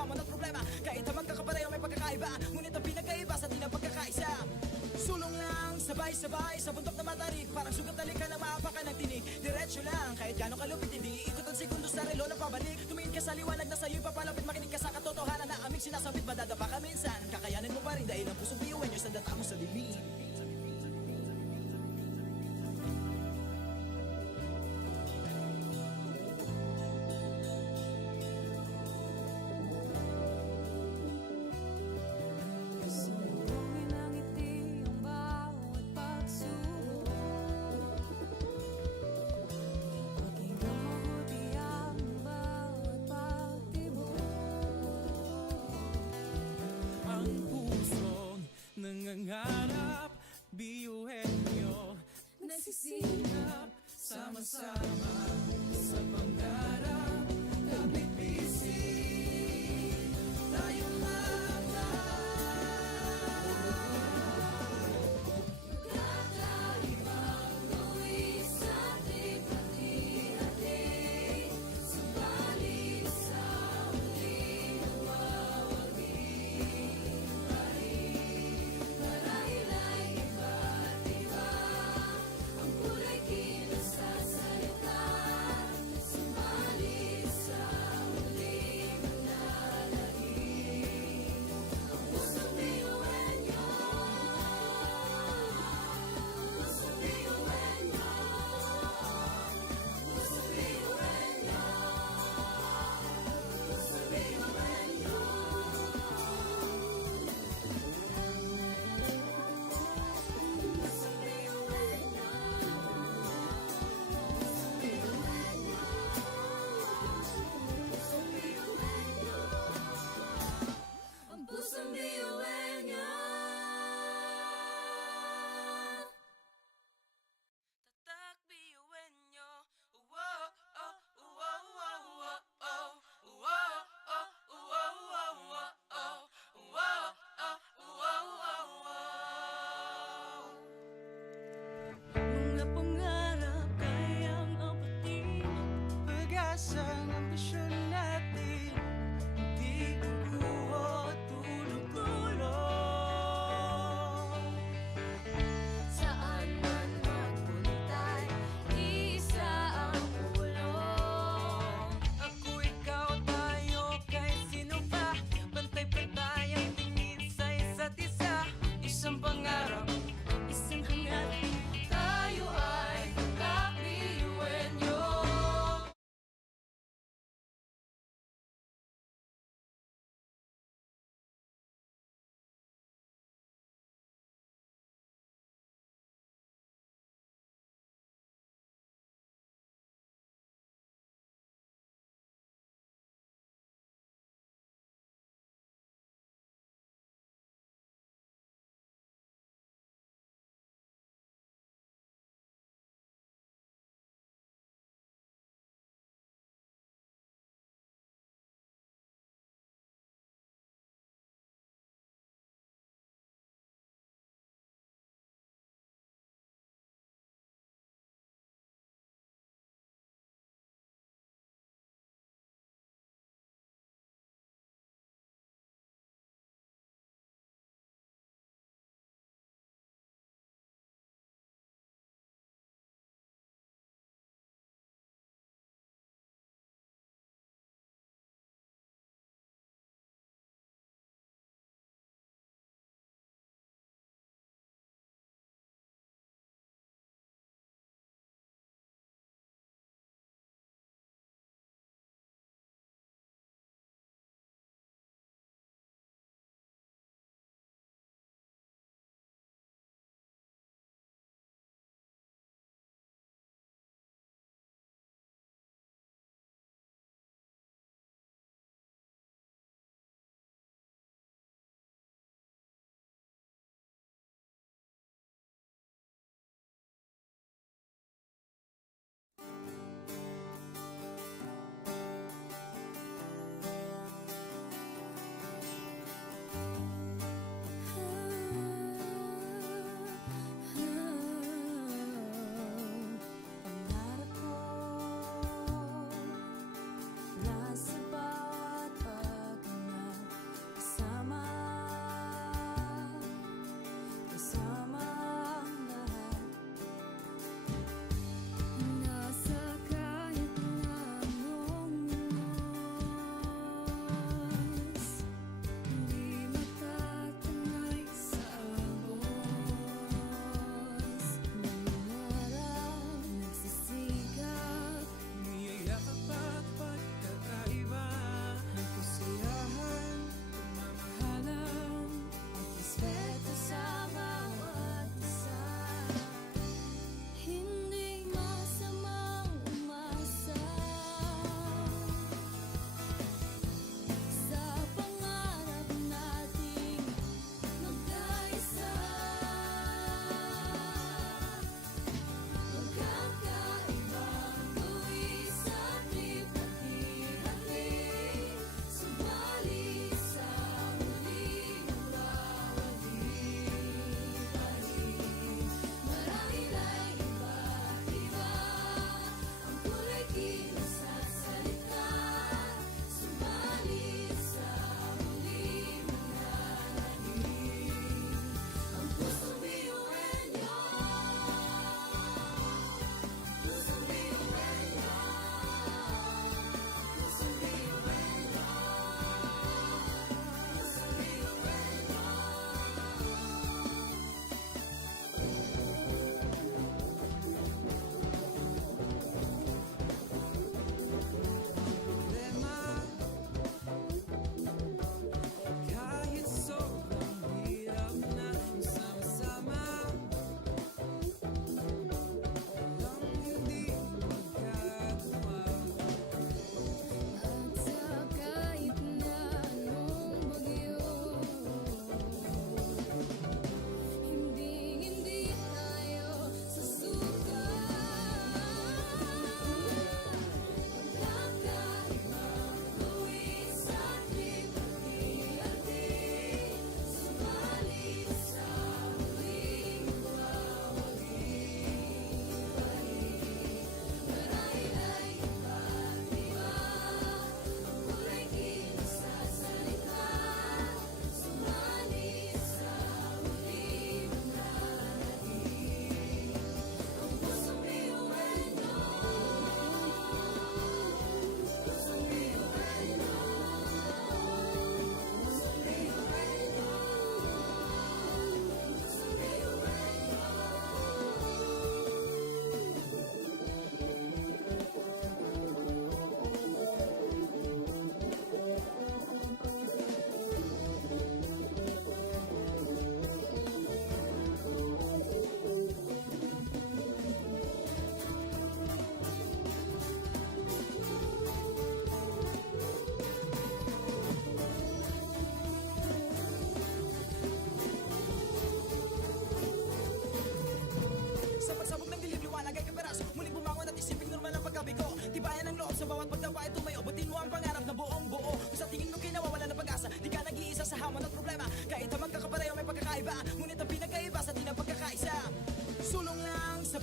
hamon at problema. Kahit ang magkakapareho may pagkakaiba, ngunit ang pinagkaiba sa di na pagkakaisa. Sulong lang, sabay-sabay sa bundok na matarik, parang sugat na lika na maapakan ng tinig. Diretso lang, kahit gano'ng kalupit, hindi ikot ang segundo sa relo na pabalik. Tumingin ka sa liwanag na sa'yo'y papalapit, makinig ka sa katotohanan na aming sinasabit. Madadapa ka minsan, kakayanin mo pa rin dahil ang pusong biyuin nyo sa data mo sa dilim. Nangangarap, biyuhin nyo, nagsisikap, sama-sama sa pangarap. Kapit busy, tayong mata. Kakaibang tuwi sa ating hati-hati, subalit sa muling nagwawagi. Marahil ay iba't iba ang kulay kilos sa salita.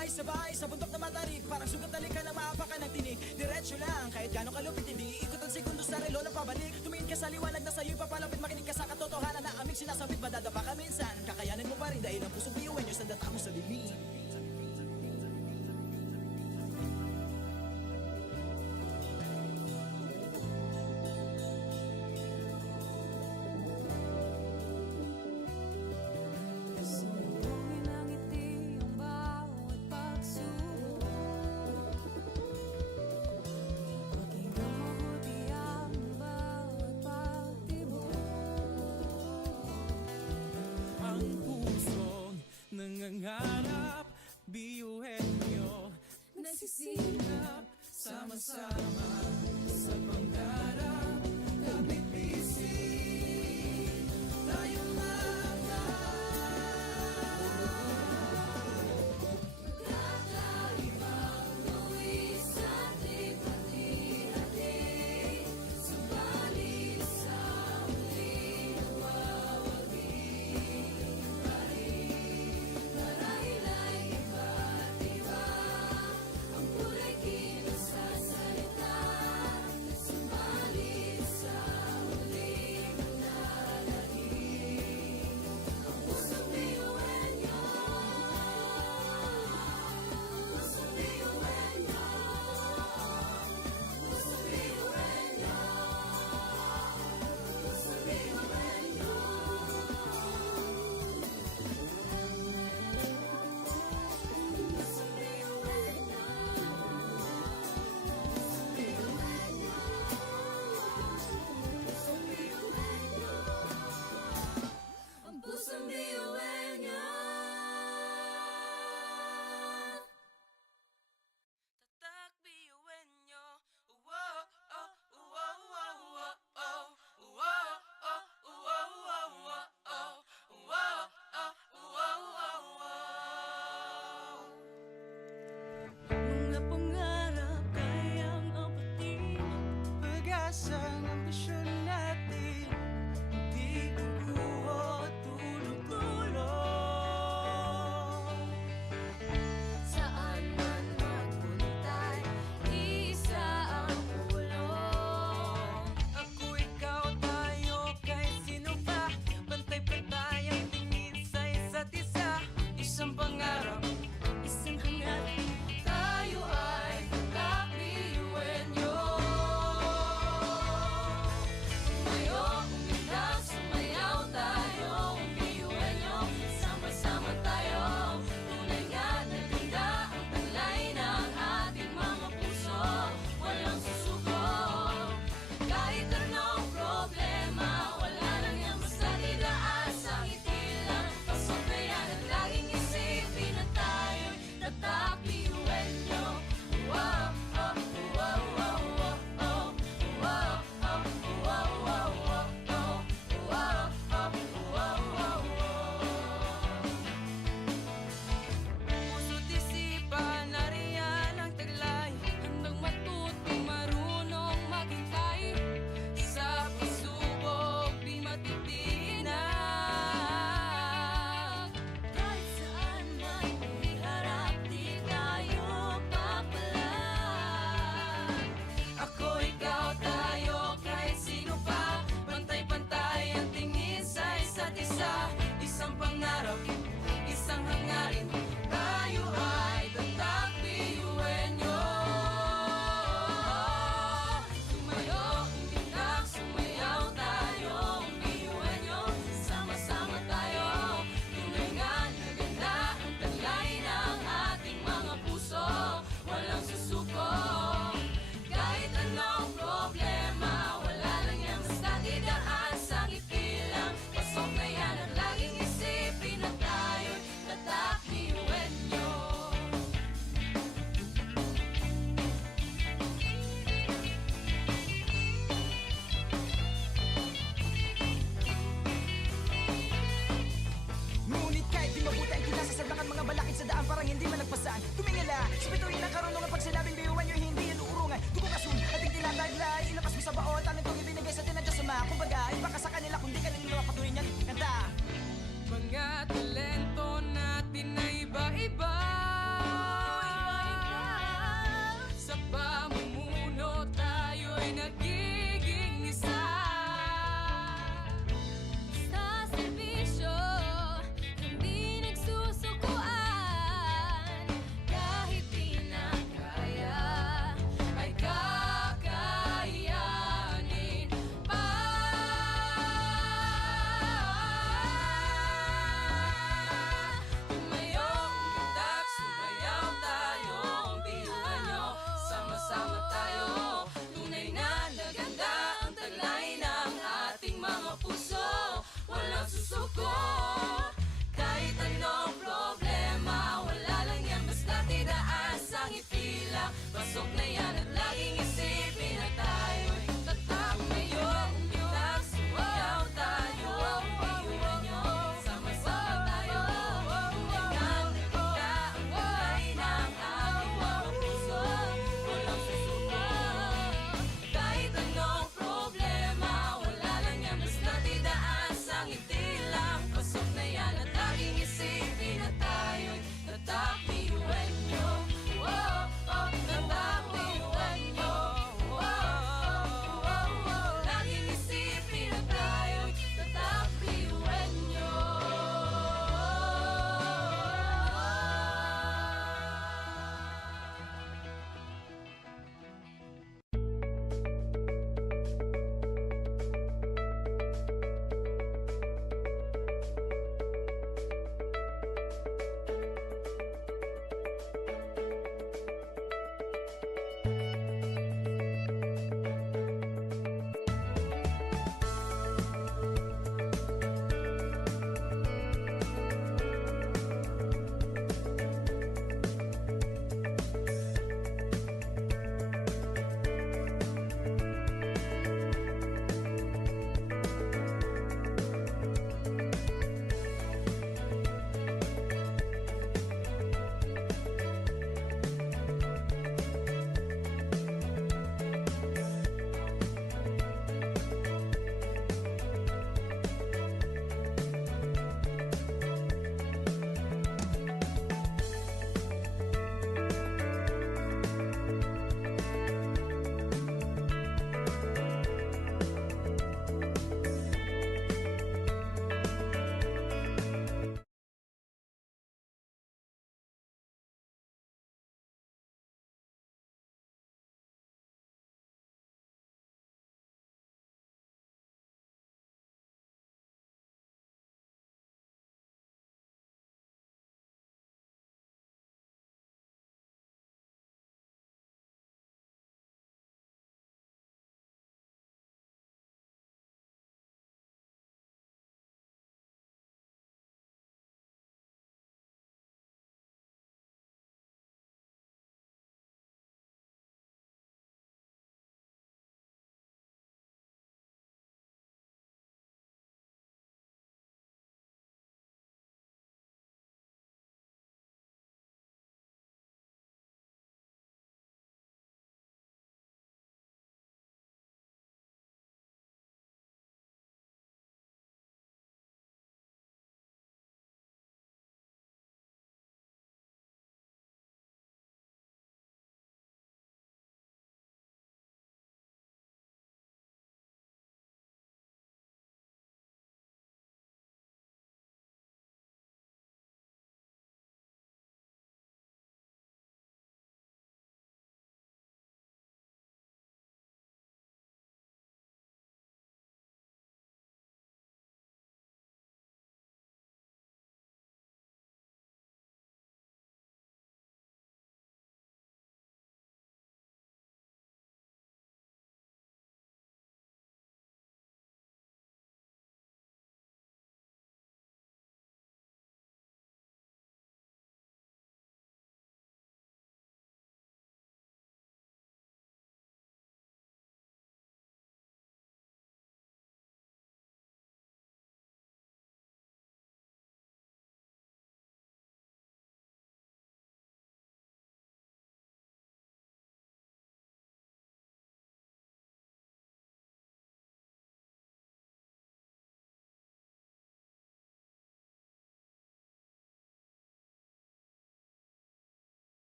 Sabay-sabay sa bundok na matarik, parang sugat na lika na maapakan ng tinig. Diretso lang, kahit gano'ng kalupit, hindi ikot ang segundo sa relo na pabalik. Tumingin ka sa liwanag na sa'yo'y papalapit, makinig ka sa katotohanan na aming sinasabit. Madadapa ka minsan, kakayanin mo pa rin dahil ang pusong biyuin nyo sa data mo sa dilim. Sumbungin ang ngiti ang bawat pagsubok. Pakinggan mabuti ang bawat pagtibok. Ang pusong nangangarap, biyuhin nyo, Nagsisikap sama-sama sa pangarap. Kapit bisig, tayo kakaibang luwis sa ating hati-hati. Subalit sa muling mawawagi pa rin. Marahil ay iba't iba ang kulay kilos sa salita. Pasok na yan at laging isipin na tayo'y tatak ngayon. Bitak, sumayaw tayo, iwan nyo, sama-sama tayo. Hanggang nakita ang kulay ng aking mga puso, walang susuko. Kahit anong problema, wala lang yan, basta't idaan sa ngiti lang. Pasok na yan at laging isipin na tayo'y tatak, iwan nyo. Tatak, iwan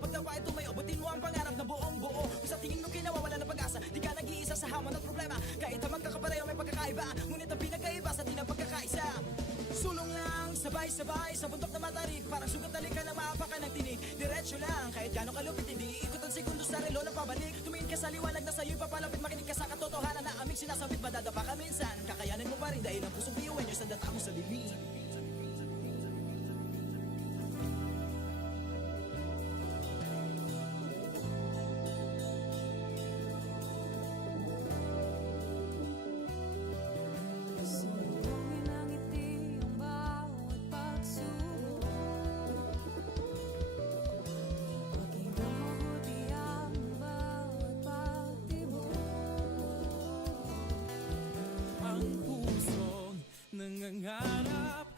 Pag napain tumayo, butin mo ang pangarap na buong buo. Kung sa tingin mo kinawawala ng pag-asa, di ka nag-iisa sa hamon at problema. Kahit ang magkakapareho may pagkakaiba, ngunit ang pinagkaiba sa di na pagkakaisa. Sulong lang, sabay-sabay sa bundok na matarik. Parang sugat na lika na maapakan ng tinig. Diretso lang, kahit gano'ng kalupit, hindi ikot ang segundos sa relo na pabalik. Tumingin ka sa liwanag na sa'yo'y papalapit, makinig ka sa katotohanan na aming sinasabit. Madadapa ka minsan, kakayanin mo pa rin dahil ang pusong biyuin nyo sa data mo sa lilim. Sumbungin ang ngiti ang bawat pagsubok. Pakinggan mabuti ang bawat pagtibok. Ang pusong nangangarap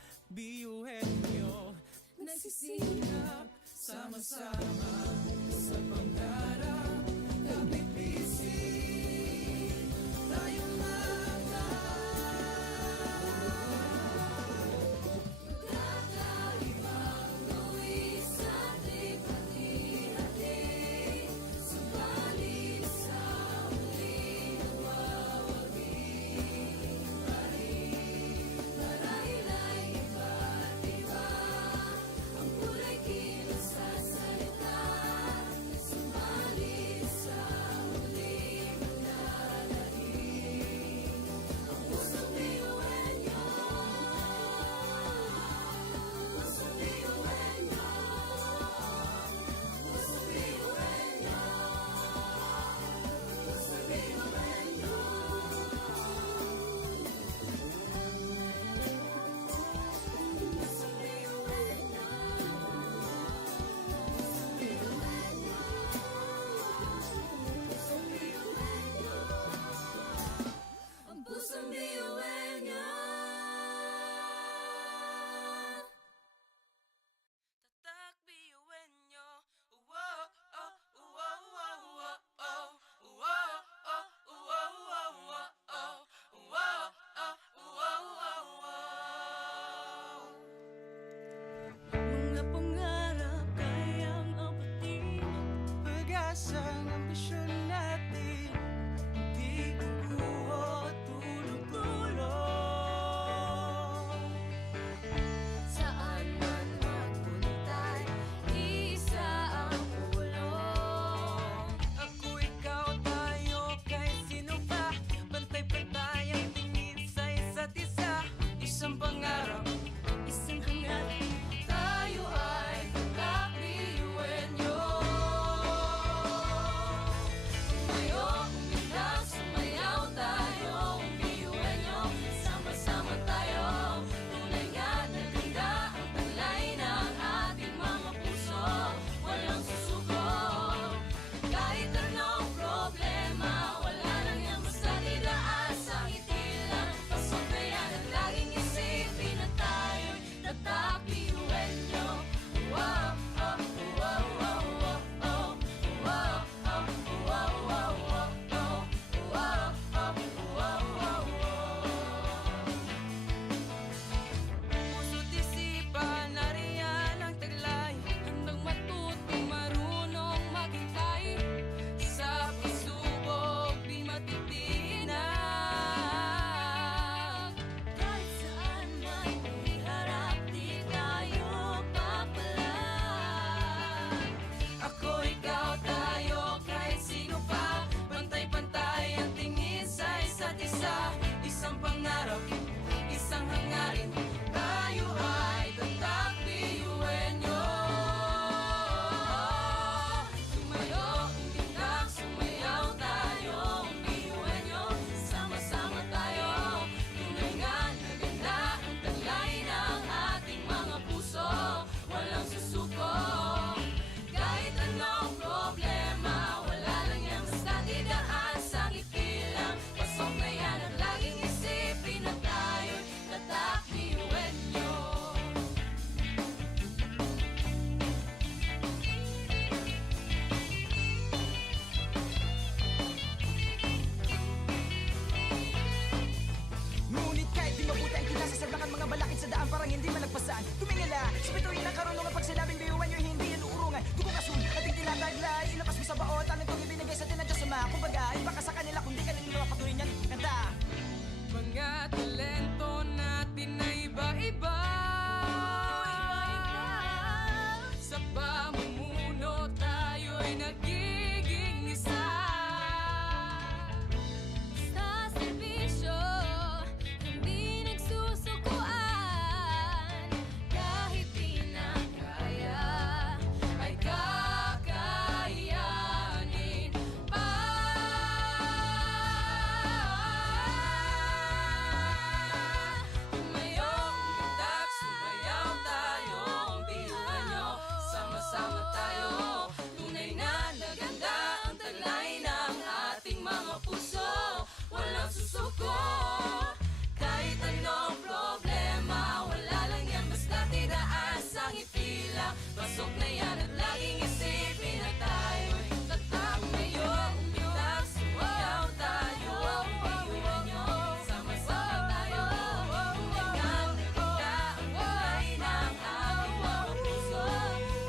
Pasok na yan at laging isipin na tayo'y tatak ngayon. Biglas, sumayaw tayo, iwan nyo, sama-sama tayo. Hanggang nakita ang kulay ng ating mga puso,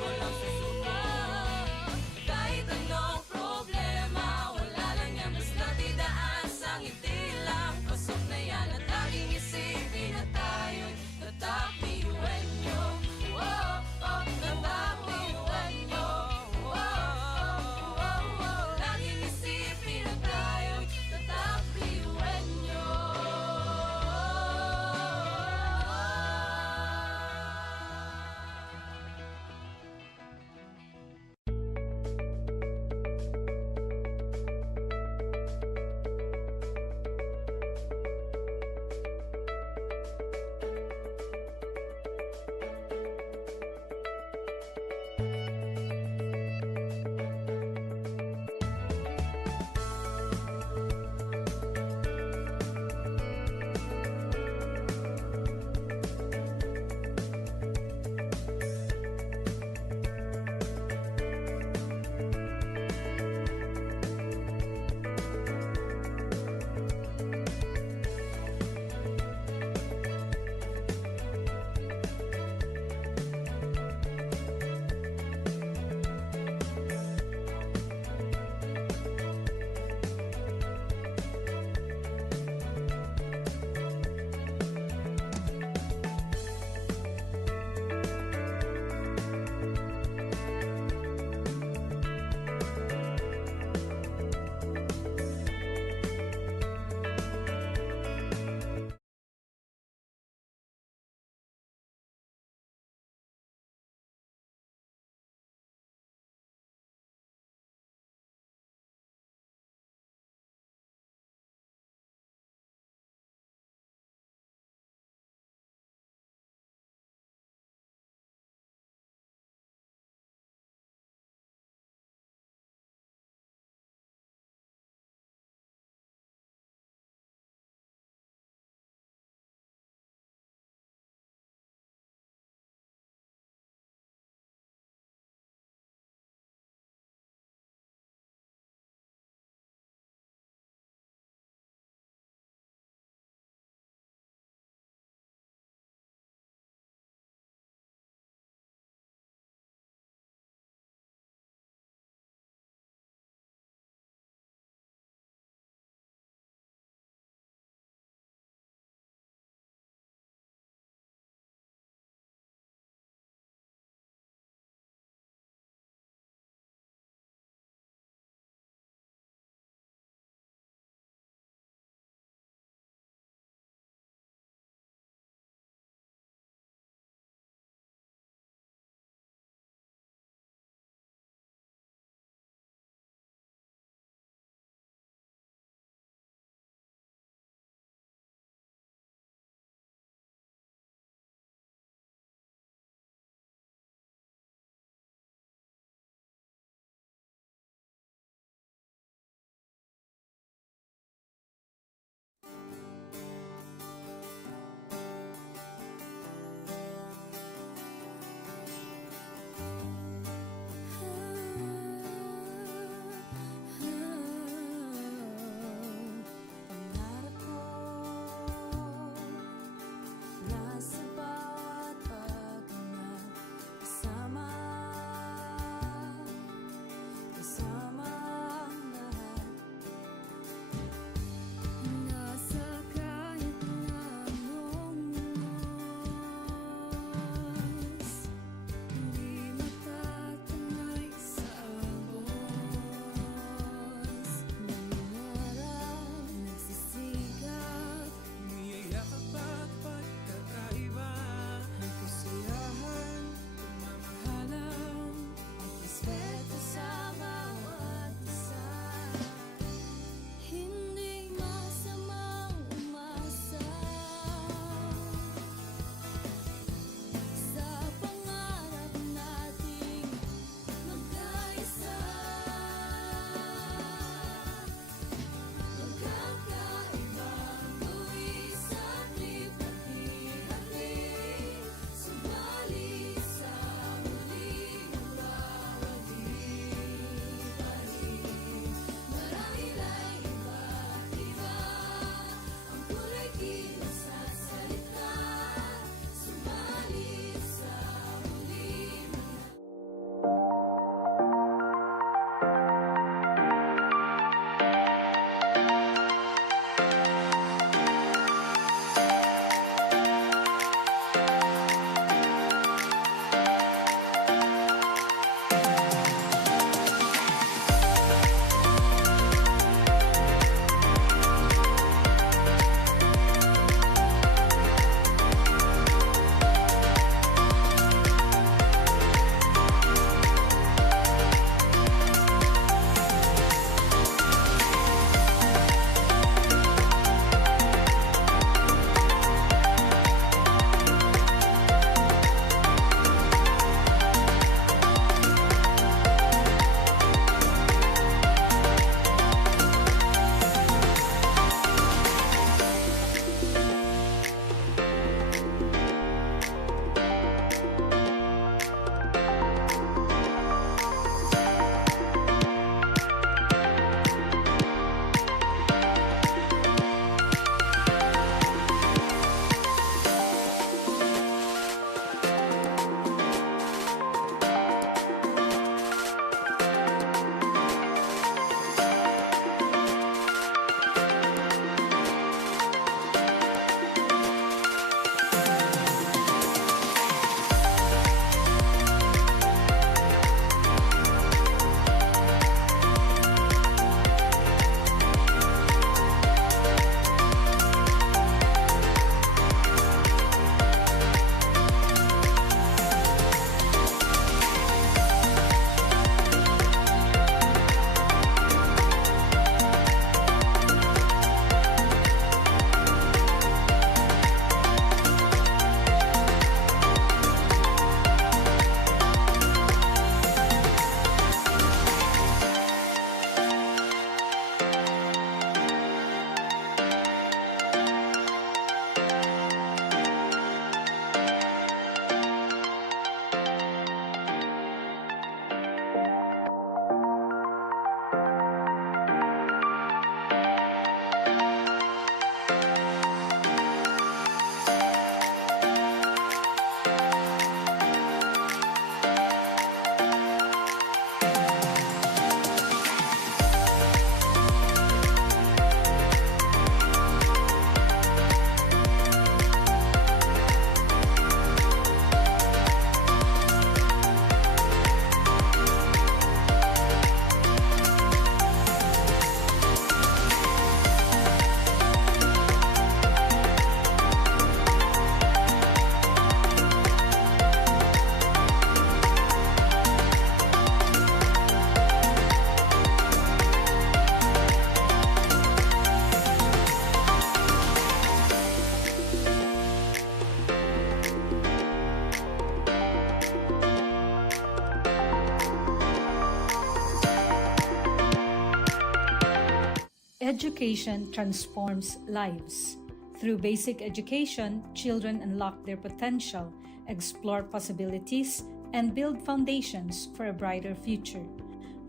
walang susuko. Kahit anong problema, wala lang yan, basta't idaan sa ngiti lang. Pasok na yan at laging isipin na tayo'y tatak, iwan nyo. Tatak, iwan education transforms lives. Through basic education, children unlock their potential, explore possibilities, and build foundations for a brighter future.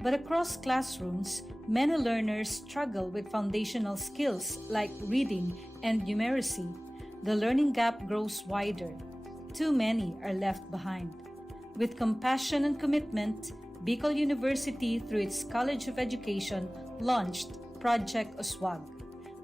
But across classrooms, many learners struggle with foundational skills like reading and numeracy. The learning gap grows wider. Too many are left behind. With compassion and commitment, Bicol University, through its College of Education, launched Project Uswag.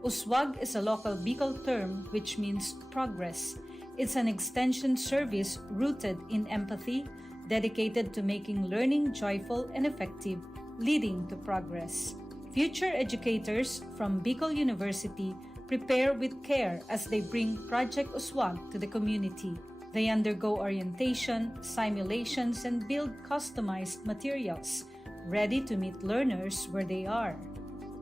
Uswag is a local Bicol term which means progress. It's an extension service rooted in empathy, dedicated to making learning joyful and effective, leading to progress. Future educators from Bicol University prepare with care as they bring Project Uswag to the community. They undergo orientation, simulations, and build customized materials, ready to meet learners where they are.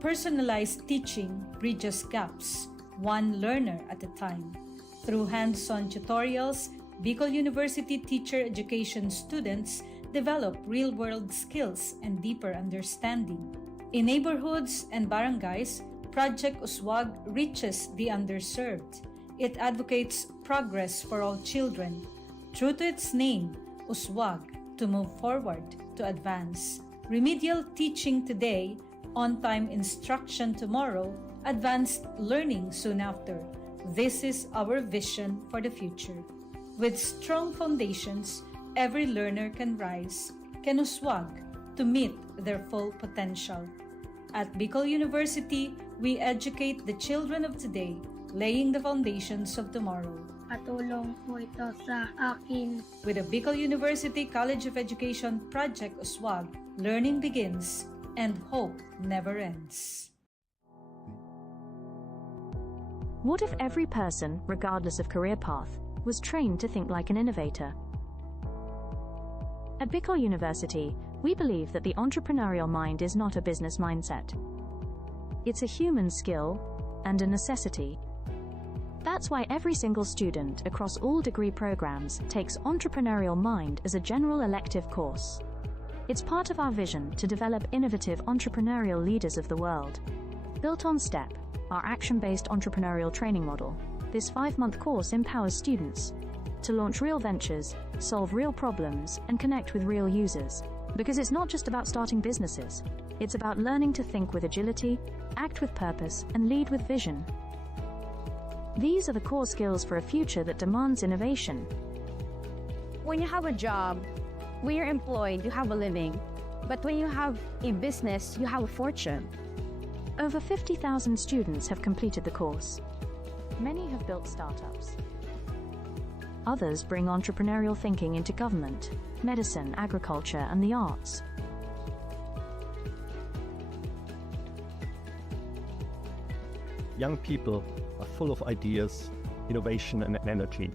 Personalized teaching bridges gaps, one learner at a time. Through hands-on tutorials, Bicol University teacher education students develop real-world skills and deeper understanding. In neighborhoods and barangays, Project Uswag reaches the underserved. It advocates progress for all children. True to its name, Uswag, to move forward, to advance. Remedial teaching today, on-time instruction tomorrow, advanced learning soon after. This is our vision for the future. With strong foundations, every learner can rise, can uswag, to meet their full potential. At Bicol University, we educate the children of today, laying the foundations of tomorrow. Patulong po ito sa akin. With the Bicol University College of Education Project Uswag, learning begins and hope never ends. What if every person, regardless of career path, was trained to think like an innovator? At Bicol University, we believe that the entrepreneurial mind is not a business mindset. It's a human skill and a necessity. That's why every single student across all degree programs takes Entrepreneurial Mind as a general elective course. It's part of our vision to develop innovative entrepreneurial leaders of the world. Built on STEP, our action-based entrepreneurial training model, this 5-month course empowers students to launch real ventures, solve real problems, and connect with real users. Because it's not just about starting businesses, it's about learning to think with agility, act with purpose, and lead with vision. These are the core skills for a future that demands innovation. When you have a job, when you're employed, you have a living. But when you have a business, you have a fortune. Over 50,000 students have completed the course. Many have built startups. Others bring entrepreneurial thinking into government, medicine, agriculture, and the arts. Young people are full of ideas, innovation, and energy.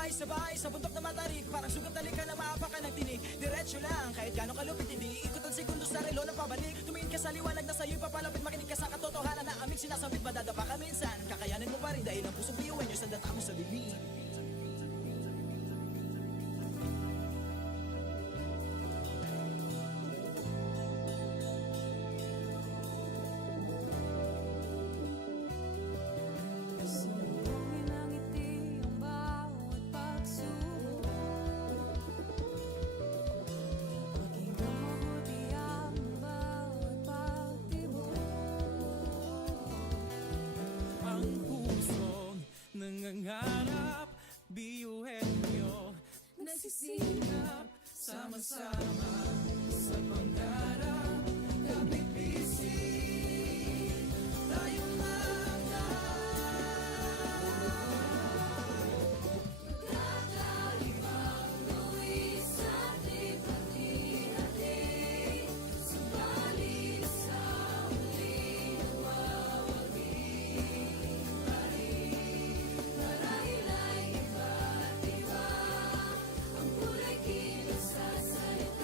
sabay-sabay sa bundok na matarik, parang sugat na likha na maapakan ng tinig. Diretso lang, kahit gano'ng kalupit, hindi ikot ang segundo sa relo na pabalik. Tumingin ka sa liwanag na sa'yo'y papalapit, makinig ka sa katotohanan na aming sinasabit. Madadapa ka minsan, kakayanin mo pa rin dahil ang pusong biyuhan nyo sa data mo sa bibig. Ang pusong nangangarap, biyuhin nyo, nagsisikap, sama-sama sa pangarap. Kapit bisig, tayo Kakaibang luwi sa hati-hati, subalit sa huli nawawagi pa rin. Marahil ay iba't iba ang kulay kilos sa salita.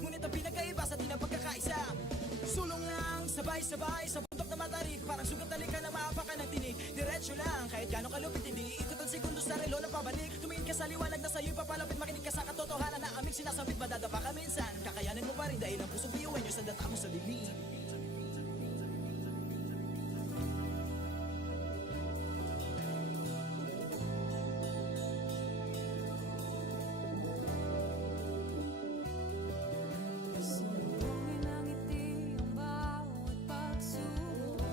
ngunit ang pinagkaiba sa di na pagkakaisa. Sulong lang, sabay-sabay sa bundok na matarik, parang sugat na lika na maapakan ng tinig. Diretso lang, kahit gano'ng kalupit, hindi ikot ang segundo sa relo na pabalik. Tumingin ka sa liwanag na sa'yo'y papalapit, makinig ka sa katotohanan na aming sinasabit. Madadapa ka minsan, kakayanin mo pa rin dahil ang pusong biyuan nyo sa data mo sa dilim. Sumbungin ang ngiti ang bawat pagsubok.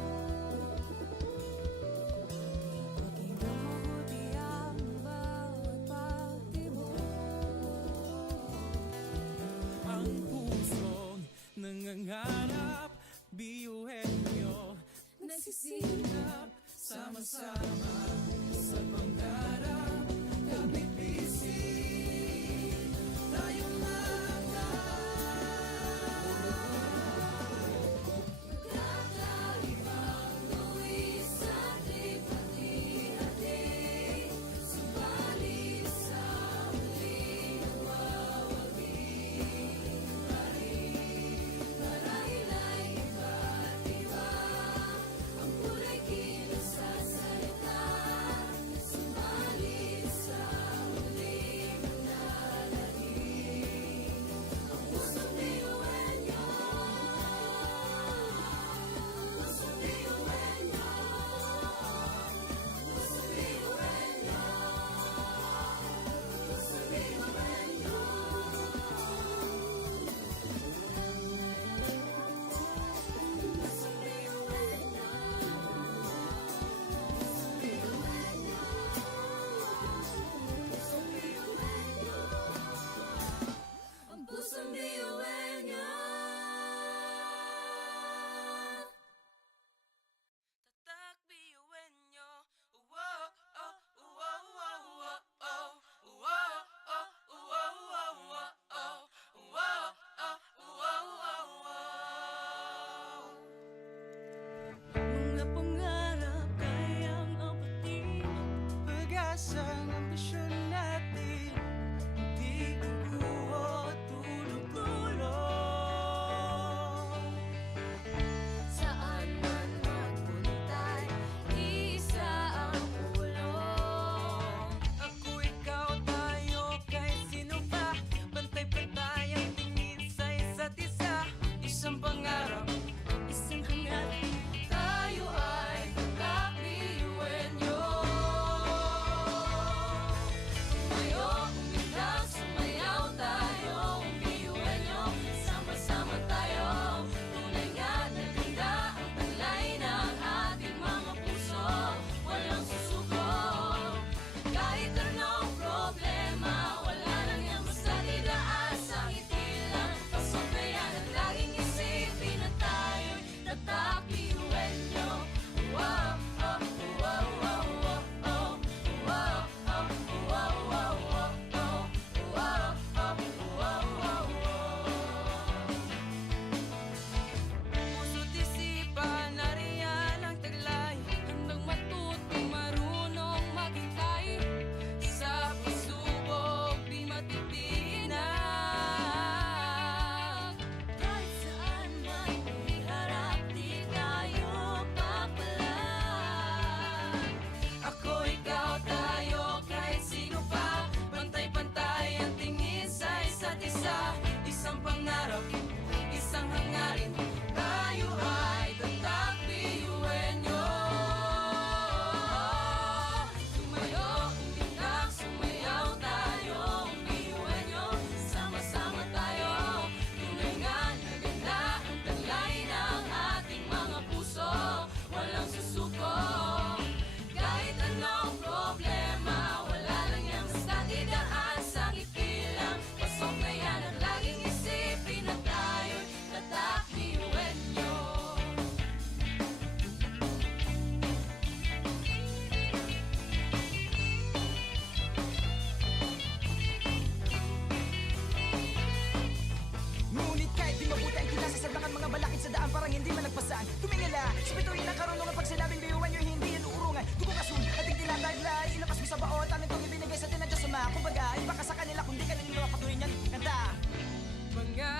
Pakinggan mabuti ang bawat pagtibok. Ang pusong nangangarap, biyuhin nyo, nagsisikap, sama-sama sa pangarap. Kapit bisig, tayong Kakaibang luwis ating pati-hati, subalit sa muling nagwawagi. Marahil ay iba't iba, ang kulay kilos sa salita, subalit sa muling nananalangin. Ang pusong biyuan nyo, pusong biyuan nyo, pusong biyuan nyo, pusong biyuan nyo. Ang pusong biyuan nyo. Tatak biyuan nyo. Wow, oh, wow, wow, wow, oh. Wow, oh, wow, wow, wow, oh. Wow, oh, wow, wow, wow. Mga pangarap kayang apatin, pag-asang ambisyon natin, di kukuha tulog-tulog. Saan man magpuntay, isa ang ulong. Ako, ikaw, tayo, kahit sino pa, pantay-pantay ang tingin sa isa't isa. Isang pangarap, isang hangarin. Tayo ay kakabiyuan nyo. Tumayo, umilang, sumayaw tayo. Biyuan nyo, sama-sama tayo. Tunay nga na ganda ang taglay ng ating mga puso. Walang susuko, kahit anong problema. Wala lang yan basta didaan sa ngiti lang. Pasabayan at laging isipin na tayo'y tatak biyuan nyo. Wow, oh, wow, wow, wow, oh. Wow, oh, wow, wow, wow, oh. Wow, oh, wow, wow, wow. Puso't isipan, nariyan ang taglay. Handang matuto, marunong maghintay. Sa pagsubok, di matitinag. Kahit saan man iharap, di tayo papalag. Ako, ikaw, tayo, kahit sino pa, pantay-pantay ang tingin sa isa't isa. Isang pangarap, isang hangarin, tayo ay tatak biyuan nyo. Tumayo, umiyak, sumayaw tayo. Biyuan nyo, sama-sama tayo. Tunay nga na ganda ang taglay ng ating mga puso. Walang susuko, kahit anong problema. Wala lang yan basta didaan sa ngiti lang. Pasok na yan at laging isipin na tayo'y tatak biyuan nyo. Ngunit kahit di mabuti ang kinasasaglakan mga balakid sa daan, parang hindi man nagpasan. Tumingala, sa bituin ng karunungan, pag sinabing biyuan nyo, hindi yan uurungan. Dugo kasun, ating tinataglay, ilabas mo sa baot, anong itong ibinigay sa tinadya sama. Kumbaga, iba ka sa kanila, kundi kanila patuloy niyan kanta. Mga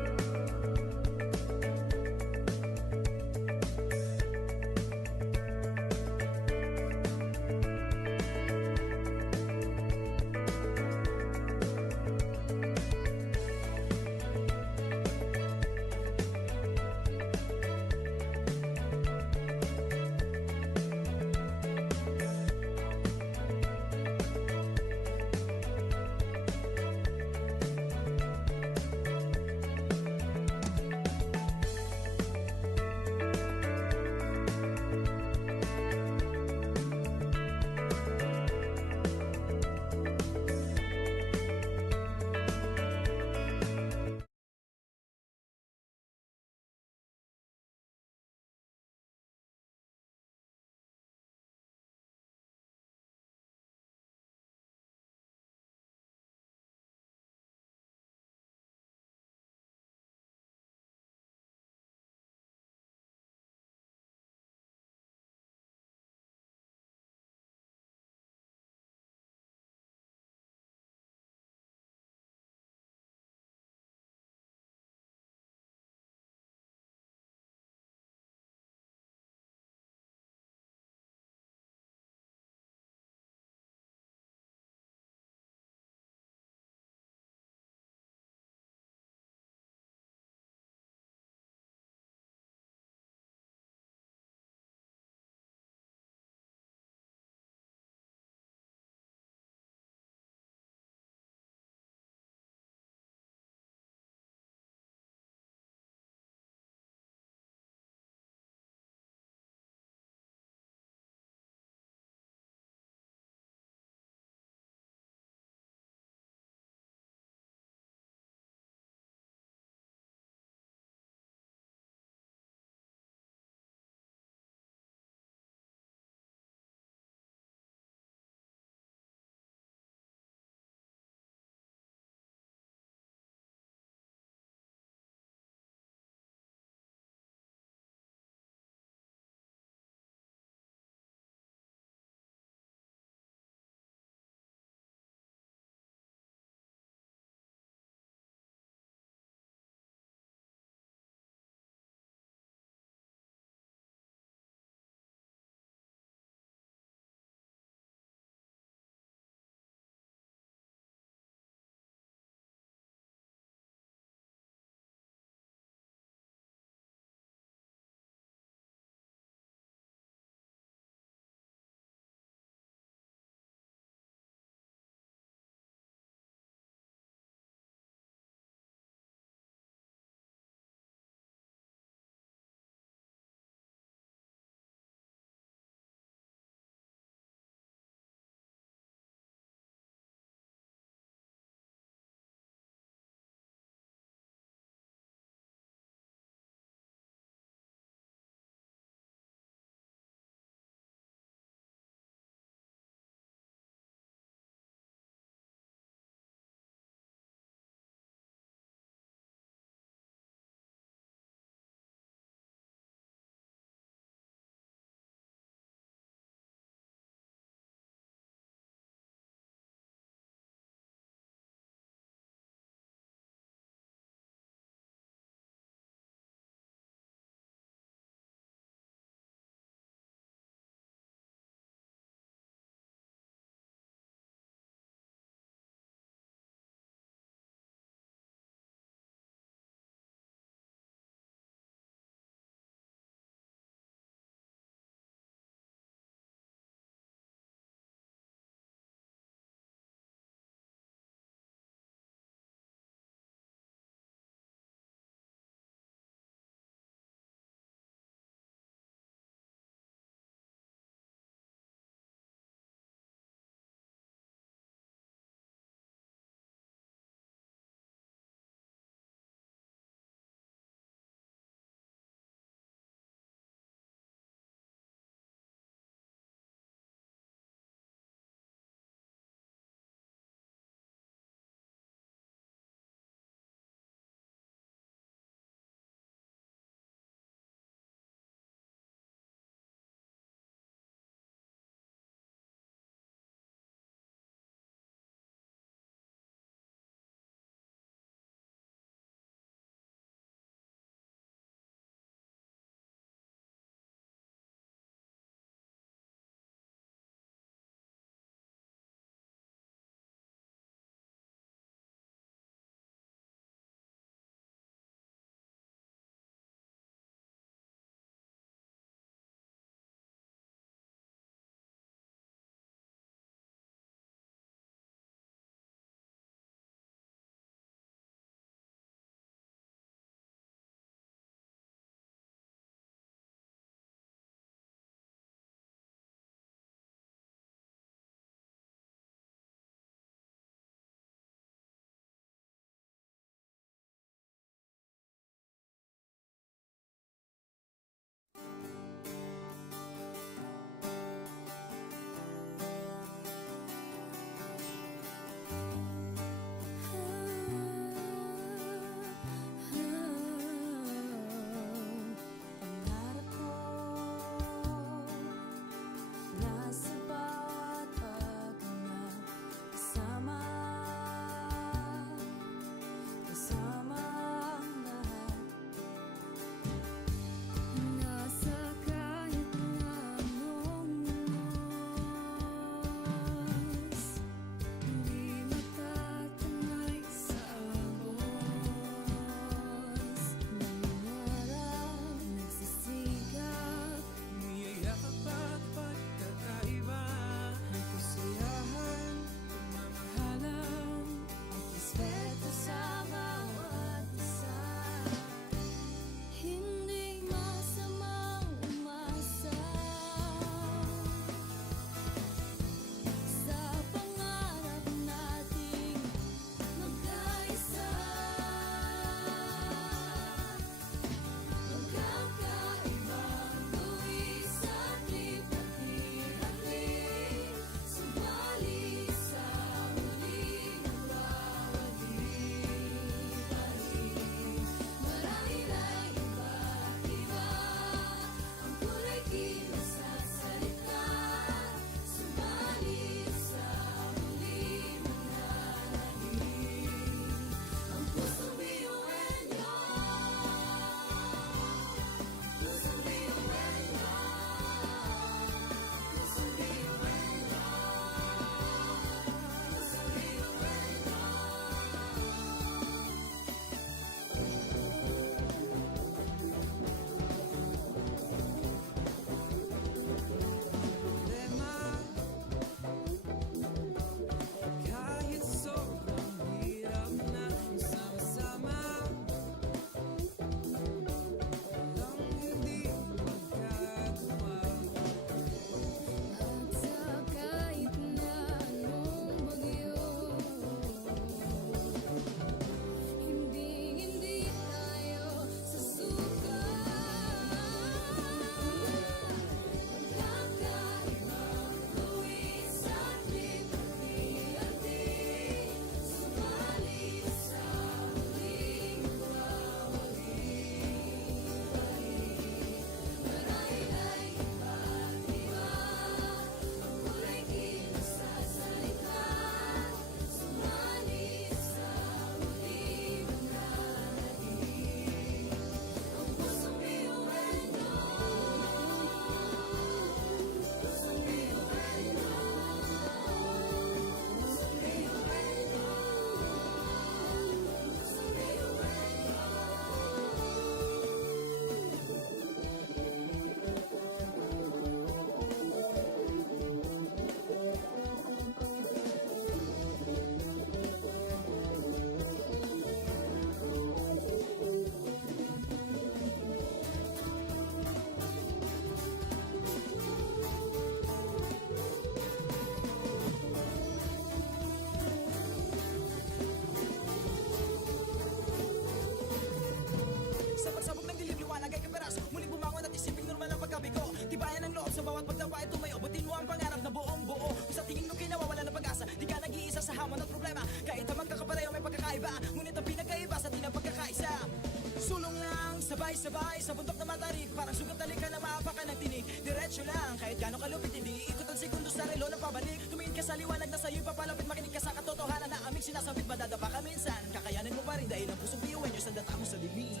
sabay-sabay sa bundok na matarik, parang sugat talikan na maapakan ng tinig. Diretso lang, kahit gano'ng kalupit, hindi ikot ang sekundos sa relo na pabalik. Tumingin ka sa liwanag na sa'yo'y papalapit, makinig ka sa katotohanan na aming sinasabit. Madadapa ka minsan, kakayanin mo pa rin dahil ang pusong biyuin nyo sa data mo sa dilim.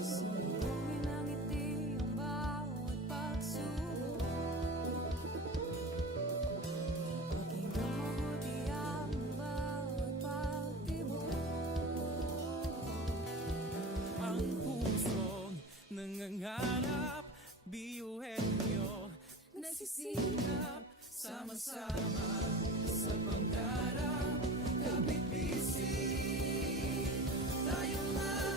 Subuhin ang ngiti ang bawat pagsubok. Pakinggan mabuti ang bawat pagtibok. Ang pusong nangangarap, biyuhin nyo nagsisikap, sama-sama sa pangarap. Kapit bisig, tayong mga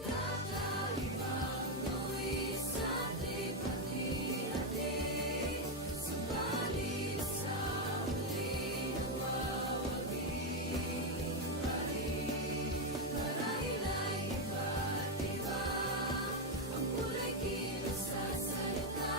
Kakaibang luwis at likha-hati, subalit sa huli nawawagi pa rin. Marahil ay iba't iba ang kulay kilos sa salita.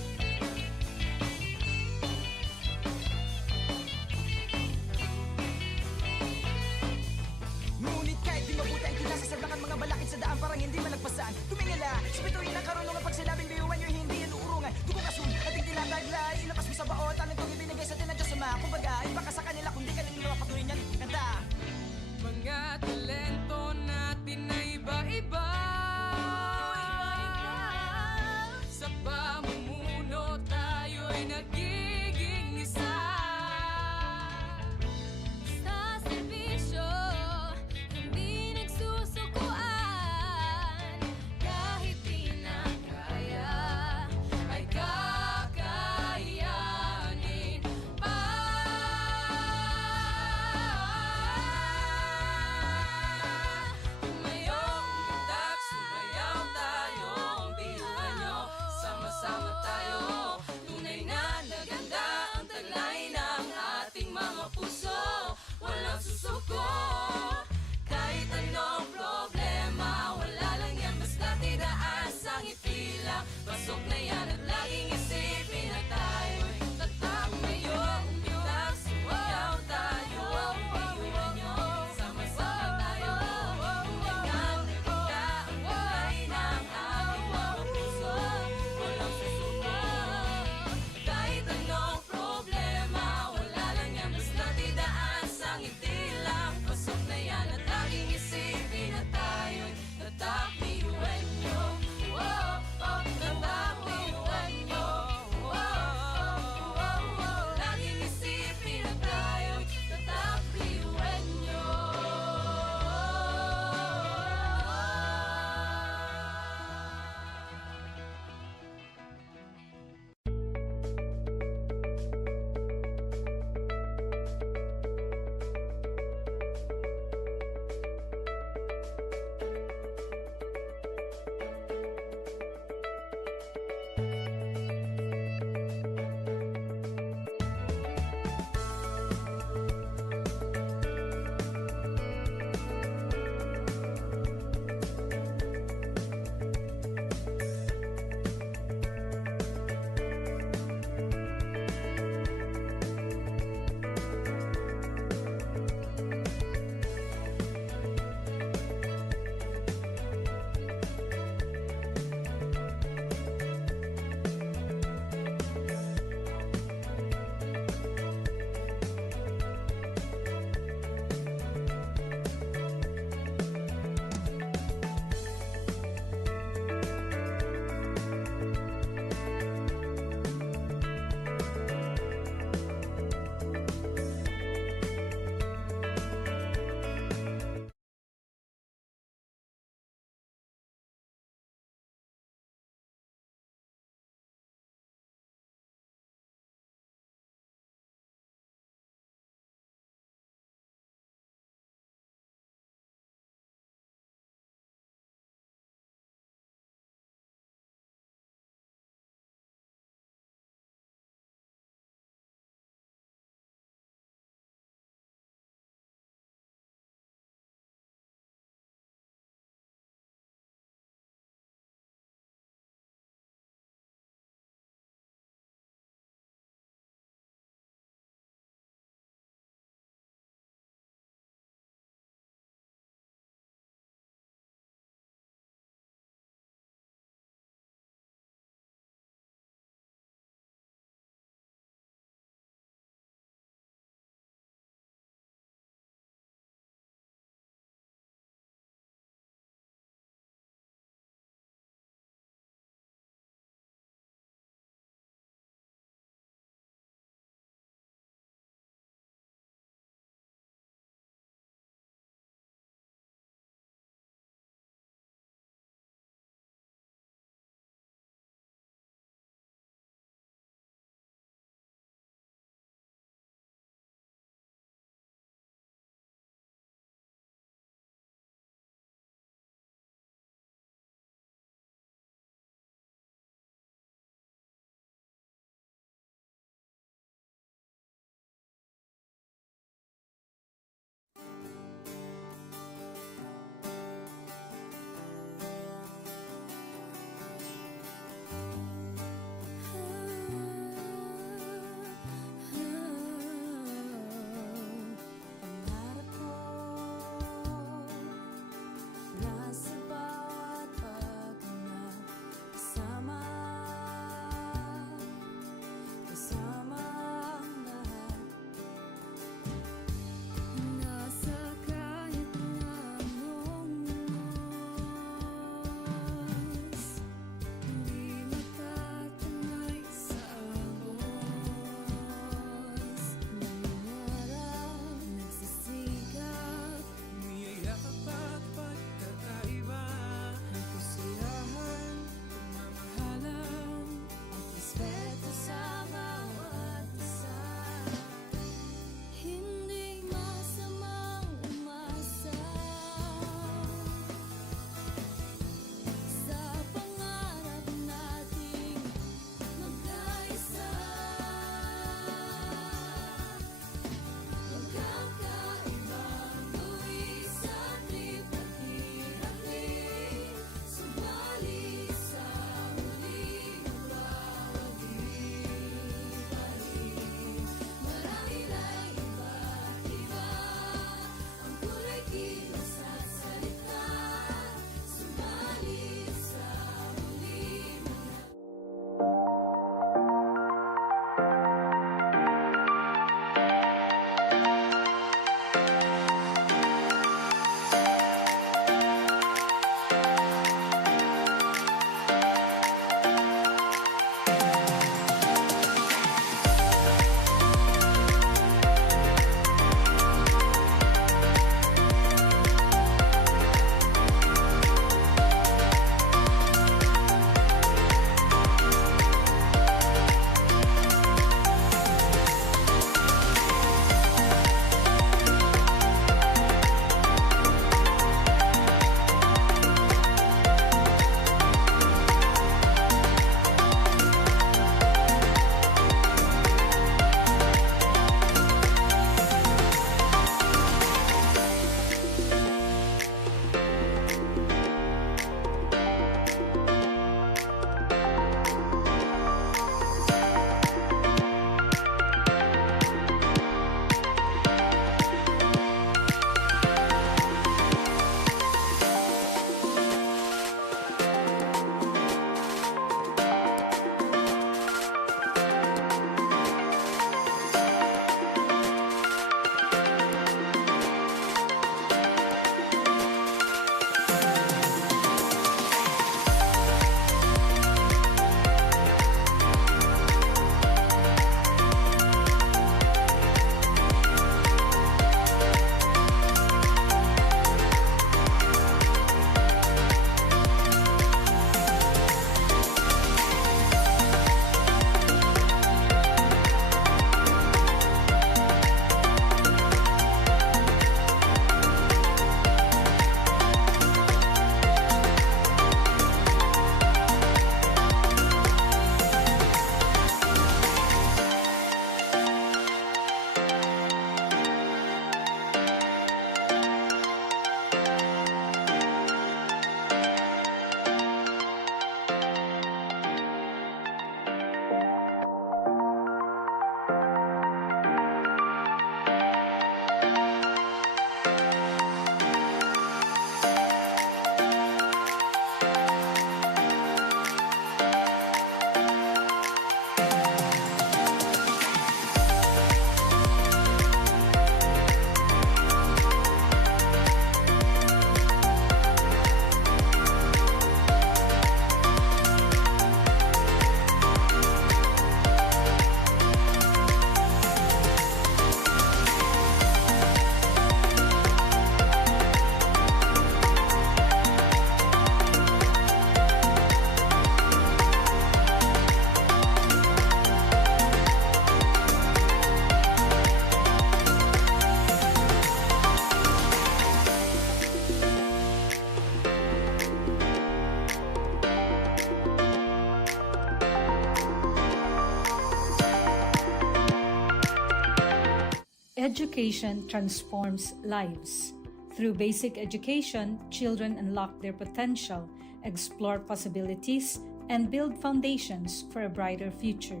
Education transforms lives. Through basic education, children unlock their potential, explore possibilities, and build foundations for a brighter future.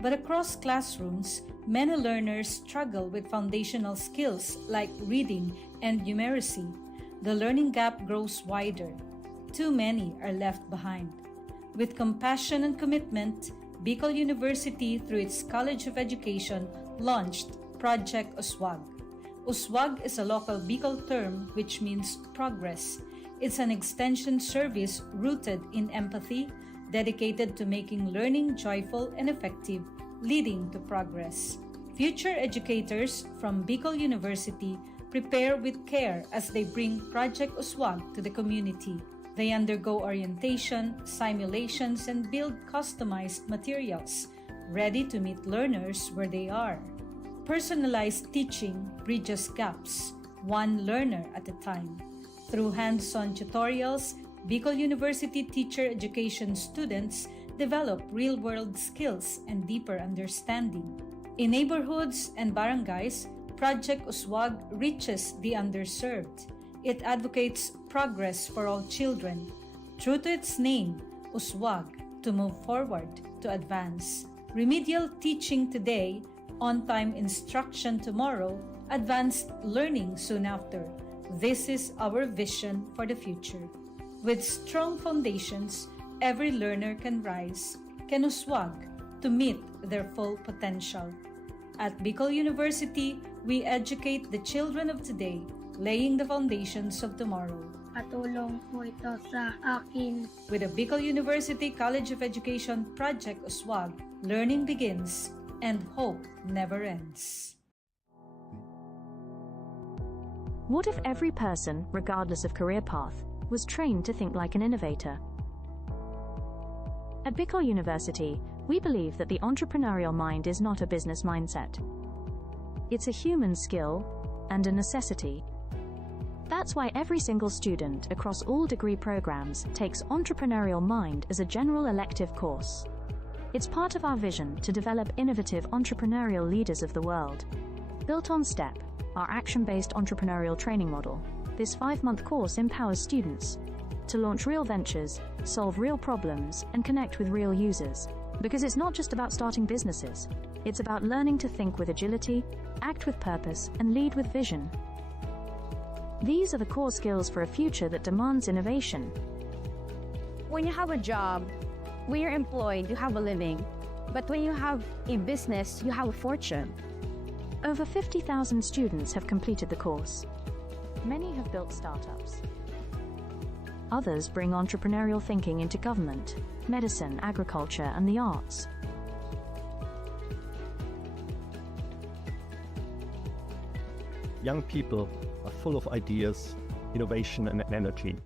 But across classrooms, many learners struggle with foundational skills like reading and numeracy. The learning gap grows wider. Too many are left behind. With compassion and commitment, Bicol University, through its College of Education, launched Project Uswag. Uswag is a local Bicol term which means progress. It's an extension service rooted in empathy, dedicated to making learning joyful and effective, leading to progress. Future educators from Bicol University prepare with care as they bring Project Uswag to the community. They undergo orientation, simulations, and build customized materials, ready to meet learners where they are. Personalized teaching bridges gaps, one learner at a time. Through hands-on tutorials, Bicol University teacher education students develop real-world skills and deeper understanding. In neighborhoods and barangays, Project Uswag reaches the underserved. It advocates progress for all children. True to its name, Uswag, to move forward, to advance. Remedial teaching today, on-time instruction tomorrow, advanced learning soon after. This is our vision for the future. With strong foundations, every learner can rise, can uswag, to meet their full potential. At Bicol University, we educate the children of today, laying the foundations of tomorrow. Katulong po ito sa akin. With the Bicol University College of Education Project Uswag, learning begins and hope never ends. What if every person, regardless of career path, was trained to think like an innovator? At Bicol University, we believe that the entrepreneurial mind is not a business mindset. It's a human skill and a necessity. That's why every single student across all degree programs takes Entrepreneurial Mind as a general elective course. It's part of our vision to develop innovative entrepreneurial leaders of the world. Built on STEP, our action-based entrepreneurial training model, this 5-month course empowers students to launch real ventures, solve real problems, and connect with real users. Because it's not just about starting businesses, it's about learning to think with agility, act with purpose, and lead with vision. These are the core skills for a future that demands innovation. When you have a job, when you're employed, you have a living. But when you have a business, you have a fortune. Over 50,000 students have completed the course. Many have built startups. Others bring entrepreneurial thinking into government, medicine, agriculture, and the arts. Young people are full of ideas, innovation, and energy.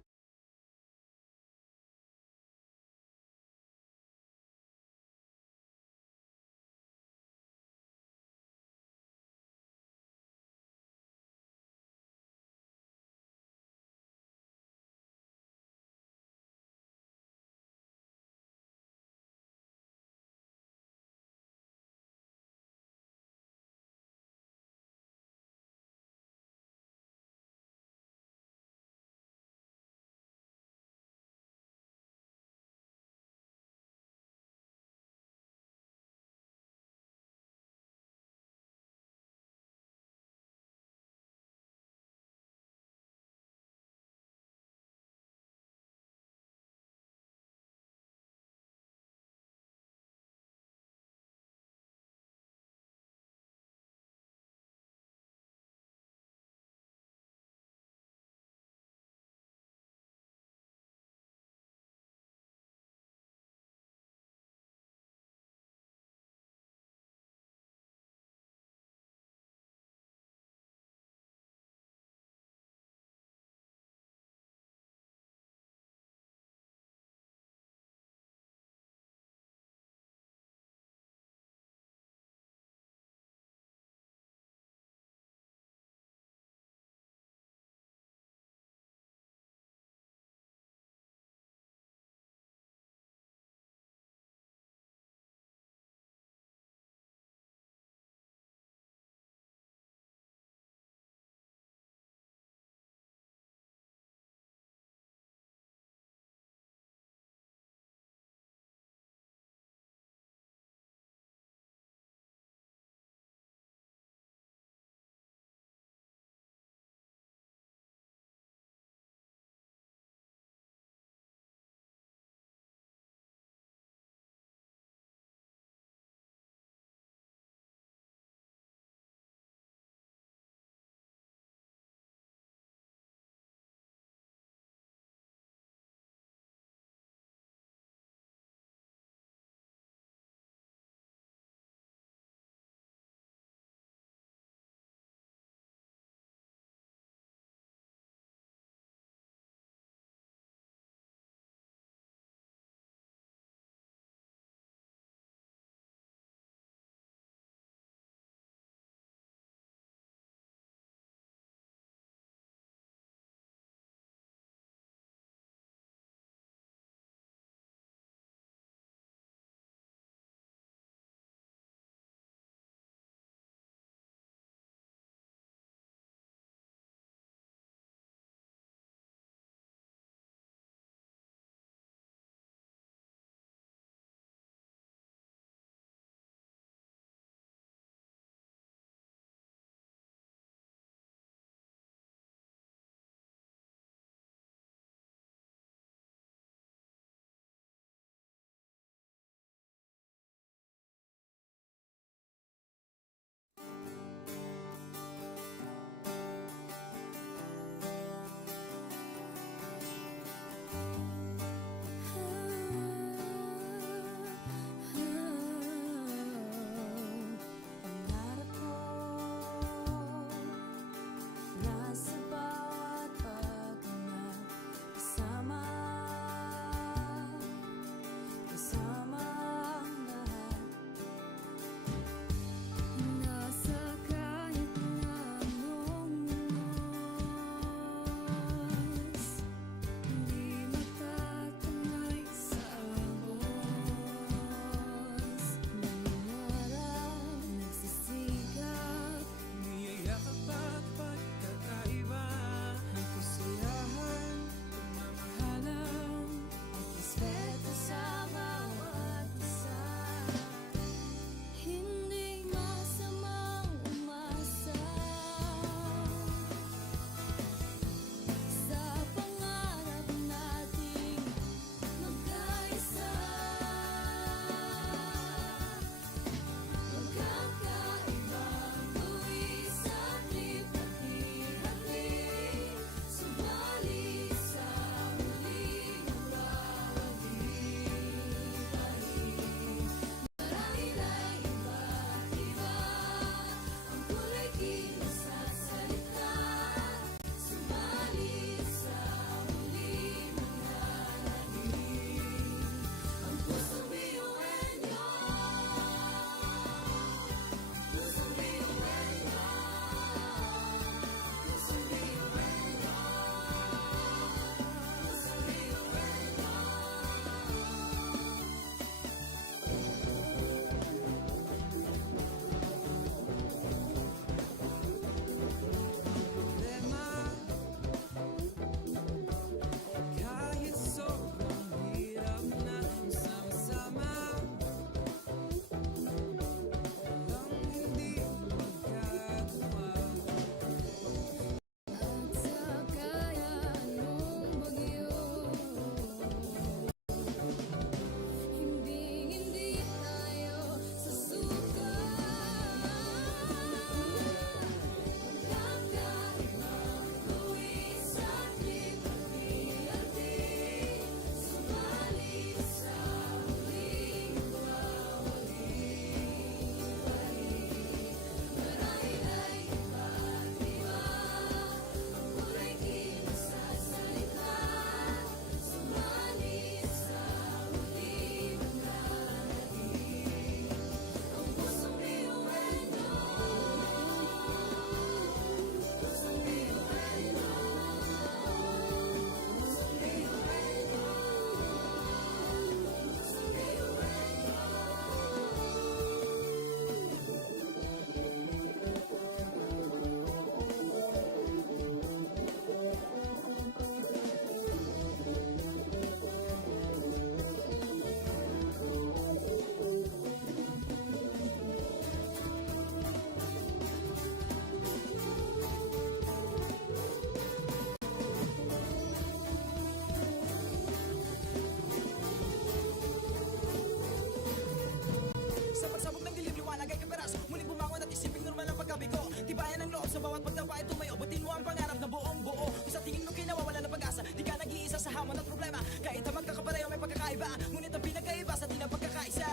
bawat pagtapa ay tumayo. Butin mo ang pangarap na buong buo. Kung sa tingin mo kinawawala ng pag-asa, di ka nag-iisa sa hamon at problema. Kahit ang magkakapareho may pagkakaiba, ngunit ang pinagkaiba sa di na pagkakaisa.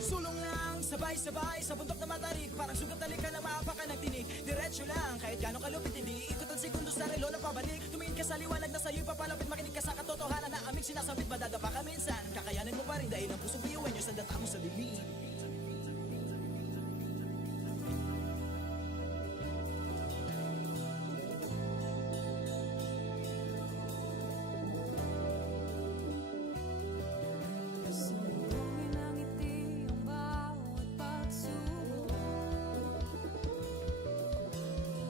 Sulong lang, sabay-sabay sa bundok na matarik. Parang sugat na likha ng maapakan ng tinig. Diretso lang, kahit gano'ng kalupit, hindi ikot ang segundo sa relo na pabalik. Tumingin ka sa liwanag na sa'yo'y papalapit. Makinig ka sa katotohanan na aming sinasabit. Madadapa ka minsan, kakayanin mo pa rin dahil ang pusong biyuan nyo sa data mo sa dilim. Sumugin ang ngiti ang bawat pagsubok.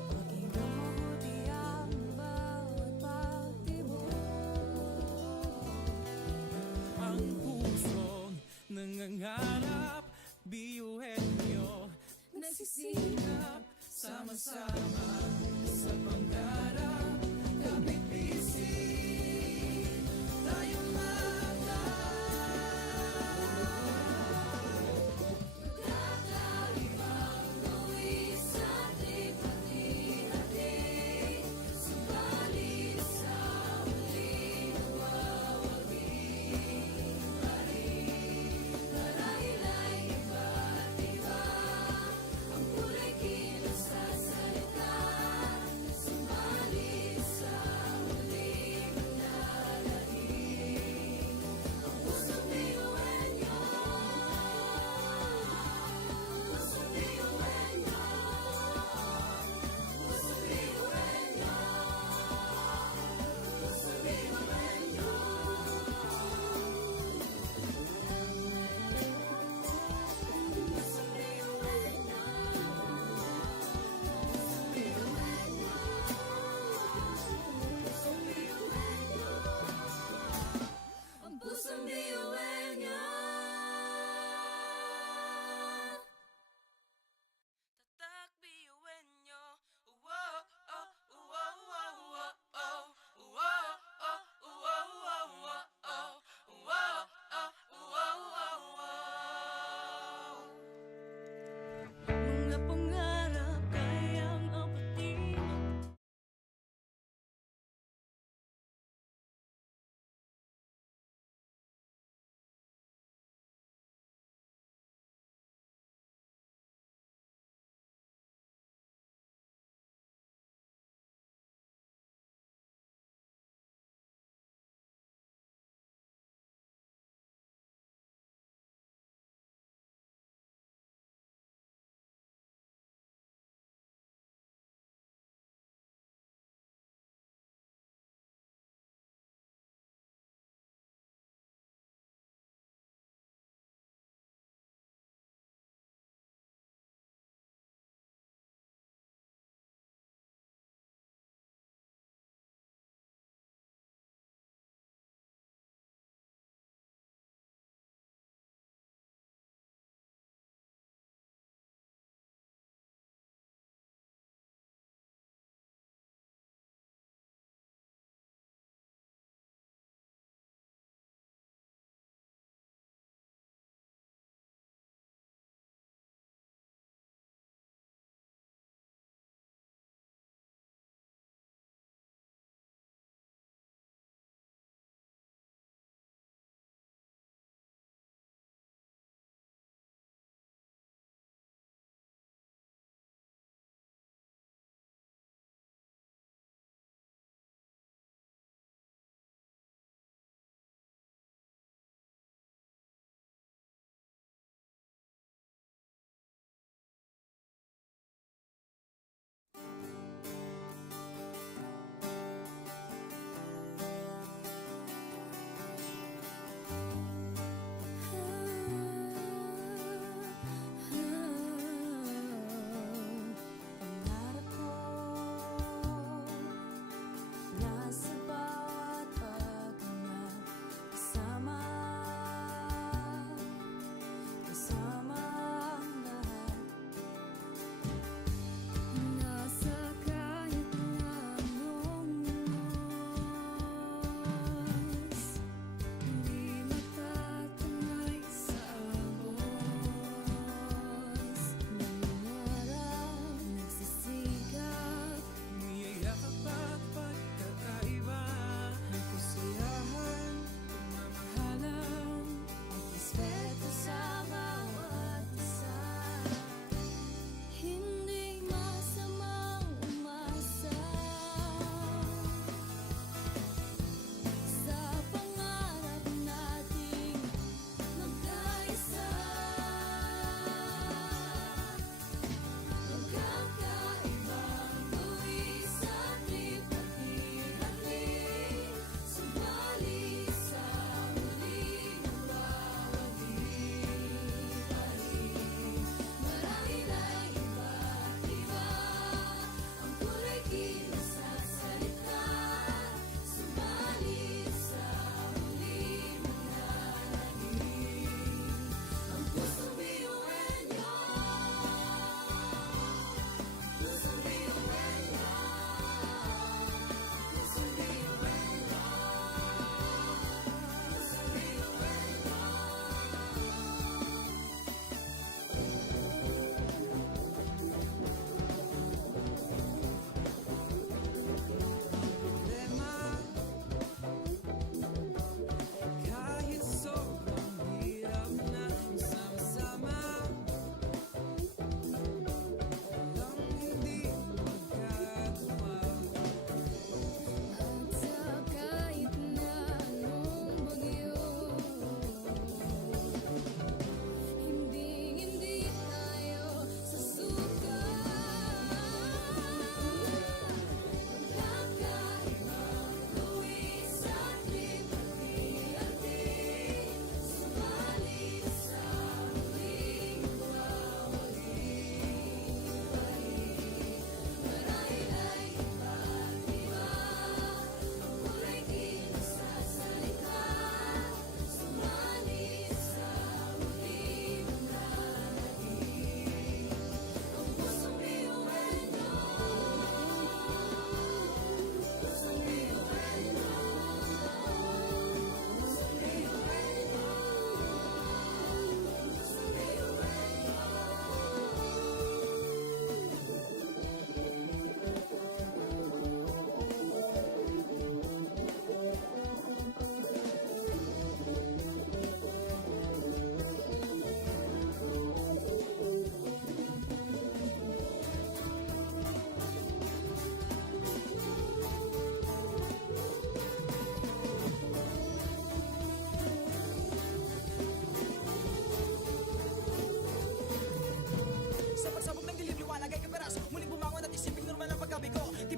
Pakinggan mabuti ang bawat pagtibok. Ang pusong nangangarap, biyuhin nyo Nagsisikap sama-sama sa pangarap. Kapit bisig, tayong Kakaibang buwis sa ating pati-hati. Subalit sa huli nawawagi pa rin. Marahil ay iba't iba ang kulay kilos sa salita. Subalit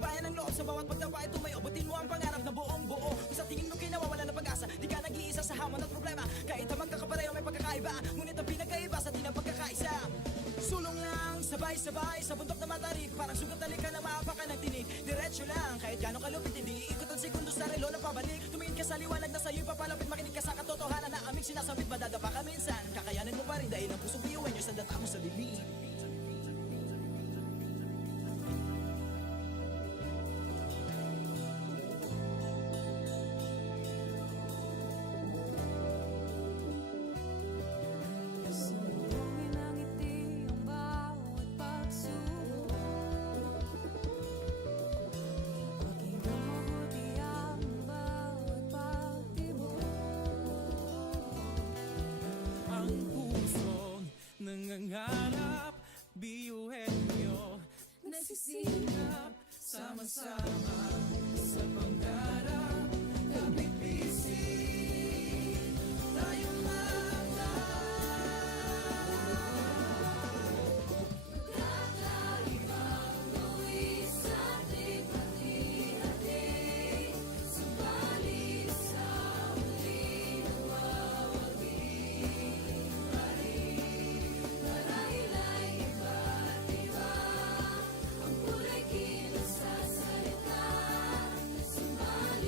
Katibayan ng loob sa bawat pagtawa ay tumayo. Butin mo ang pangarap na buong buo. Kung sa tingin mo kinawawala ng pag-asa, di ka nag-iisa sa hamon at problema. Kahit na magkakapareho may pagkakaiba, ngunit ang pinagkaiba sa di ng pagkakaisa. Sulong lang, sabay-sabay sa bundok na matarik. Parang sugat na lika na maapakan ng tinig. Diretso lang, kahit gano'ng kalupit, hindi ikot ang segundo sa relo na pabalik. Tumingin ka sa liwanag na sa'yo'y papalapit. Makinig ka sa katotohanan na aming sinasabit. Madadapa ka minsan, kakayanin mo pa rin dahil ang pusong biyuan nyo sa data mo sa dilim. Sumbungin ang ngiti ang bawat pagsubok. Pakinggan mabuti ang bawat pagtibok. Ang pusong nangangarap, biyuhin nyo, nagsisikap, sama-sama sa pangarap. Kapit bisig, tayo Kakaibang buwis sa ating hati-hati. Subalit sa huli nawawagi pa rin. Marahil ay iba't iba ang kulay kilos sa salita. Subalit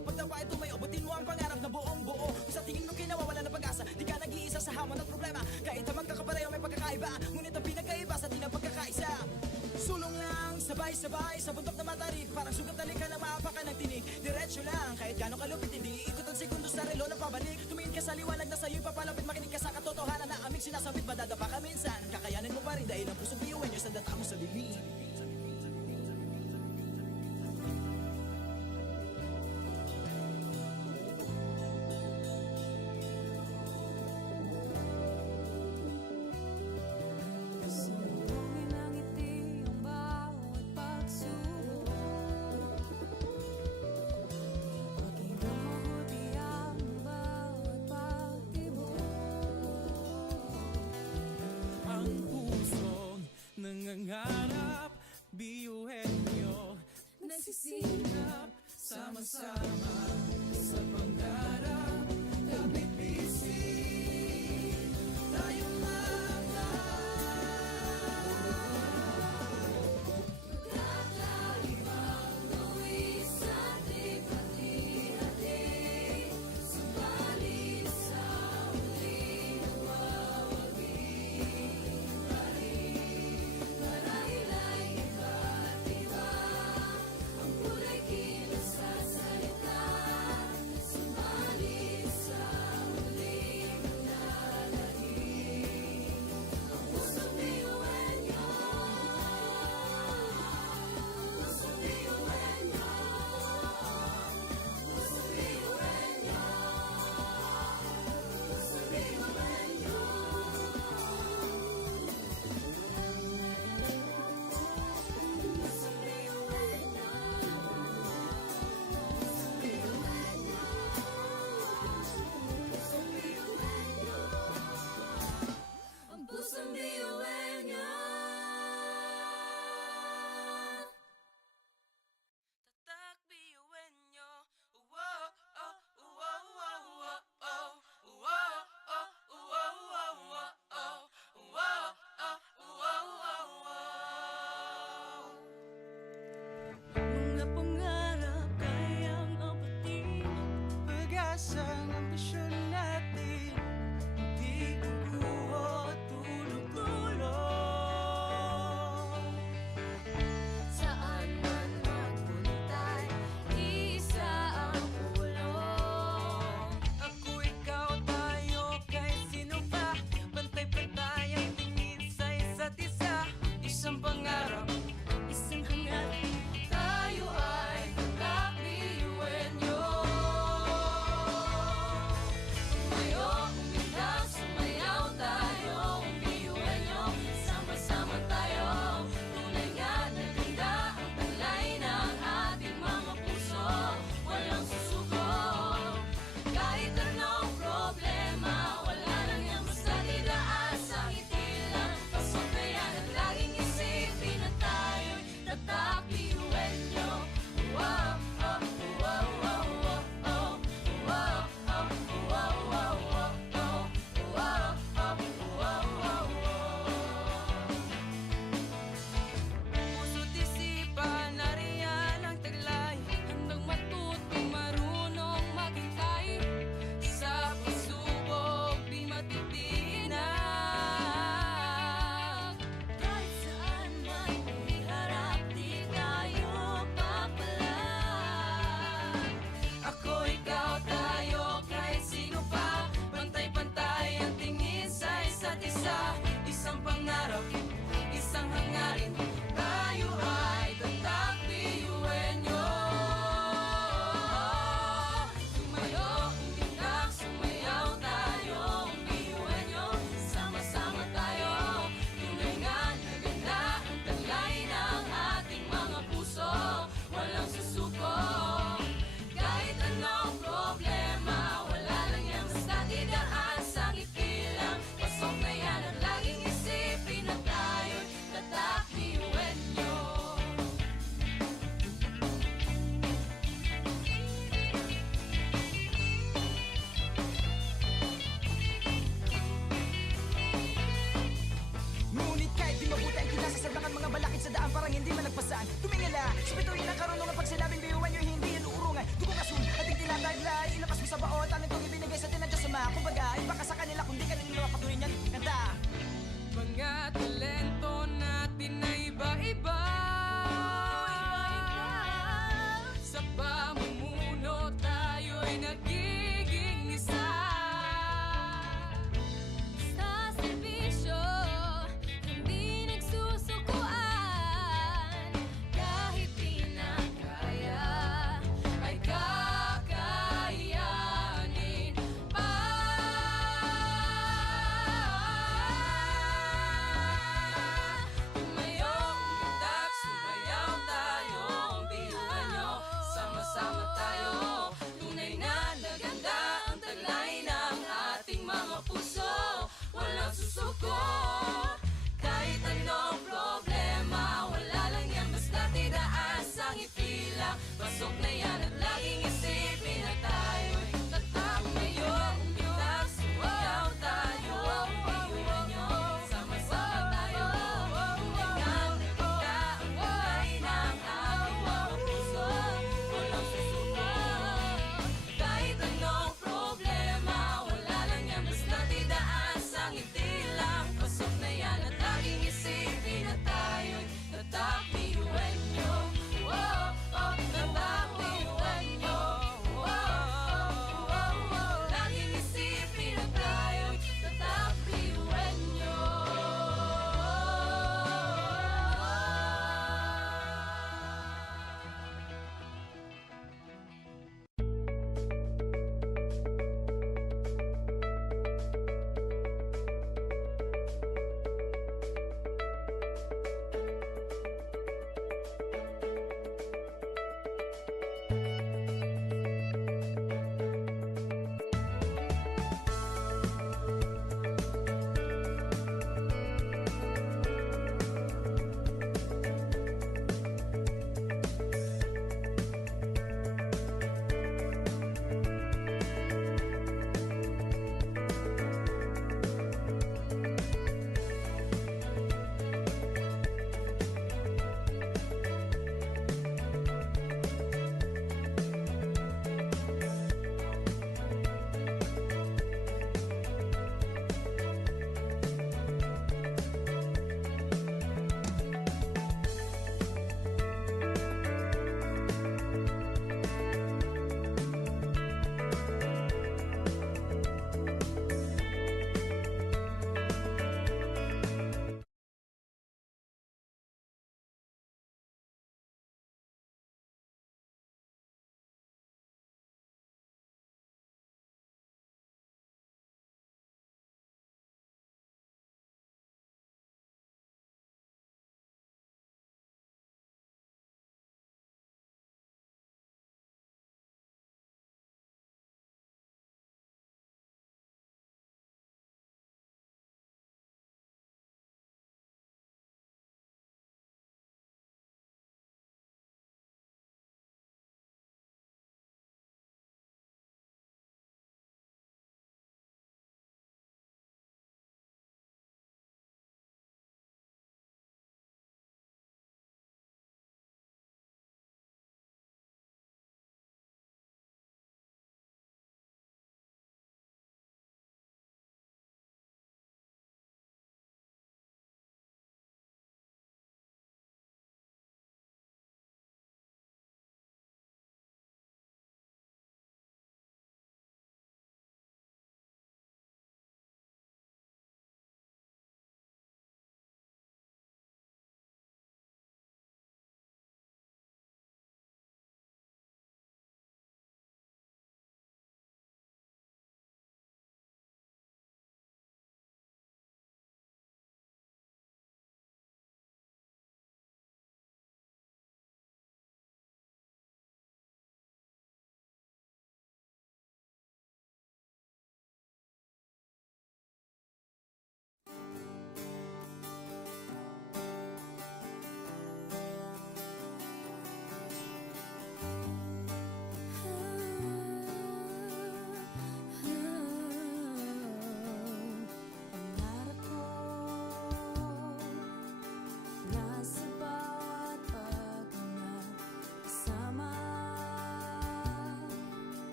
bawat pagtawa ay tumayo, butin mo ang pangarap na buong buo. Kung sa tingin mo kinawawala ng pag-asa, di ka nag-iisa sa hamon at problema. Kahit ang magkakapareho may pagkakaiba, ngunit ang pinagkaiba sa di na pagkakaisa. Sulong lang, sabay-sabay sa bundok na matarik, parang sugat na likha ng maapakan ng tinig. Diretso lang, kahit gano'ng kalupit, hindi ikot ang segundo sa relo na pabalik. Tumingin ka sa liwanag na sa'yo'y papalapit, makinig ka sa katotohanan na aming sinasabit. Madadapa ka minsan, kakayanin mo pa rin dahil ang puso biyuhin nyo sa data mo sa dilim. Sumugin ang ngiti ang bawat pagsubok. Paging mabuti ang bawat pagtibok. Ang pusong nangangarap, biyuhin nyo, nagsisikap, sama-sama sa pangarap. Labit bisig, tayong Kakaibang luwis at lipat-hati, subalit sa huli nagwawagi. Marahil ay iba't iba, ang kulay kilos sa salita, subalit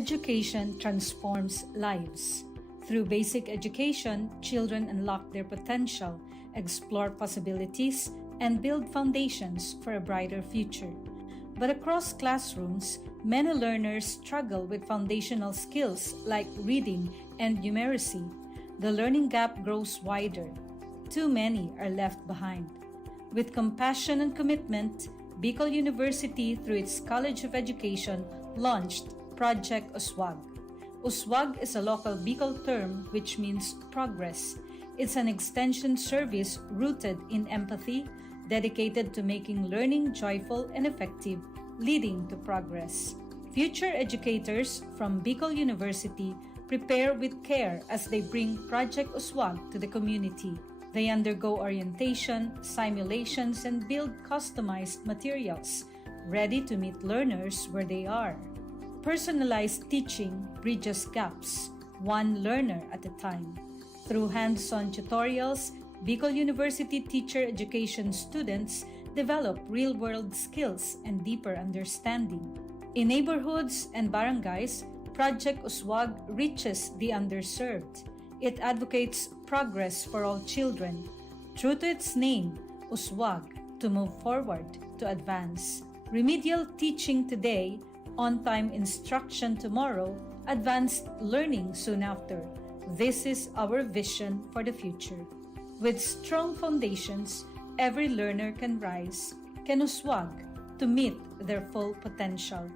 education transforms lives. Through basic education, children unlock their potential, explore possibilities, and build foundations for a brighter future. But across classrooms, many learners struggle with foundational skills like reading and numeracy. The learning gap grows wider. Too many are left behind. With compassion and commitment, Bicol University, through its College of Education, launched Project Uswag. Uswag is a local Bicol term which means progress. It's an extension service rooted in empathy, dedicated to making learning joyful and effective, leading to progress. Future educators from Bicol University prepare with care as they bring Project Uswag to the community. They undergo orientation, simulations, and build customized materials, ready to meet learners where they are. Personalized teaching bridges gaps, one learner at a time. Through hands-on tutorials, Bicol University teacher education students develop real-world skills and deeper understanding. In neighborhoods and barangays, Project Uswag reaches the underserved. It advocates progress for all children. True to its name, Uswag, to move forward, to advance. Remedial teaching today, on-time instruction tomorrow, advanced learning soon after. This is our vision for the future. With strong foundations, every learner can rise, can uswag, to meet their full potential.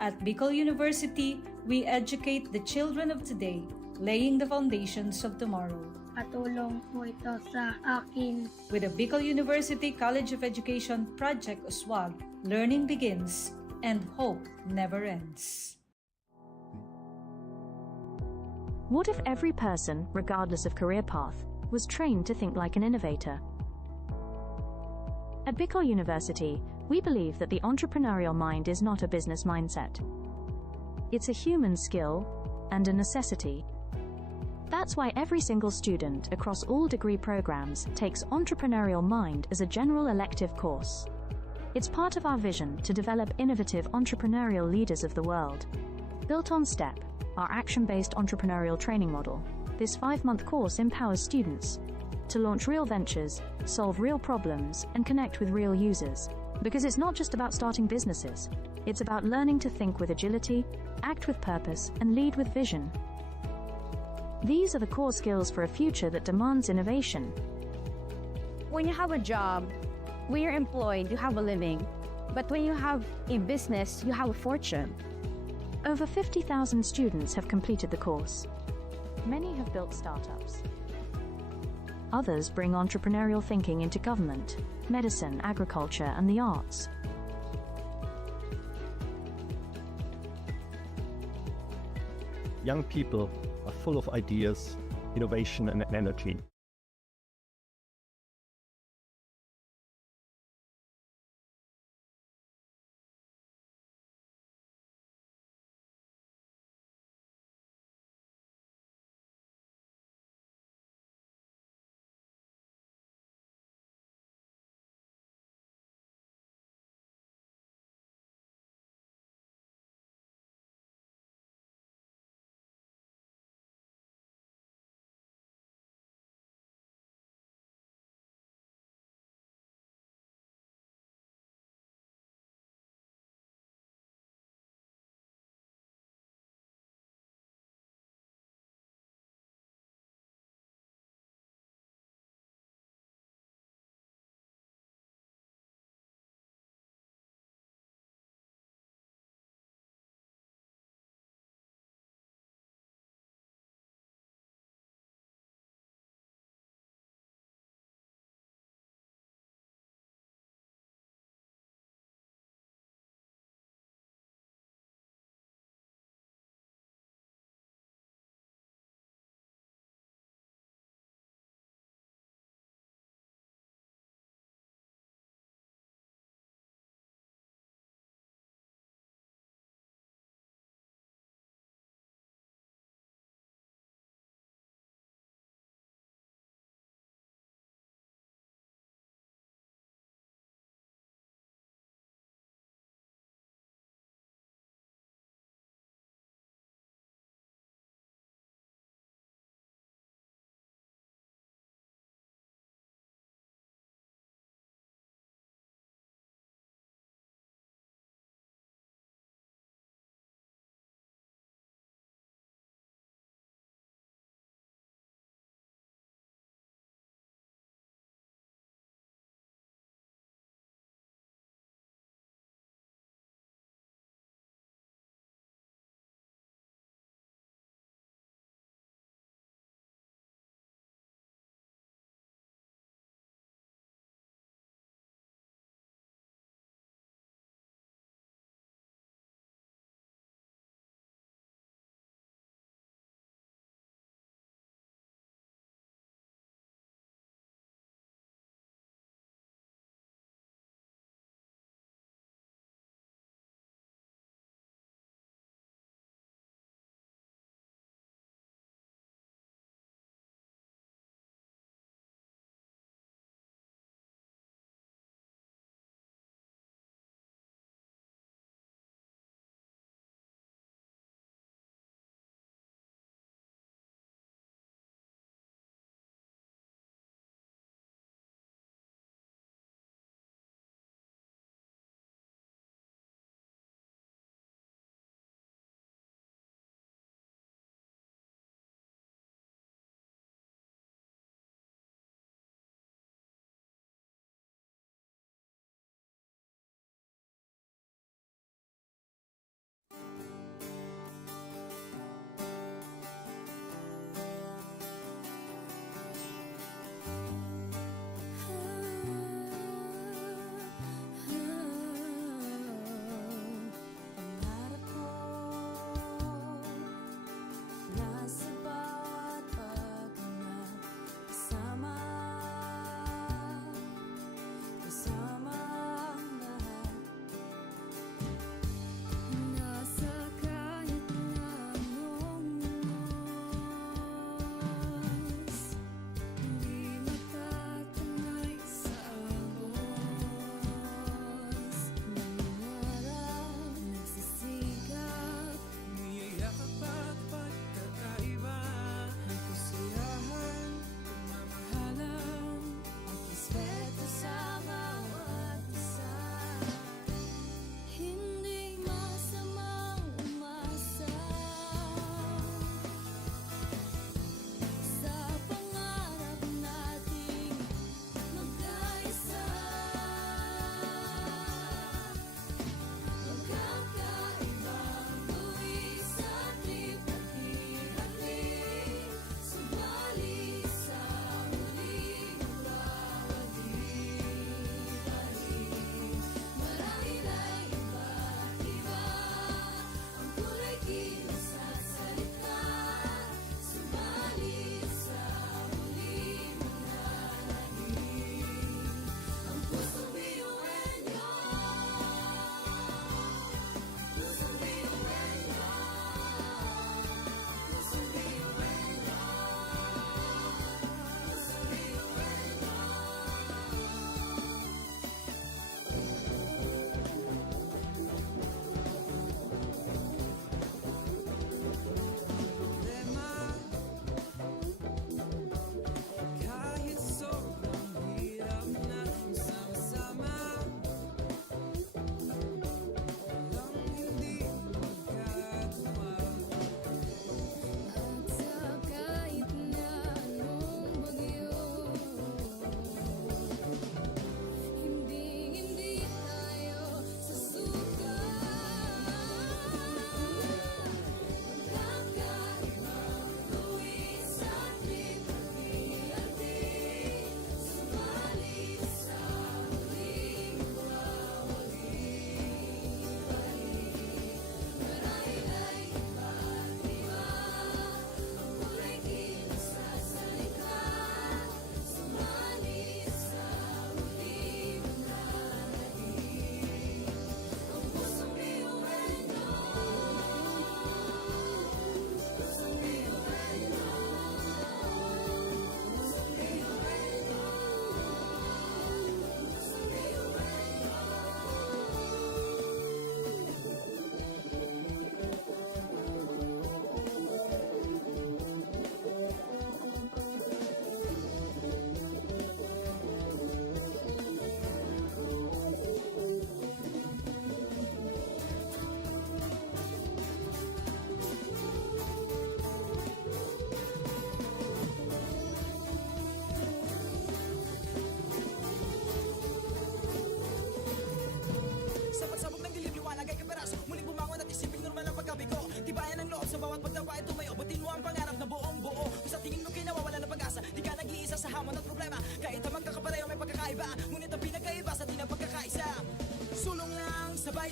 At Bicol University, we educate the children of today, laying the foundations of tomorrow. Patulong po ito sa akin. With the Bicol University College of Education Project Uswag, learning begins and hope never ends. What if every person, regardless of career path, was trained to think like an innovator? At Bicol University, we believe that the entrepreneurial mind is not a business mindset. It's a human skill and a necessity. That's why every single student across all degree programs takes Entrepreneurial Mind as a general elective course. It's part of our vision to develop innovative entrepreneurial leaders of the world. Built on STEP, our action-based entrepreneurial training model, this 5-month course empowers students to launch real ventures, solve real problems, and connect with real users. Because it's not just about starting businesses, it's about learning to think with agility, act with purpose, and lead with vision. These are the core skills for a future that demands innovation. When you have a job, when you're employed, you have a living. But when you have a business, you have a fortune. Over 50,000 students have completed the course. Many have built startups. Others bring entrepreneurial thinking into government, medicine, agriculture, and the arts. Young people are full of ideas, innovation, and energy.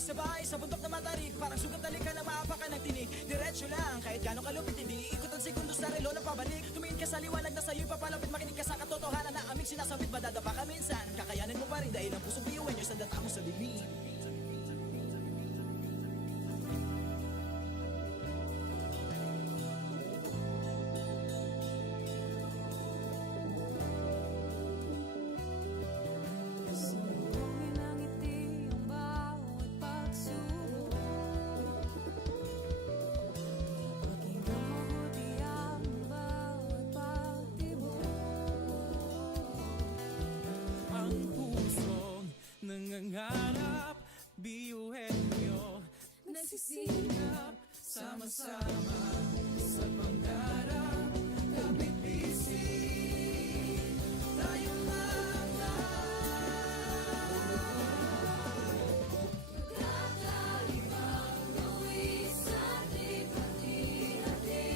sabay-sabay sa bundok na matarik, parang sugat na lika na maapakan ng tinig. Diretso lang, kahit gano'ng kalupit, hindi ikot ang sekundos sa relo na pabalik. Tumingin ka sa liwanag na sa'yo'y papalapit, makinig ka sa katotohanan na aming sinasabit. Madadapa ka minsan, kakayanin mo pa rin dahil ang pusong biyuhin nyo sa data mo sa bibig. Sumbungin ang ngiti ang bawat pagsubok. Pakinggan mabuti ang bawat pagtibok. Ang pusong nangangarap, biyuhin nyo. Nagsisikap, sama-sama sa pangarap. Kapit-bisig, tayong mga Kakaibang gawin sa ating hati-hati.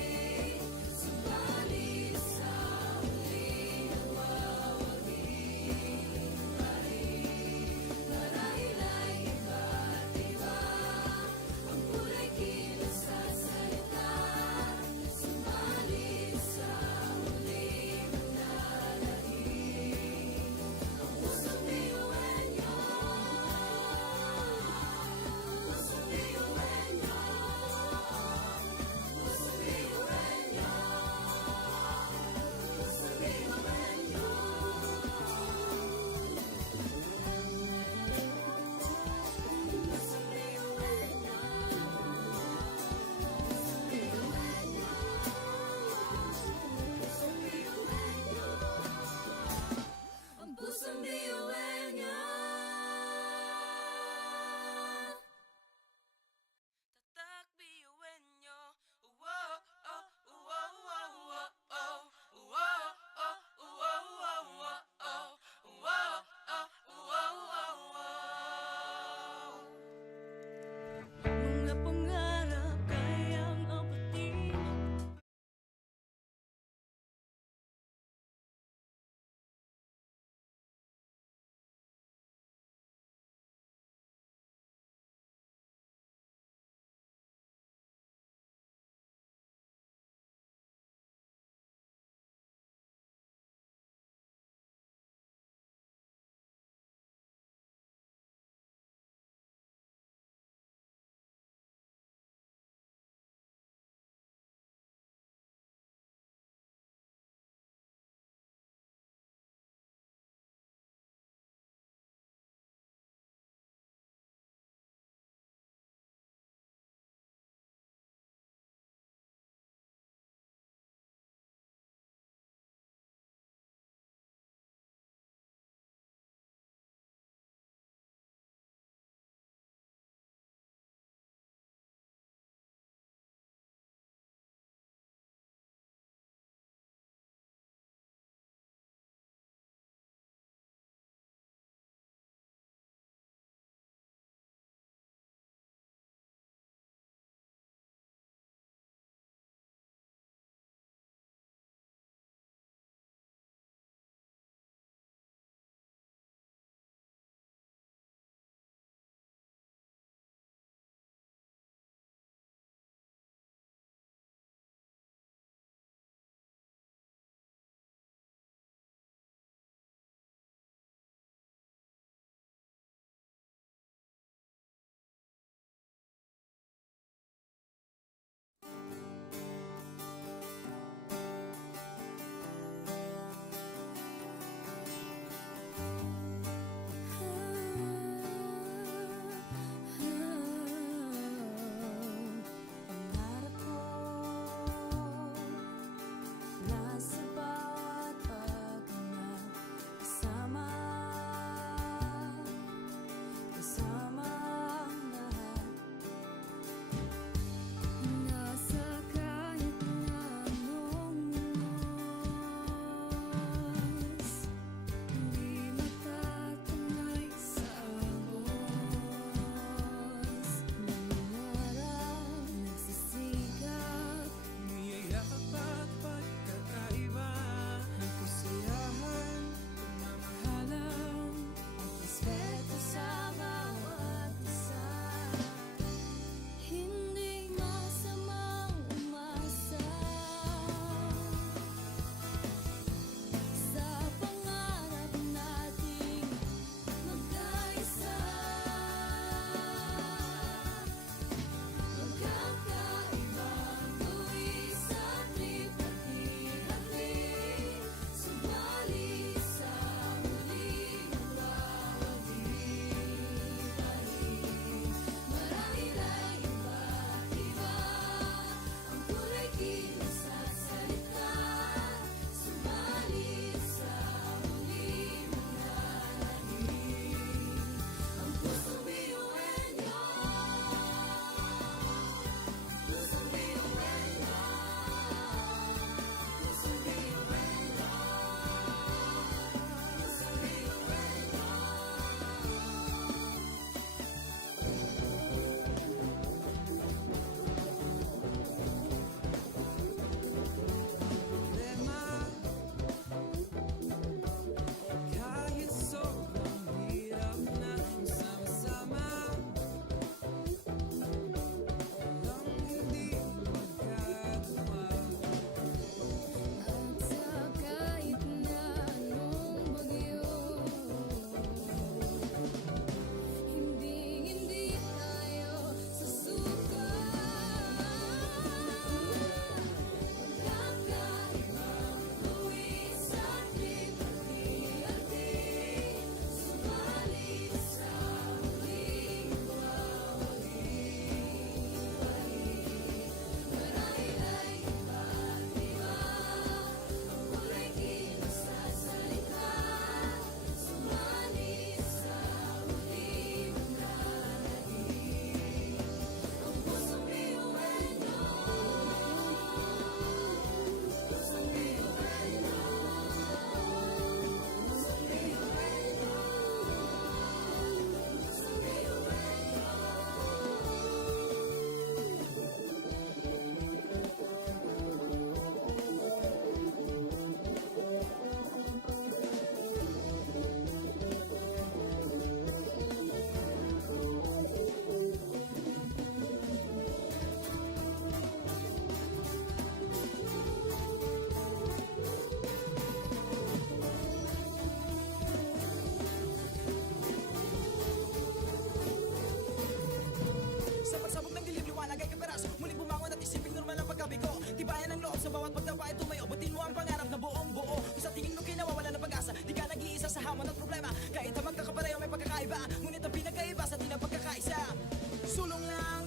Subalit sa huli nawawagi pa rin. Marahil ay iba't iba ang kulay kilos sa salita. Subalit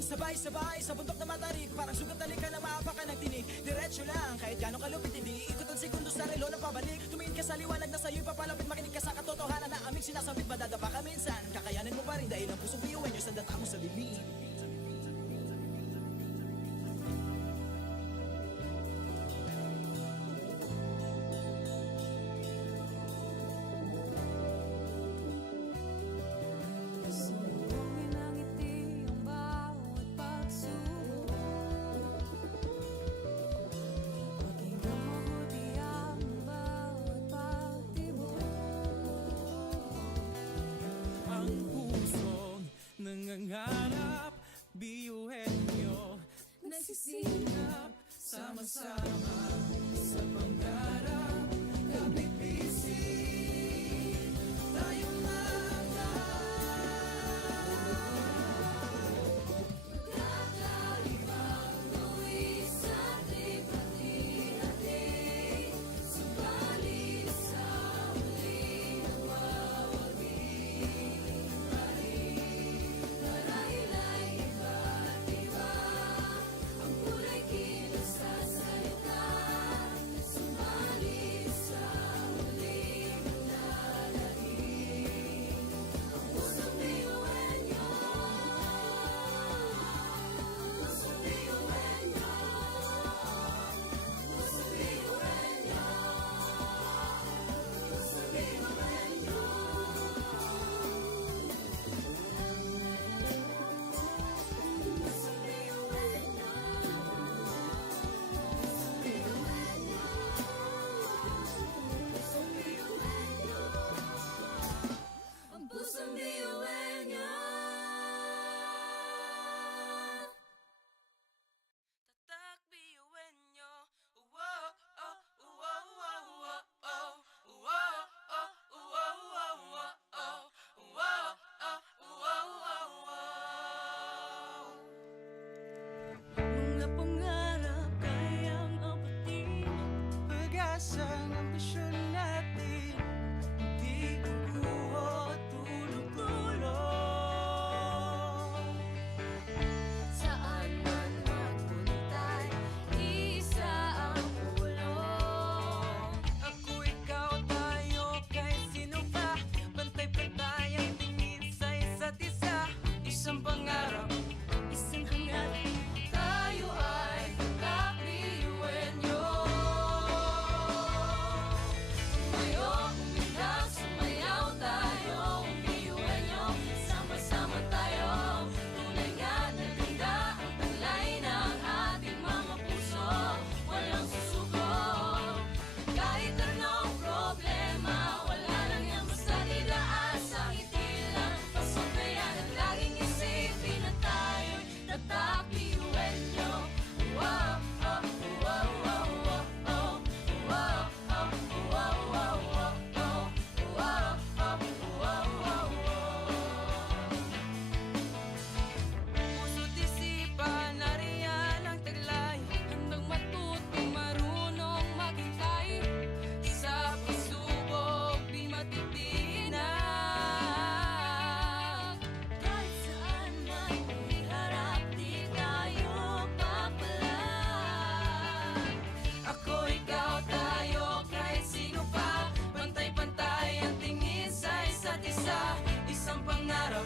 sabay-sabay sa bundok na matarik. Parang sugat na lika na maapakan ng tinig. Diretso lang, kahit gano'ng kalupit hindi ikot ang sekundos sa relo na pabalik. Tumingin ka sa liwanag na sa'yo'y papalapit. Makinig ka sa katotohanan na aming sinasabit. Madadapa ka minsan, kakayanin mo pa rin dahil ang pusong biyuan nyo sa data mo sa bibig. Sumbungin ang ngiti ang bawat pagsubok. Pakinggan mabuti ang bawat pagtibok. Ang pusong nangangarap, biyuhin nyo, nagsisikap, sama-sama sa pangarap. Kapit bisig, tayong mga Kakaibang tuwid sa ating hati-hati. Subalit sa huli nawawagi. Marahil ay iba't iba ang kulay kilos sa salita. Subalit sa huli manlalahim ang pusong biyuhan nyo. Pusong biyuhan nyo. Pusong biyuhan nyo. Pusong biyuhan nyo. Pusong biyuhan nyo. Pusong biyuhan nyo. Ang pusong biyuhan nyo. Tatak biyuhin nyo. Wow, oh, wow, wow, wow, oh. Wow, oh, wow, wow, wow, oh. Wow, oh, wow, wow, wow. mga pangarap kayang abutin. Pag-asang ambisyon natin, di kukuha tulog-tulog. Saan man magpuntay, isa ang ulong. Ako, ikaw, tayo, kahit sino pa. Pantay-pantay ang tingin sa isa't isa. Isang pangarap, isang hangarin. Tayo ay kakabiyuhin nyo. Tumayo, umilag, sumayaw tayo. Biyuhin nyo, sama-sama tayo. Tunay nga na ganda ang taglay ng ating mga puso. Walang susuko. Kahit anong problema, wala lang yan basta didaan sa ngiti lang. Pasok na yan at laging isipin na tayo'y tatak biyuhin nyo. Wow, oh, wow, wow, wow, oh. Wow, oh, wow, wow, wow, oh. Wow, oh, wow, wow, wow. Puso't isipan, nariyan ang taglay. Handang matutong marunong maghintay. Sa pagsubok, di matitinag. Kahit saan man iharap, di tayo papalag. Ako, ikaw, tayo, kahit sino pa. Pantay-pantay ang tingin sa isa't isa. Isang pangarap,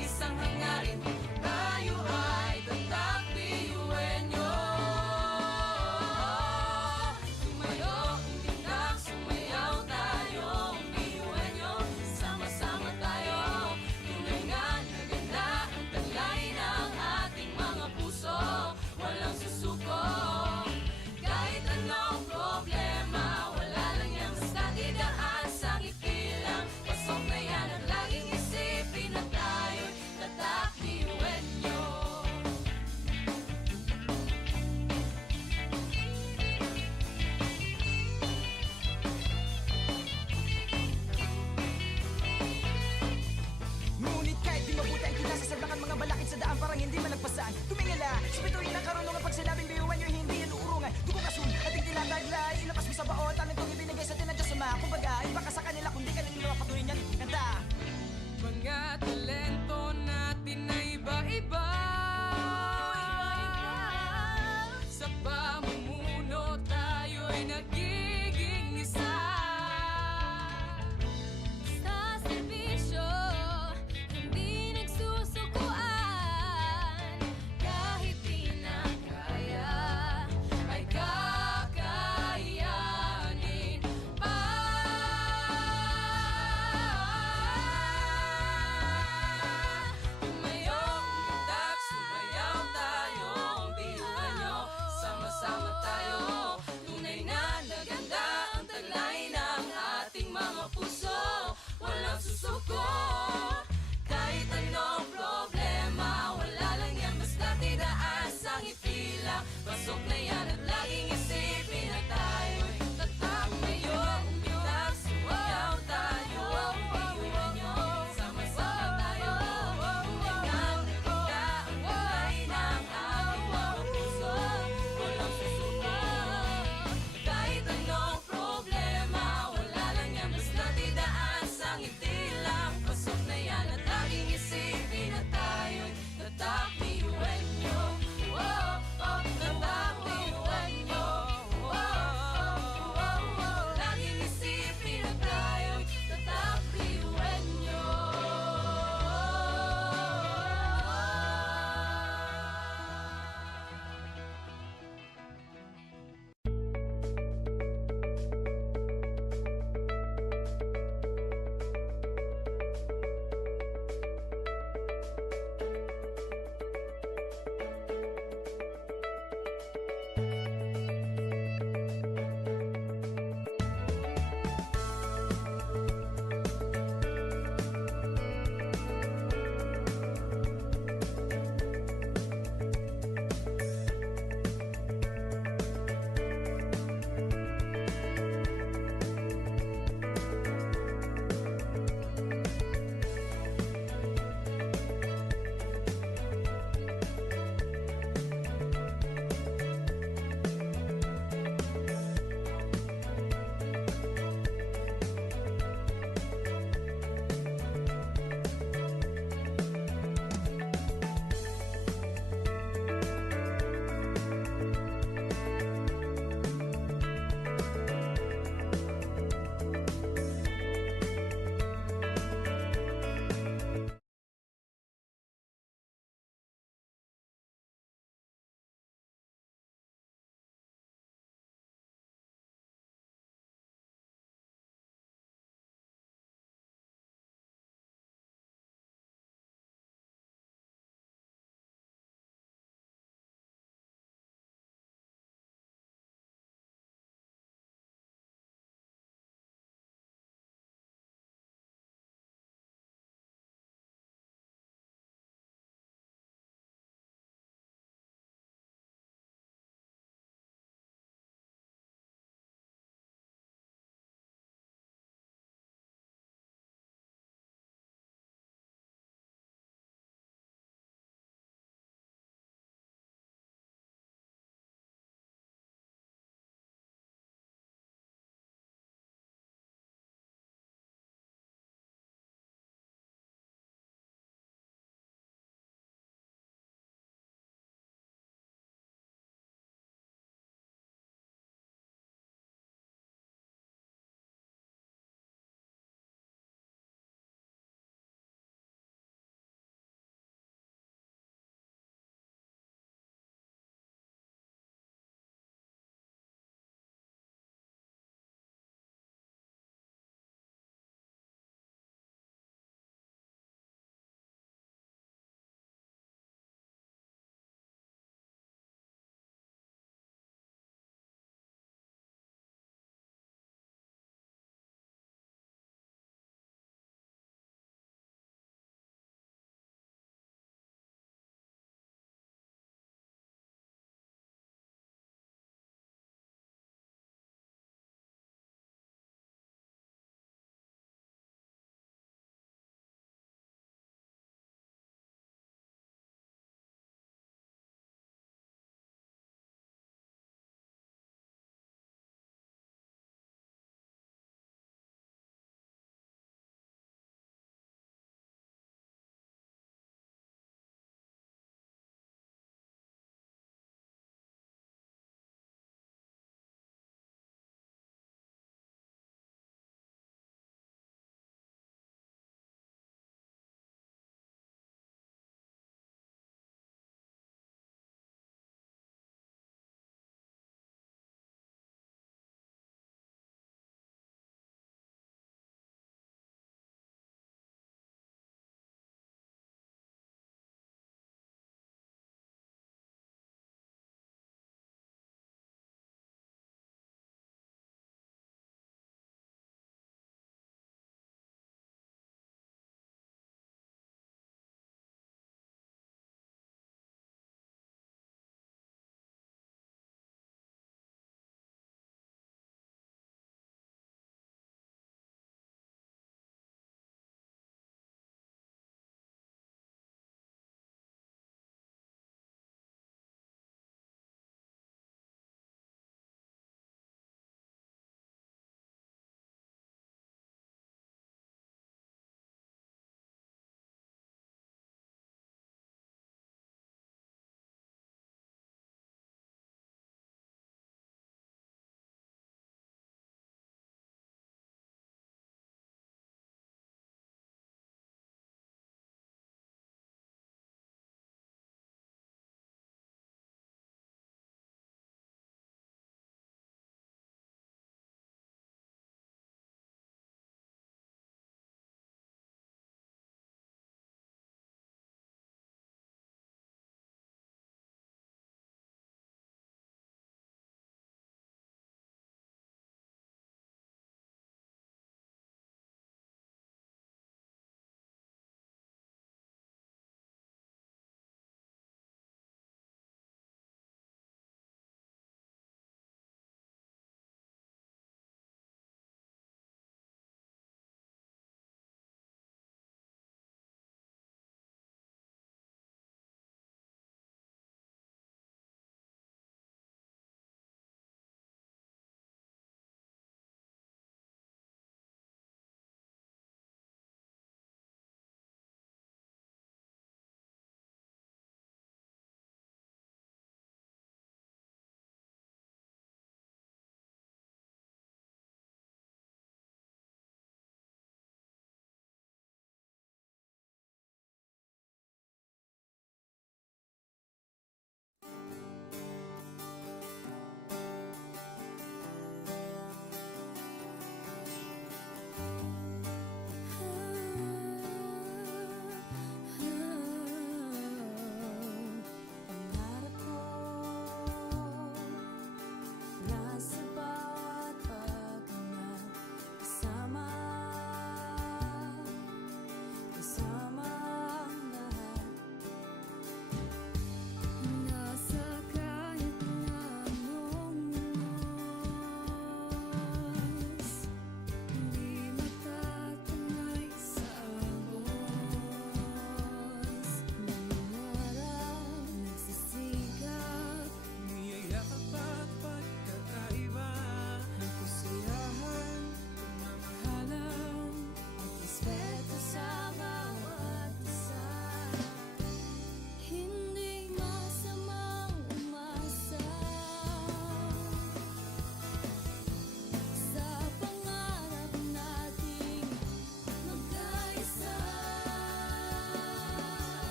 isang hangarin. Tayo ay tatak biyuhin nyo. Tumayo, umilag, sumayaw tayo. Biyuhin nyo, sama-sama tayo. Tunay nga na ganda ang taglay ng ating mga puso. Walang susuko. Kahit anong problema, wala lang yan basta didaan sa ngiti lang. Pasok na yan at laging isipin na tayo'y tatak biyuhin nyo. Ngunit kahit di mabuti ang kinasasadlakan mga balakid sa daan parang hindi malagpasan. Tumingala, sa bituin ng karunungan pag sinabing biyuhan nyo hindi yan uurungan. Dugo kasun, ating tinataglay, ilapas mo sa baon, talent kong ibinigay sa tinadya sa mga. Kumbaga, iba ka sa kanila kundi kanila patuloy niyan kanta. Mga talento natin na iba-iba. Pasok na yan at laging isipin na tayo'y tatak ngayon. Biglas, sumayaw tayo, iwan nyo, sama-sama tayo. Hanggang nakita ang kulay ng ating mga puso, walang susuko. Kahit anong problema, wala lang yan, basta didaan sa ngiti lang. Pasok na yan at laging isipin na tayo'y tatak, iwan nyo, tatak, iwan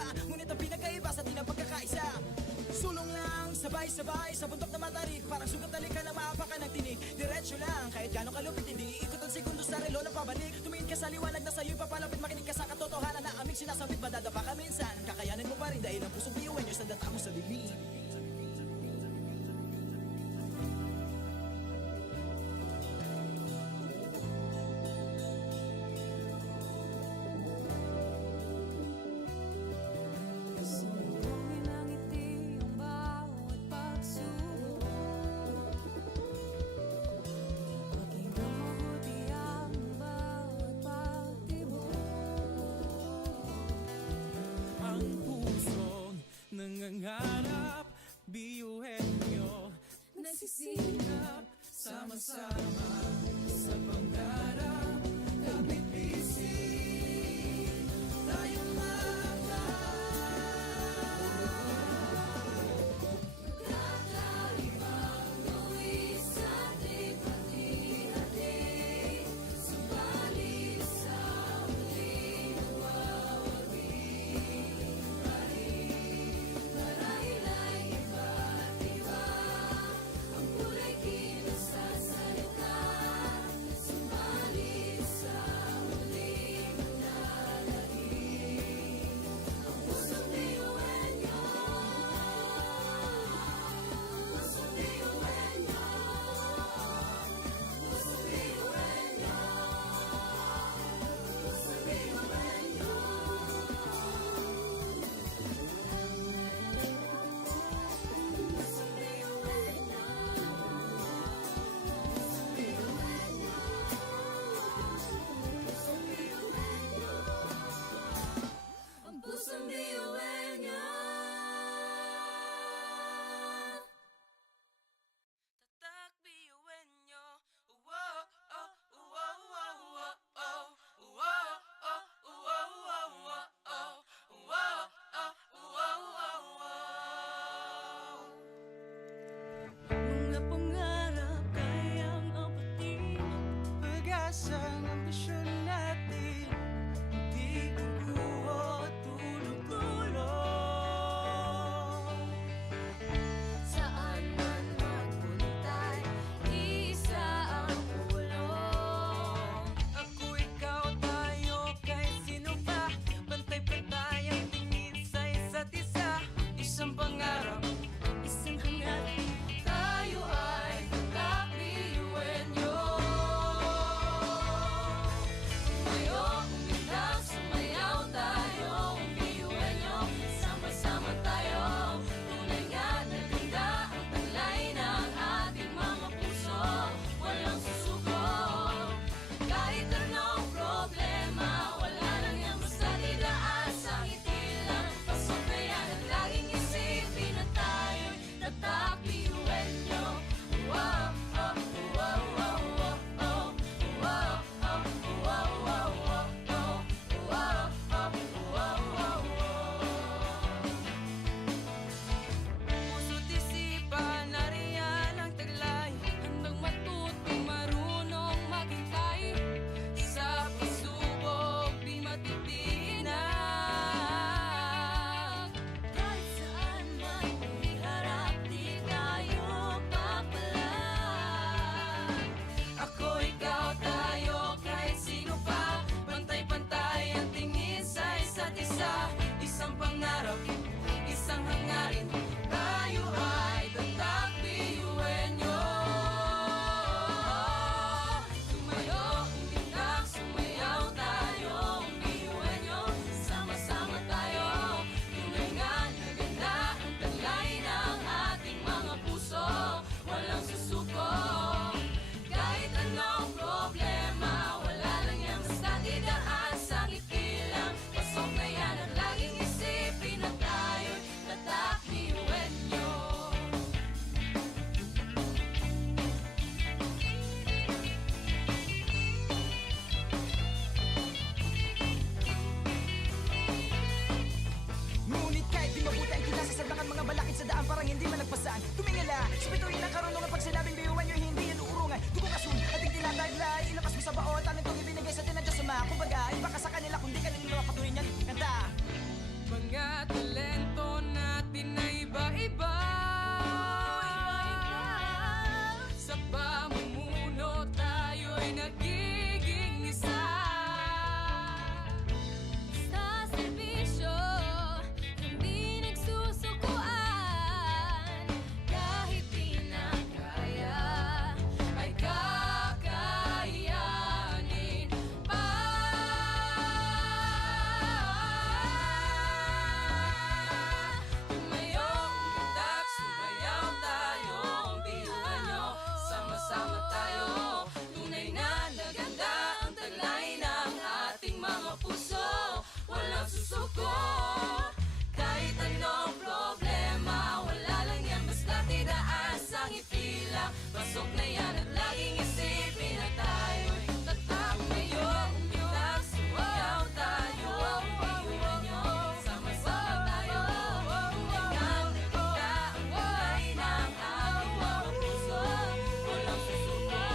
magkakaiba Ngunit ang pinagkaiba sa di na pagkakaisa Sulong lang, sabay-sabay sa bundok na matarik Parang sugat talikan na maapakan ng tinig Diretso lang, kahit gano'ng kalupit Hindi ikot ang segundo sa relo na pabalik Tumingin ka sa liwanag na sa'yo'y papalapit Makinig ka sa katotohanan na aming sinasabit Madadapa ka minsan, kakayanin mo pa rin Dahil ang pusong biyuan nyo sa data mo sa bibig Sumuhin ang ngiti ang bawat pagsubok Pakinggan mabuti ang bawat pagtibok Ang pusong nangangarap, biyuhin nyo Nagsisikap sama-sama sa pangarap. Kapit bisig, tayong Kakaibang tuwis at hati-hati Subalit sa huli nawawagi Marahil ay iba't iba Ang kulay kinasasalita Subalit sa huli manlalagi Ang pusong biyuhan nyo Pusong biyuhan nyo Pusong biyuhan nyo Pusong biyuhan nyo Pusong biyuhan nyo Pusong biyuhan nyo Pusong biyuhan nyo Ang pusong biyuhan nyo tatak biyuhin nyo. Wow, oh, wow, wow, wow, oh. Wow, oh, wow, wow, wow, oh. Wow, oh, wow, wow, wow. Mga pangarap kayang apatin Pag-asa ang ambisyon natin, di kukuha tulog-tulog. Saan man magpuntay Isa ang ulong Ako, ikaw, tayo, kahit sino pa Pantay-pantay ang tingin sa isa't isa. Isang pangarap, Isang hangarin Tayo ay kakabiyuhin nyo Tumayo, umilag, sumayaw tayo Biyuhin nyo, sama-sama tayo Tunay nga na ganda ang taglay ng ating mga puso Walang susuko Kahit anong problema Wala lang yan basta didaan sa ngiti lang Pasok na yan at laging isipin na tayo'y tatak biyuhin nyo Wow, oh, wow, wow, wow, oh Wow, oh, wow, wow, wow, oh Wow, oh, wow, wow, wow puso't isipan, nariyan ang taglay. Handang matutong marunong maghintay Sa pagsubok, di matitinag. Kahit saan man iharap, di tayo papalag Ako, ikaw, tayo, kahit sino pa Pantay-pantay ang tingin sa isa't isa. Isang pangarap, isang hangarin, tayo ay tatak biyuhin nyo. Tumayo, umilag, sumayaw tayo Biyuhin nyo, sama-sama tayo Tunay nga na ganda ang taglay ng ating mga puso Walang susuko Kahit anong problema Wala lang yan basta didaan sa ngiti lang Pasok na yan at laging isipin na tayo'y tatak biyuhin nyo Ngunit kahit di mabuti ang kinasasabakan mga balakid sa daan Parang hindi malagpasan Tumingala sa bituin ng karunungan pag sinabing Pasok na yan at laging isipin na tayo'y tatak ngayon. Biglas sumayaw tayo, iwan nyo, sama-sama tayo. Tingnan na kita ang kulay ng aking mga puso, walang susuko.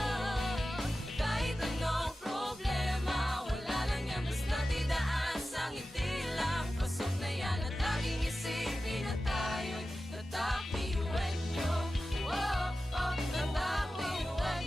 Kahit anong problema, wala lang yan, basta't idaan sa ngiti lang. Pasok na yan at laging isipin na tayo'y tatak, iwan nyo. Tatak, iwan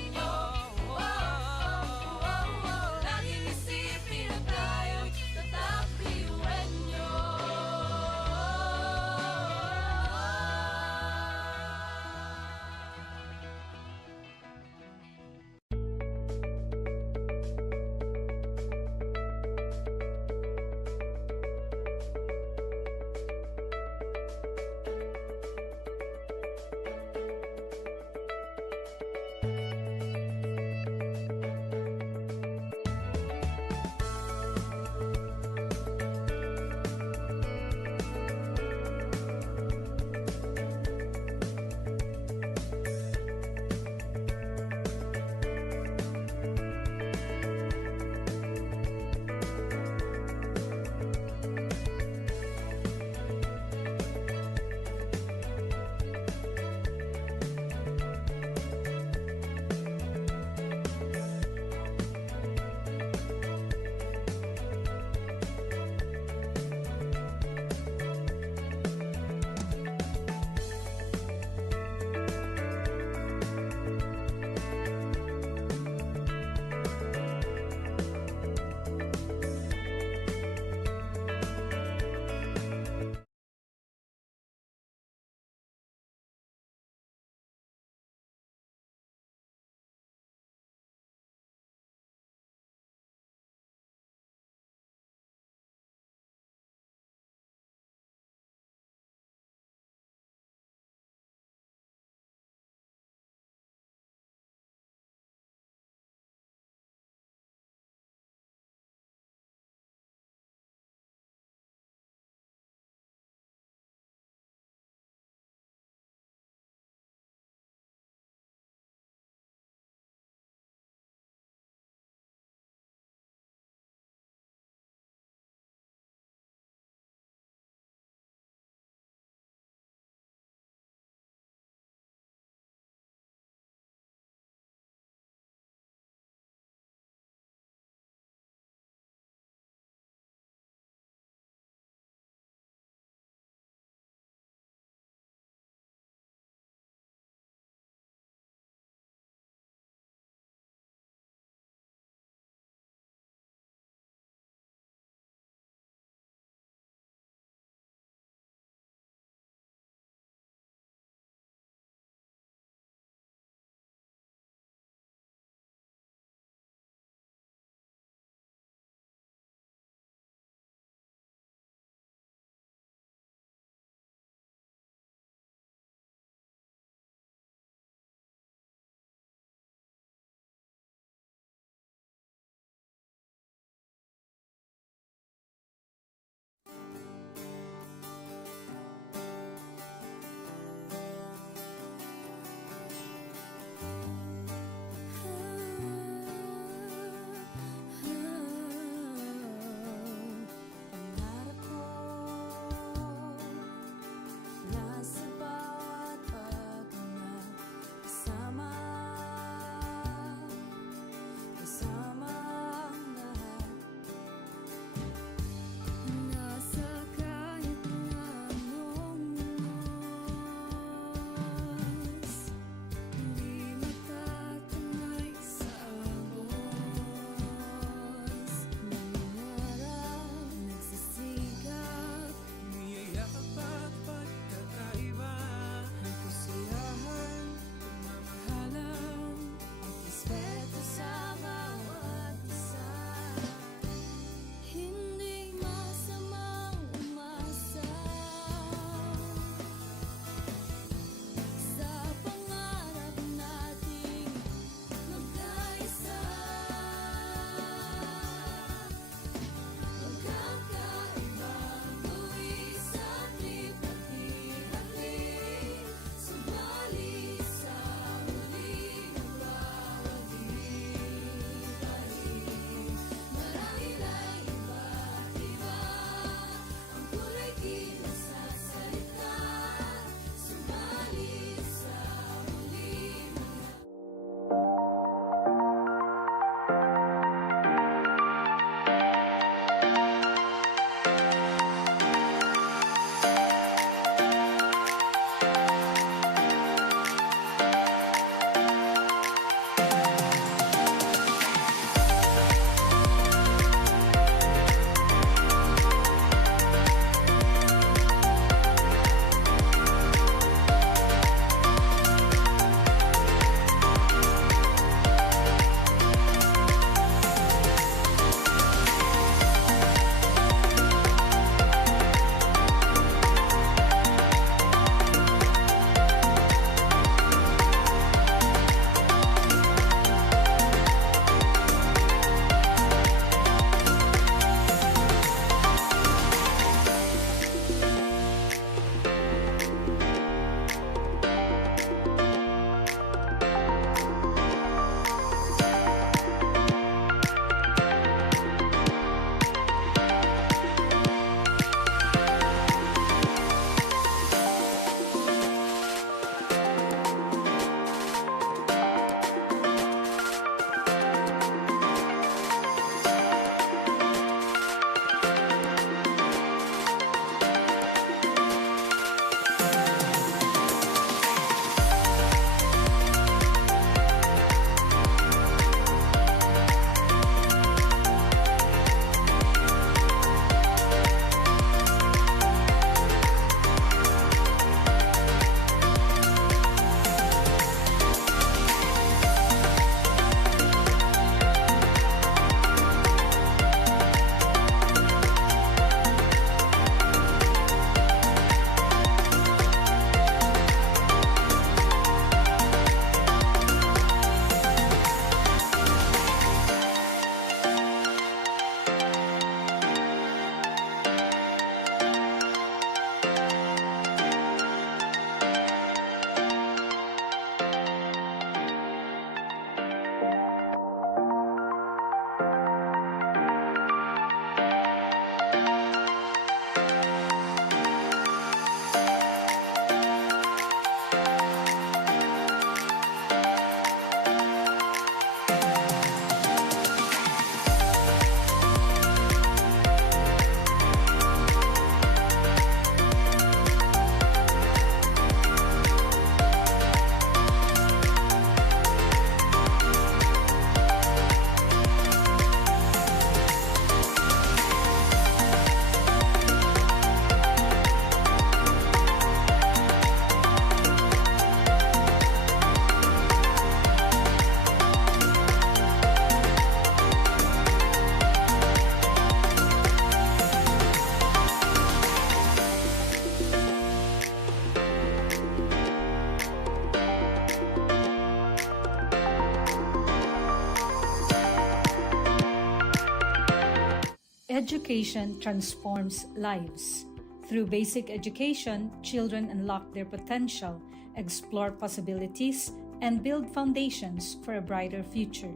Education transforms lives. Through basic education, children unlock their potential, explore possibilities, and build foundations for a brighter future.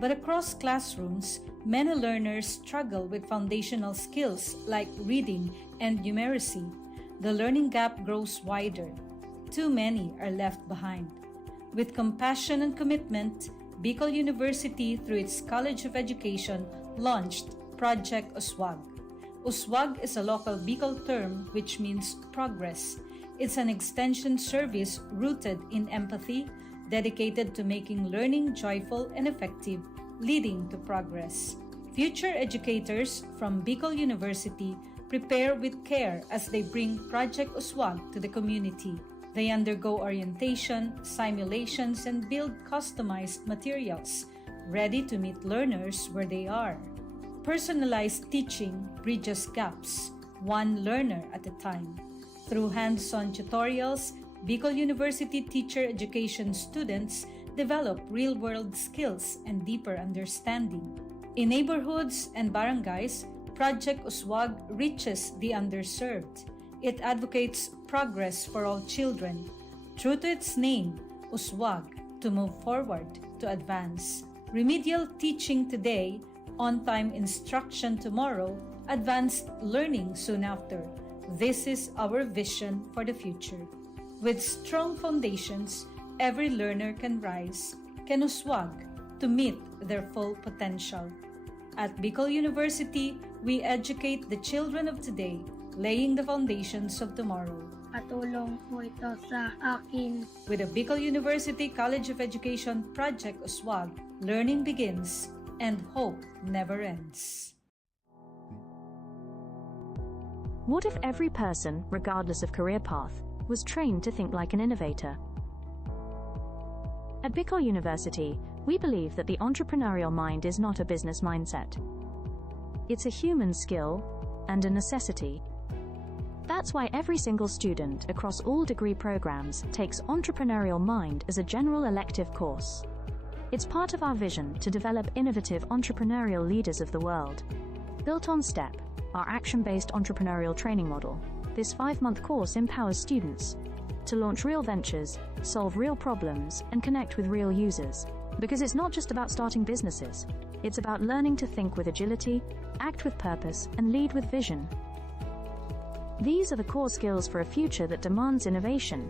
But across classrooms, many learners struggle with foundational skills like reading and numeracy. The learning gap grows wider. Too many are left behind. With compassion and commitment, Bicol University, through its College of Education, launched Project USWAG. USWAG is a local Bicol term which means progress. It's an extension service rooted in empathy, dedicated to making learning joyful and effective, leading to progress. Future educators from Bicol University prepare with care as they bring Project USWAG to the community. They undergo orientation, simulations, and build customized materials, ready to meet learners where they are. Personalized teaching bridges gaps, one learner at a time. Through hands-on tutorials, Bicol University teacher education students develop real-world skills and deeper understanding. In neighborhoods and barangays, Project USWAG reaches the underserved. It advocates progress for all children. True to its name, USWAG, to move forward, to advance. Remedial teaching today, on-time instruction tomorrow, advanced learning soon after. This is our vision for the future. With strong foundations, every learner can rise, can USWAG, to meet their full potential. At Bicol University, we educate the children of today, laying the foundations of tomorrow. Katulong po ito sa akin. With the Bicol University College of Education Project USWAG, learning begins and hope never ends. What if every person, regardless of career path, was trained to think like an innovator? At Bicol University, we believe that the entrepreneurial mind is not a business mindset. It's a human skill and a necessity. That's why every single student across all degree programs takes Entrepreneurial Mind as a general elective course. It's part of our vision to develop innovative entrepreneurial leaders of the world. Built on STEP, our action-based entrepreneurial training model, this 5-month course empowers students to launch real ventures, solve real problems, and connect with real users. Because it's not just about starting businesses, it's about learning to think with agility, act with purpose, and lead with vision. These are the core skills for a future that demands innovation.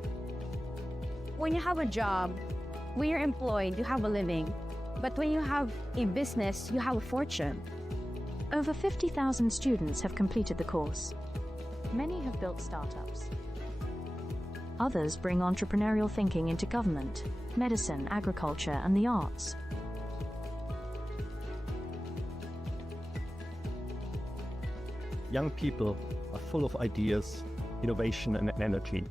When you have a job, when you're employed, you have a living. But when you have a business, you have a fortune. Over 50,000 students have completed the course. Many have built startups. Others bring entrepreneurial thinking into government, medicine, agriculture, and the arts. Young people are full of ideas, innovation, and energy.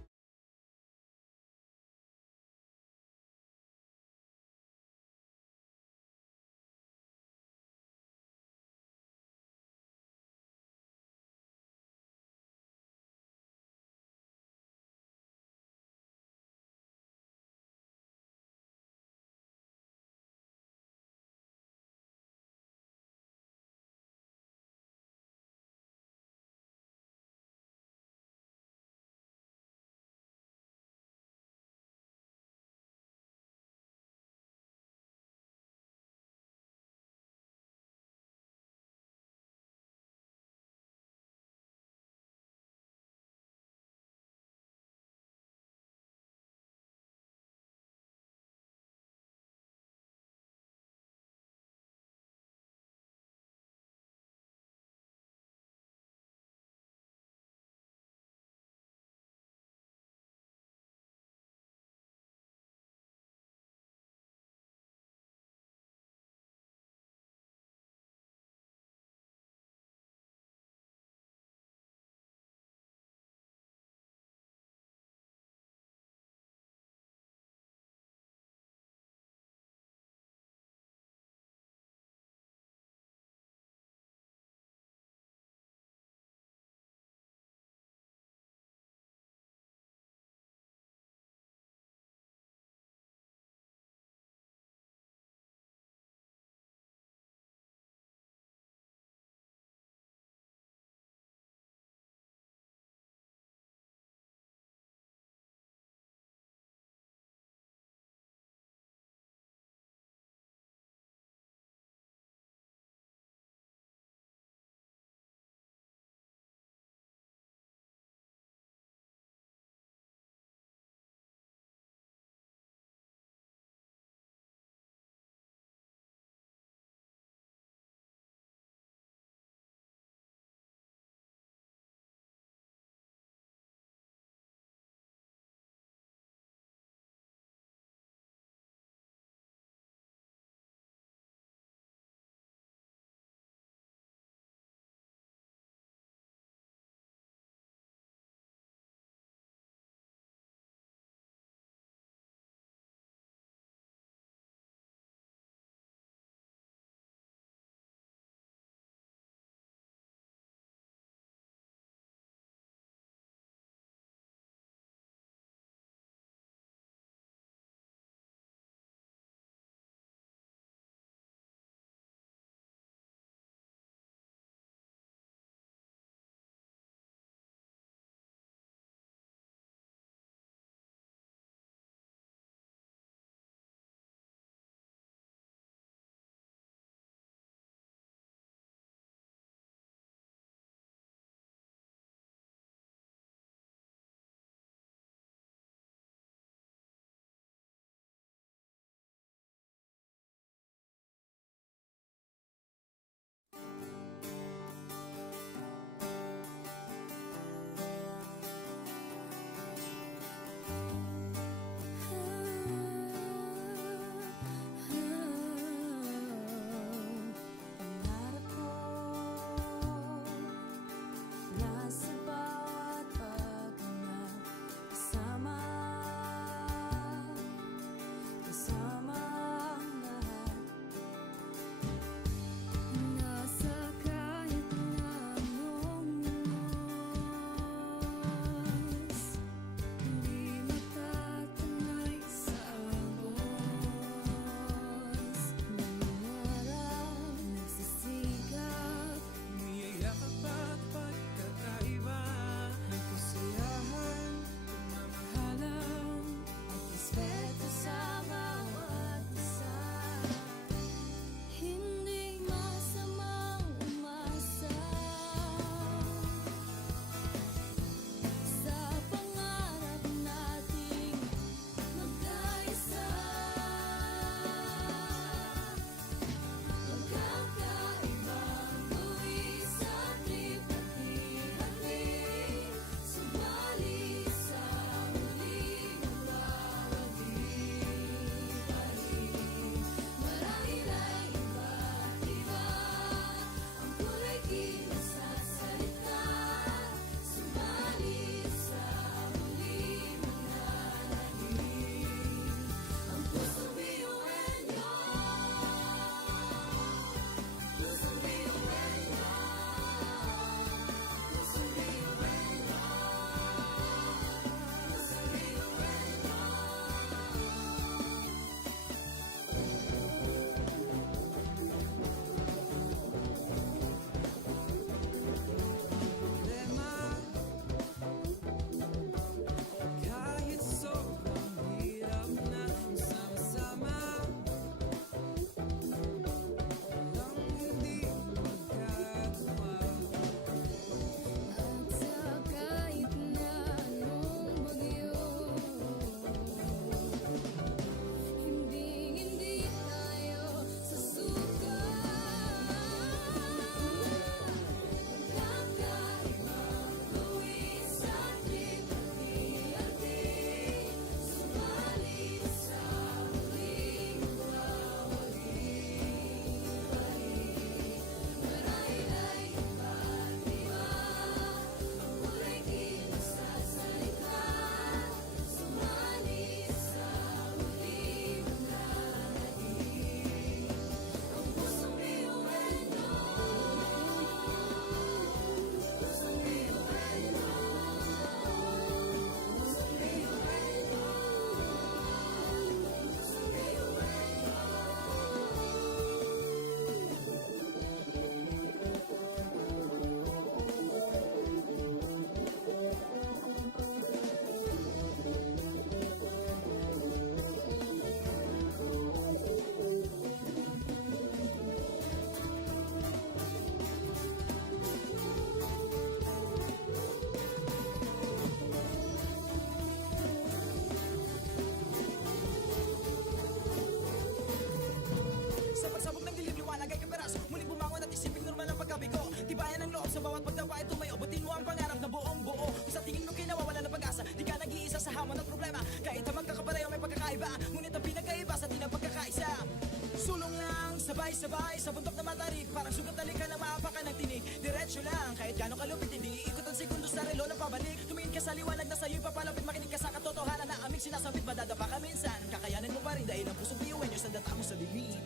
sabay-sabay sa bundok na matarik, parang sugat na lika na maapakan ng tinig. Diretso lang, kahit gano'ng kalupit, hindi ikot ang segundo sa relo na pabalik. Tumingin ka sa liwanag na sa'yo'y papalapit, makinig ka sa katotohanan na aming sinasabit. Madadapa ka minsan, kakayanin mo pa rin dahil ang pusong biyuin nyo sa data mo sa bibig.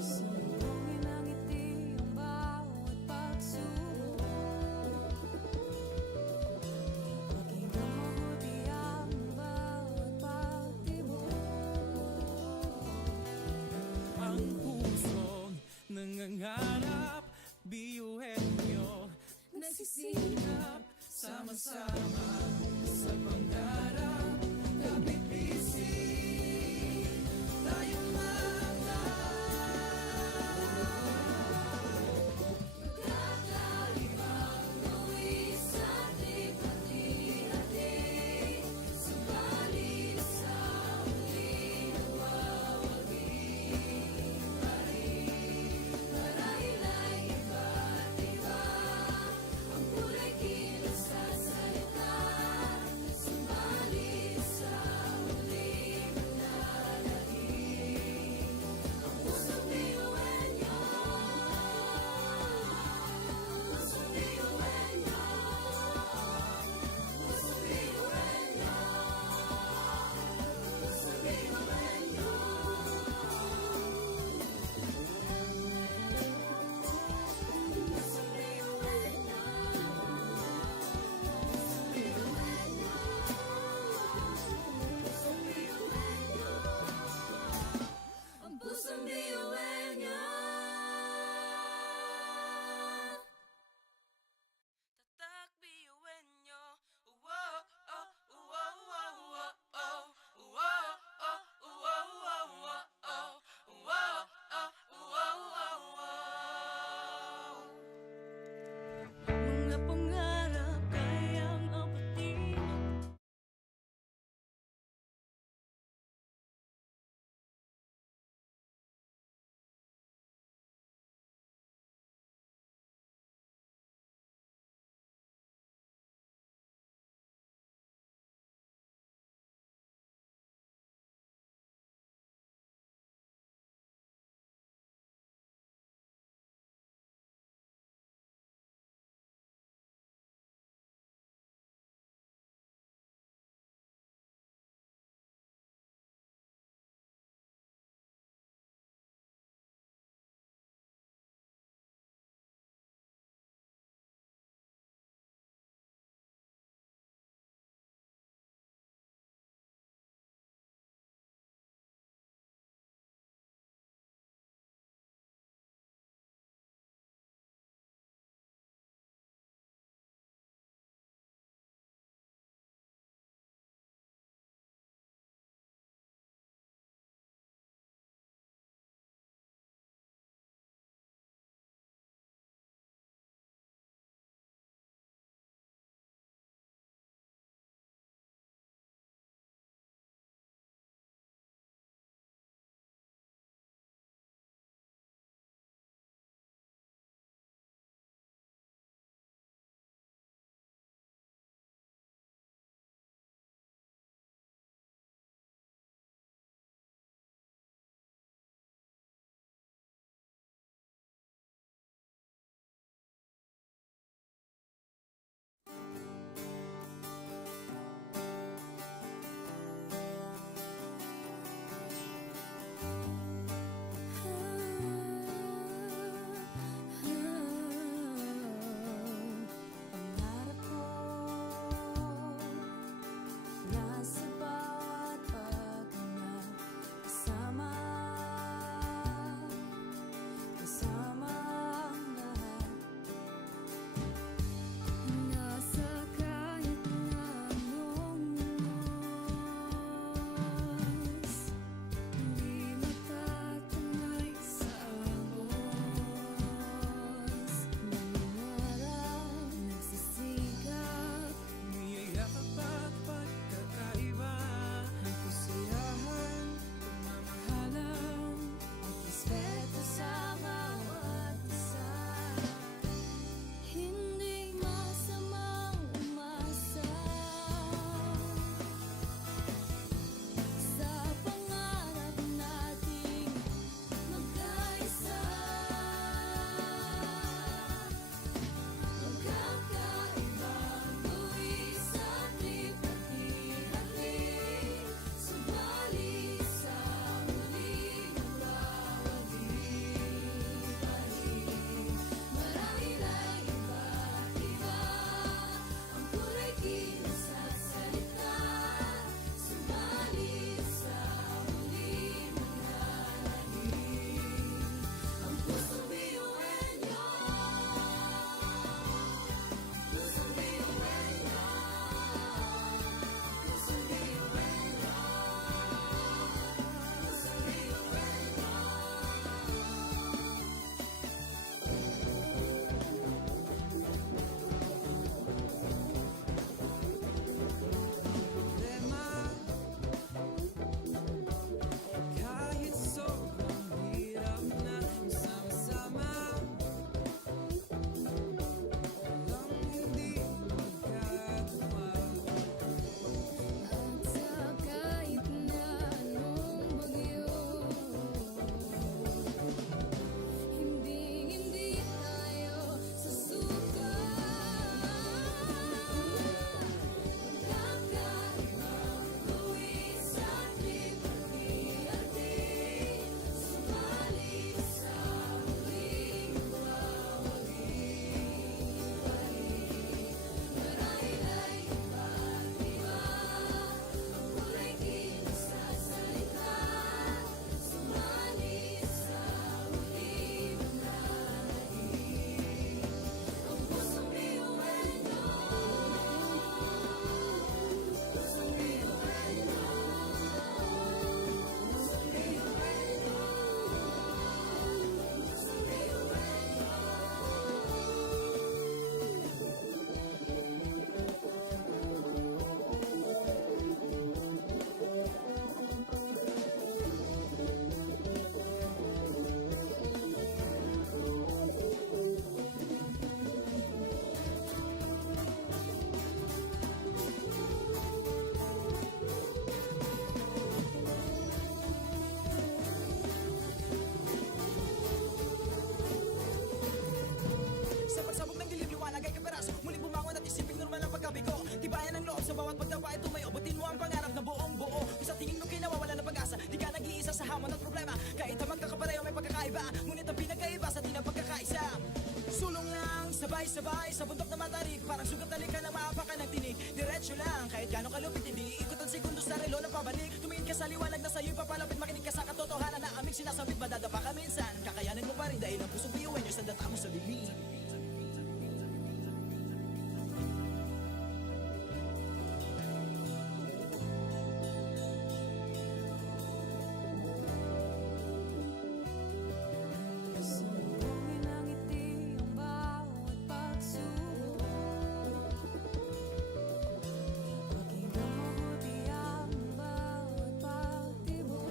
Sumugin ang ngiti ang bawat pagsubok. Pakinggan mabuti ang bawat pagtibok. Ang pusong nangangarap, biyuhin nyo nagsisikap, sama-sama sa pangarap. Kapit bisig, tayong mga Kakaibang buwis sa hati-hati, subalit sa huli nawawagi pa rin. Marahil ay iba't iba ang kulay kilos sa salita, subalit sa huli mananahimik. sabay-sabay sa bundok na matarik, parang sugat na lika na maapakan ng tinig. Diretso lang, kahit gano'ng kalupit, hindi ikot ang sekundos sa relo na pabalik. Tumingin ka sa liwanag na sa'yo'y papalapit, makinig ka sa katotohanan na aming sinasabit. Madadapa ka minsan, kakayanin mo pa rin dahil ang pusong biyuin nyo sa data mo sa bibig. Sambungin ang ngiti ang bawat pagsubok. Pakinggan mabuti ang bawat pagtibok.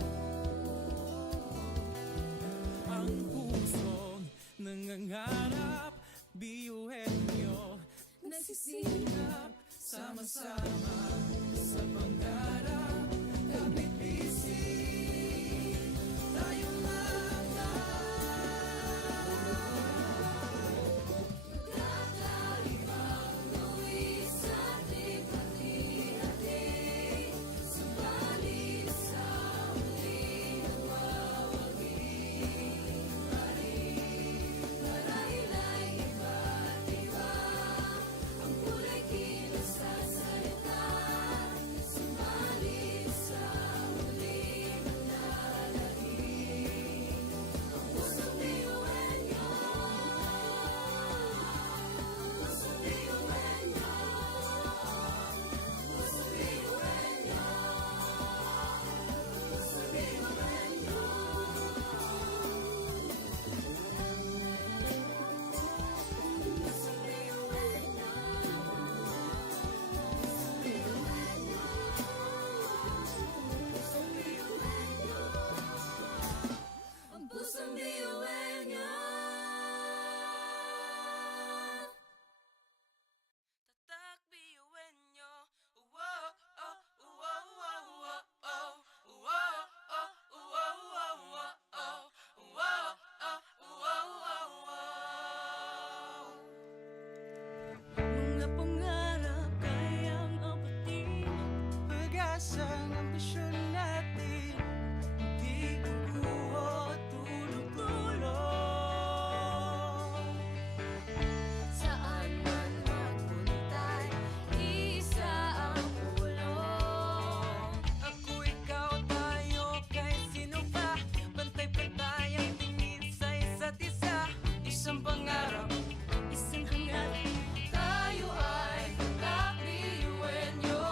Ang pusong nangangarap, biyuhin nyo, nagsisikap, sama-sama sa pangarap. Kapit bisig, tayong Kakaibang luwis sa ating hati-hati. Subalit sa huling nagwawagi. Marahil ay iba't iba ang kulay kilos sa salita. Subalit sa huling nanlalahim ang pusong biyuhin nyo. Pusong biyuhin nyo. Pusong biyuhin nyo. Pusong biyuhin nyo. Pusong biyuhin nyo. Pusong biyuhin nyo. Ang pusong biyuhin nyo. tatak biyuhin nyo. Wow, oh, wow, wow, wow, oh. Wow, oh, wow, wow, wow, oh. Wow, oh, wow, wow, wow. Mga pangarap kayang abutin, pag-asang ambisyon natin, di kukuha tulog-tulog. Saan man magpuntay, isa ang ulo. Ako, ikaw, tayo, kahit sino pa, pantay-pantay ang tingin sa isa't isa. Isang pangarap, isang hangarin, tayo ay tatak biyuhin nyo.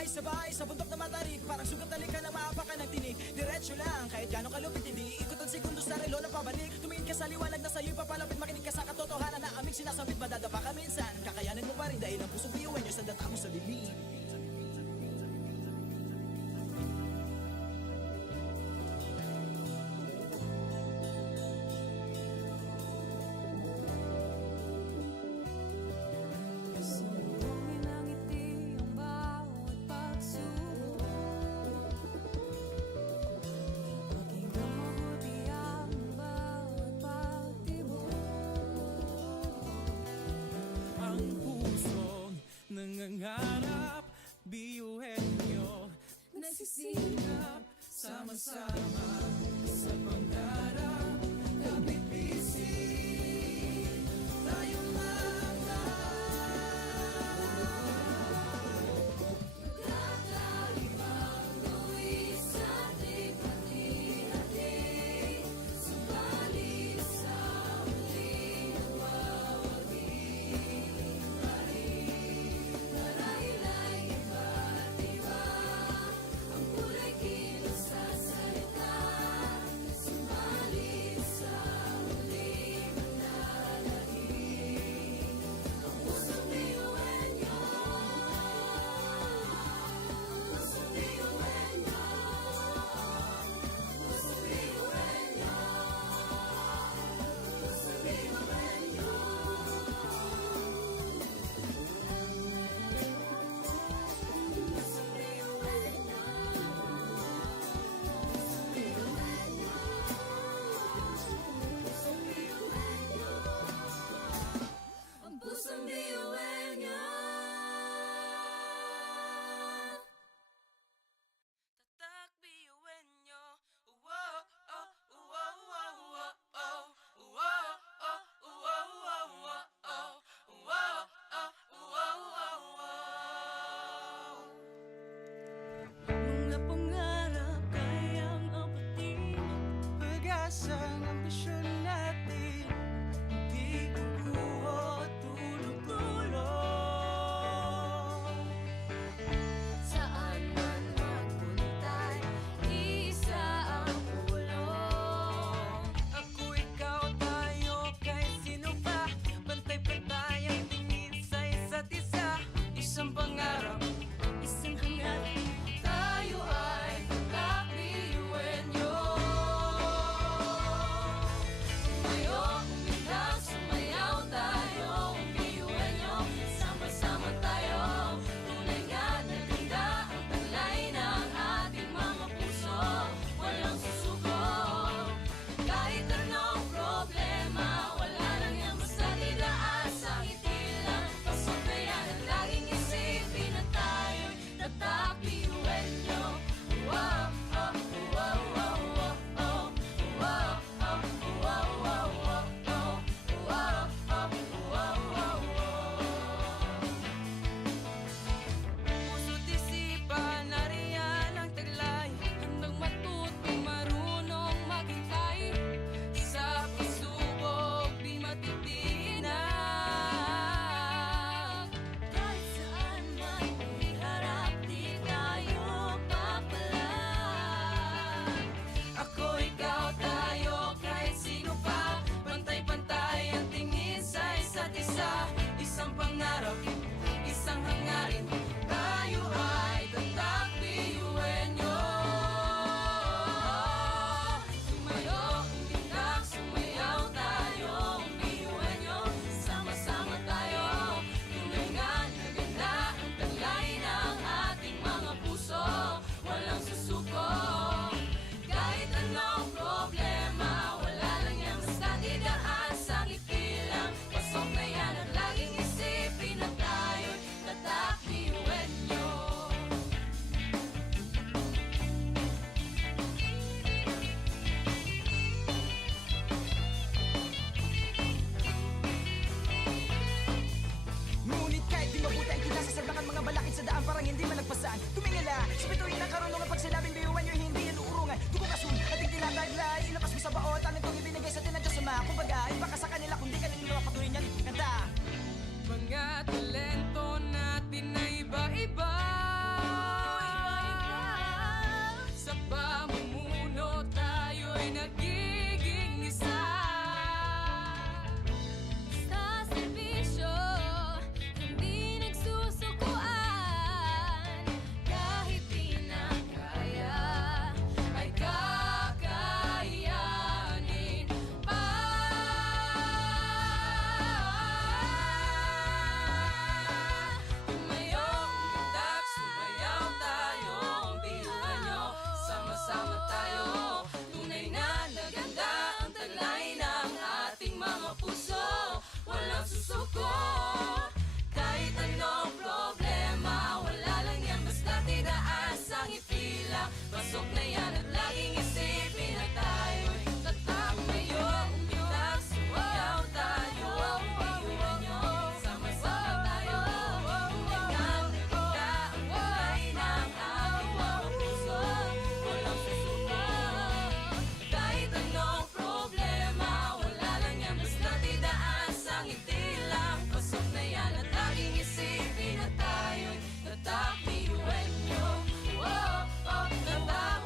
sabay-sabay sa bundok na matarik, parang sugat na lika na maapakan ng tinig. Diretso lang, kahit gano'ng kalupit, hindi ikot ang sekundos sa relo na pabalik. Tumingin ka sa liwanag na sa'yo'y papalapit, makinig ka sa katotohanan na aming sinasabit. Madadapa ka minsan, kakayanin mo pa rin dahil ang pusong biyuan nyo sa data mo sa dilim. Sumbungin ang ngiti ang bawat pagsubok. Pakinggan mabuti ang bawat pagtibok. Ang pusong nangangarap, biyuhin nyo nagsisikap, sama-sama sa pangarap. Kapit bisig, tayong mga Kakaibang buwis sa ating hati-hati. Subalit sa muling mawawagi pa rin. Marahil ay iba't iba ang kulay kilos sa salita. Subalit pasok na yan at laging isipin na tayo'y tatak ngayon. Pitas, sumayaw tayo, iwan nyo, sama-sama tayo. Hanggang nakita ang kulay ng ating mga puso, walang susuko. Kahit anong problema, wala lang yan, basta't idaan sa ngiti lang. Pasok na yan at laging isipin na tayo'y tatak, iwan nyo. Tatak,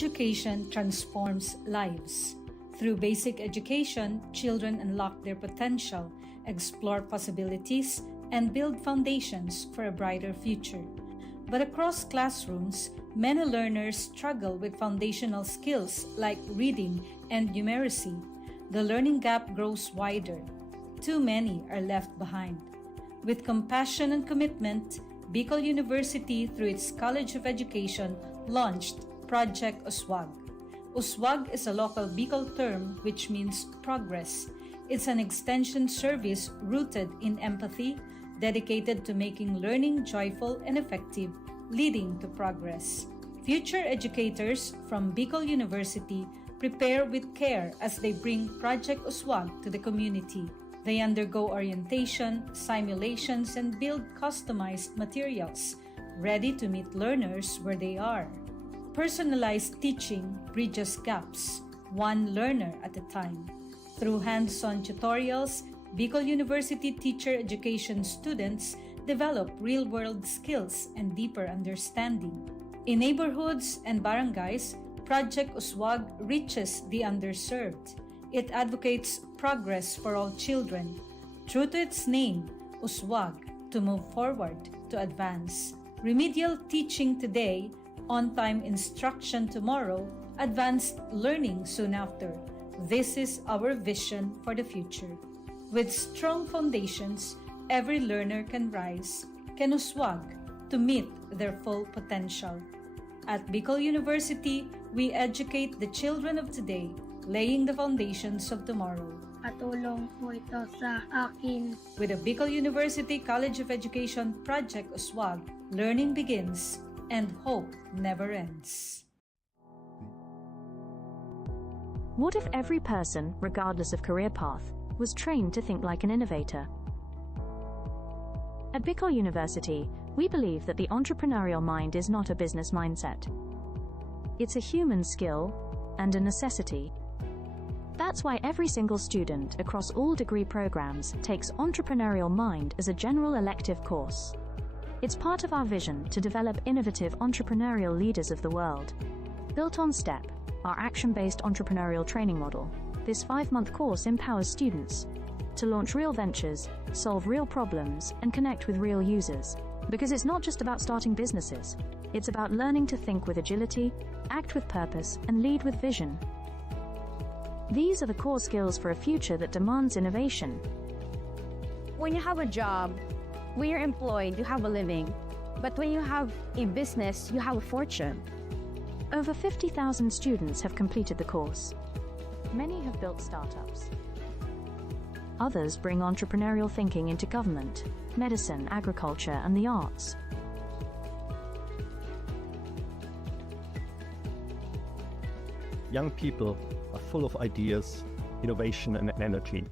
education transforms lives. Through basic education, children unlock their potential, explore possibilities, and build foundations for a brighter future. But across classrooms, many learners struggle with foundational skills like reading and numeracy. The learning gap grows wider. Too many are left behind. With compassion and commitment, Bicol University, through its College of Education, launched Project Uswag. Uswag is a local Bicol term which means progress. It's an extension service rooted in empathy, dedicated to making learning joyful and effective, leading to progress. Future educators from Bicol University prepare with care as they bring Project Uswag to the community. They undergo orientation, simulations, and build customized materials, ready to meet learners where they are. Personalized teaching bridges gaps, one learner at a time. Through hands-on tutorials, Bicol University teacher education students develop real-world skills and deeper understanding. In neighborhoods and barangays, Project Uswag reaches the underserved. It advocates progress for all children. True to its name, Uswag, to move forward, to advance. Remedial teaching today, on-time instruction tomorrow, advanced learning soon after. This is our vision for the future. With strong foundations, every learner can rise, can uswag, to meet their full potential. At Bicol University, we educate the children of today, laying the foundations of tomorrow. Patulong po ito sa akin. With the Bicol University College of Education Project Uswag, learning begins and hope never ends. What if every person, regardless of career path, was trained to think like an innovator? At Bicol University, we believe that the entrepreneurial mind is not a business mindset. It's a human skill and a necessity. That's why every single student across all degree programs takes Entrepreneurial Mind as a general elective course. It's part of our vision to develop innovative entrepreneurial leaders of the world. Built on STEP, our action-based entrepreneurial training model, this 5-month course empowers students to launch real ventures, solve real problems, and connect with real users. Because it's not just about starting businesses, it's about learning to think with agility, act with purpose, and lead with vision. These are the core skills for a future that demands innovation. When you have a job, when you're employed, you have a living. But when you have a business, you have a fortune. Over 50,000 students have completed the course. Many have built startups. Others bring entrepreneurial thinking into government, medicine, agriculture, and the arts. Young people are full of ideas, innovation, and energy.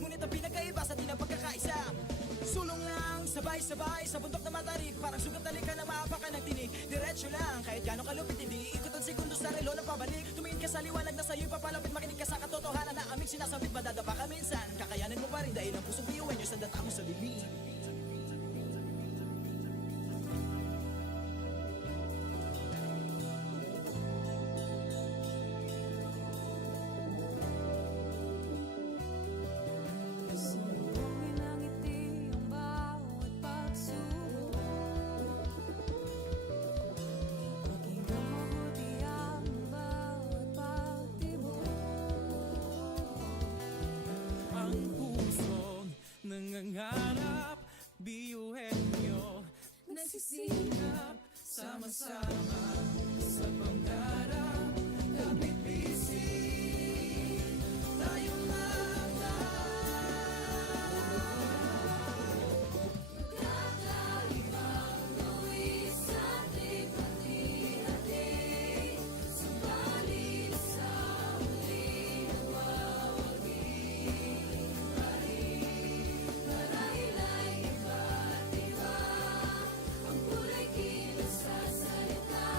ngunit ang pinagkaiba sa di na pagkakaisa. Sulong lang, sabay-sabay sa bundok na matarik, parang sugat talikan na maapakan ng tinig. Diretso lang, kahit gano'ng kalupit, hindi ikot ang segundo sa relo na pabalik. Tumingin ka sa liwanag na sa'yo'y papalapit, makinig ka sa katotohanan na aming sinasabit. Madadapa ka minsan, kakayanin mo pa rin dahil ang pusong biyuan nyo sa data mo sa dilim. Sumbongin ang ngiti ang bawat pagsubok. Pakinggan mabuti ang bawat pagtibok. Ang pusong nangangarap, biyuhin nyo, nagsisikap, sama-sama sa pangarap. Kapit bisig, tayong Kakaibang luwis sa ating hati-hati, subalit sa huli nawawagi pa rin. Marahil ay iba't iba ang kulay kilos sa salita,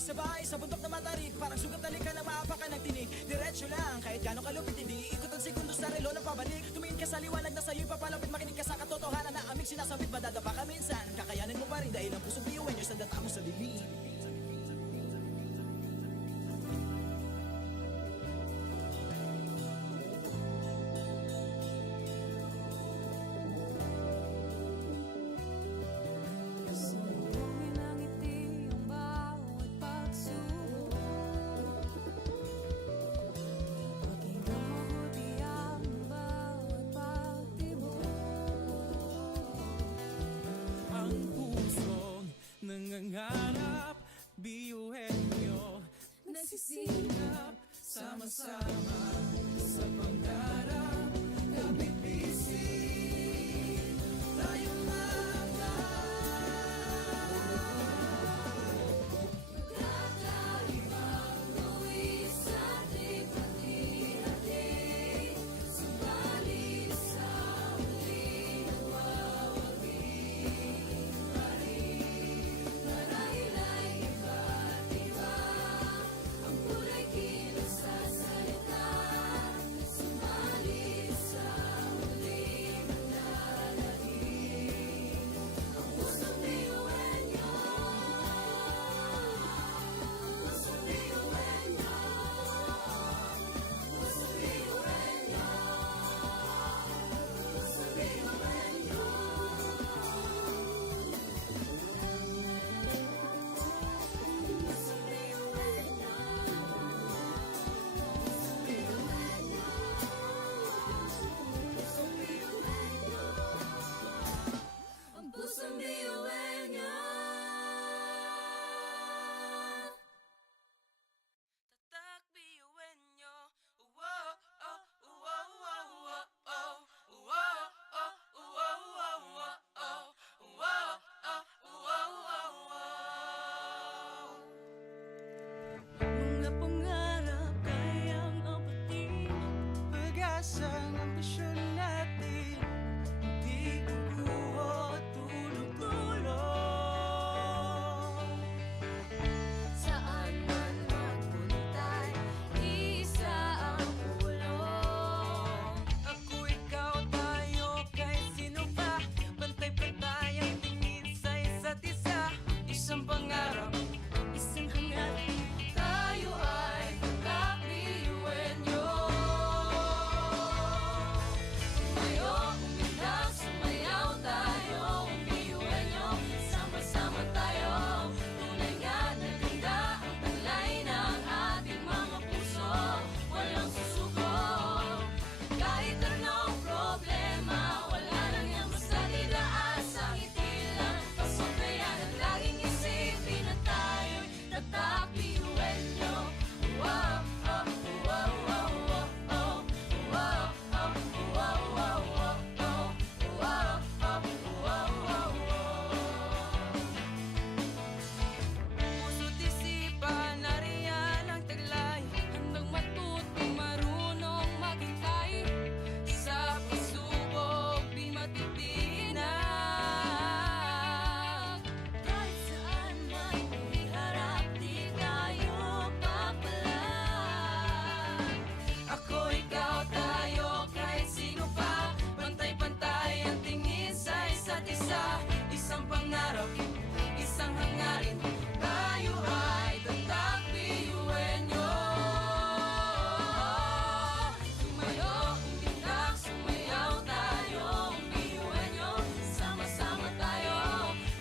sabay-sabay sa bundok na matarik, parang sugat na lika na maapakan ng tinig. Diretso lang, kahit gano'ng kalupit, hindi ikot ang sekundos sa relo na pabalik. Tumingin ka sa liwanag na sa'yo'y papalapit, makinig ka sa katotohanan na aming sinasabit. Madadapa ka minsan, kakayanin mo pa rin dahil ang pusong biyuin nyo sa data mo sa dilim. Sumugin ang ngiti ang bawat pagsubok. Pakinggan mabuti ang bawat pagtibok. Ang pusong nangangarap, biyuhin nyo, nagsisikap, sama-sama sa pangarap. Kapit bisig, tayo Kakaibang buwis sa ating hati-hati, subalit sa huling nawawagi pa rin. Marahil ay iba't iba ang kulay kilos sa salita, subalit sa huling nanlalahim ang pusong biyuhin nyo. Pusong biyuhin nyo. Pusong biyuhin nyo. Pusong biyuhin nyo. Pusong biyuhin nyo. Pusong biyuhin nyo. Pusong biyuhin nyo. Ang pusong biyuhin nyo. tatak biyuhin nyo. Wow, oh, wow, wow, wow, oh. Wow, oh, wow, wow, wow, oh. Wow, oh, wow, wow, wow. Mga pangarap kayang abutin, Pag-asang ambisyon natin, hindi kukuha tulog-tulog. Saan man magpuntay, isa ang ulo. Ako, ikaw, tayo, kahit sino pa, pantay-pantay ang tingin sa isa't isa. Isang pangarap, Isang hangarin, tayo ay kakabiyuhin nyo. Tumayo, umilag, sumayaw tayo, biyuhin nyo. Sama-sama tayo, tunay nga na ganda ang talay ng ating mga puso. Walang susuko, kahit anong problema, wala lang yan basta didaan sa ngiti lang. Pasok na yan ang laging isipin na tayo'y tatak biyuhin nyo. Wow, oh, wow, wow, wow, oh. Wow, oh, wow, wow, wow, oh. Wow, oh, wow, wow, wow. puso't isipan, nariyan ang taglay. Handang matutong marunong maghintay, Sa pagsubok, di matitinag. kahit saan man iharap, di tayo papalag. Ako, ikaw, tayo, kahit sino pa, pantay-pantay ang tingin sa isa't isa. Isang pangarap, isang hangarin, tayo ay tatak biyuhin nyo. Tumayo, umilag, sumayaw tayo, biyuhin nyo. Sama-sama tayo,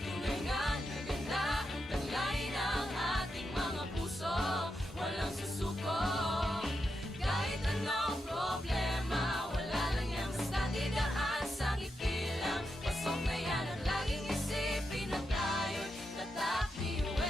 tunay nga na ganda ang talay ng ating mga puso. Walang susuko, kahit anong problema, wala lang yan basta didaan sa ngiti lang. Pasok na yan ang laging isipin na tayo'y tatak biyuhin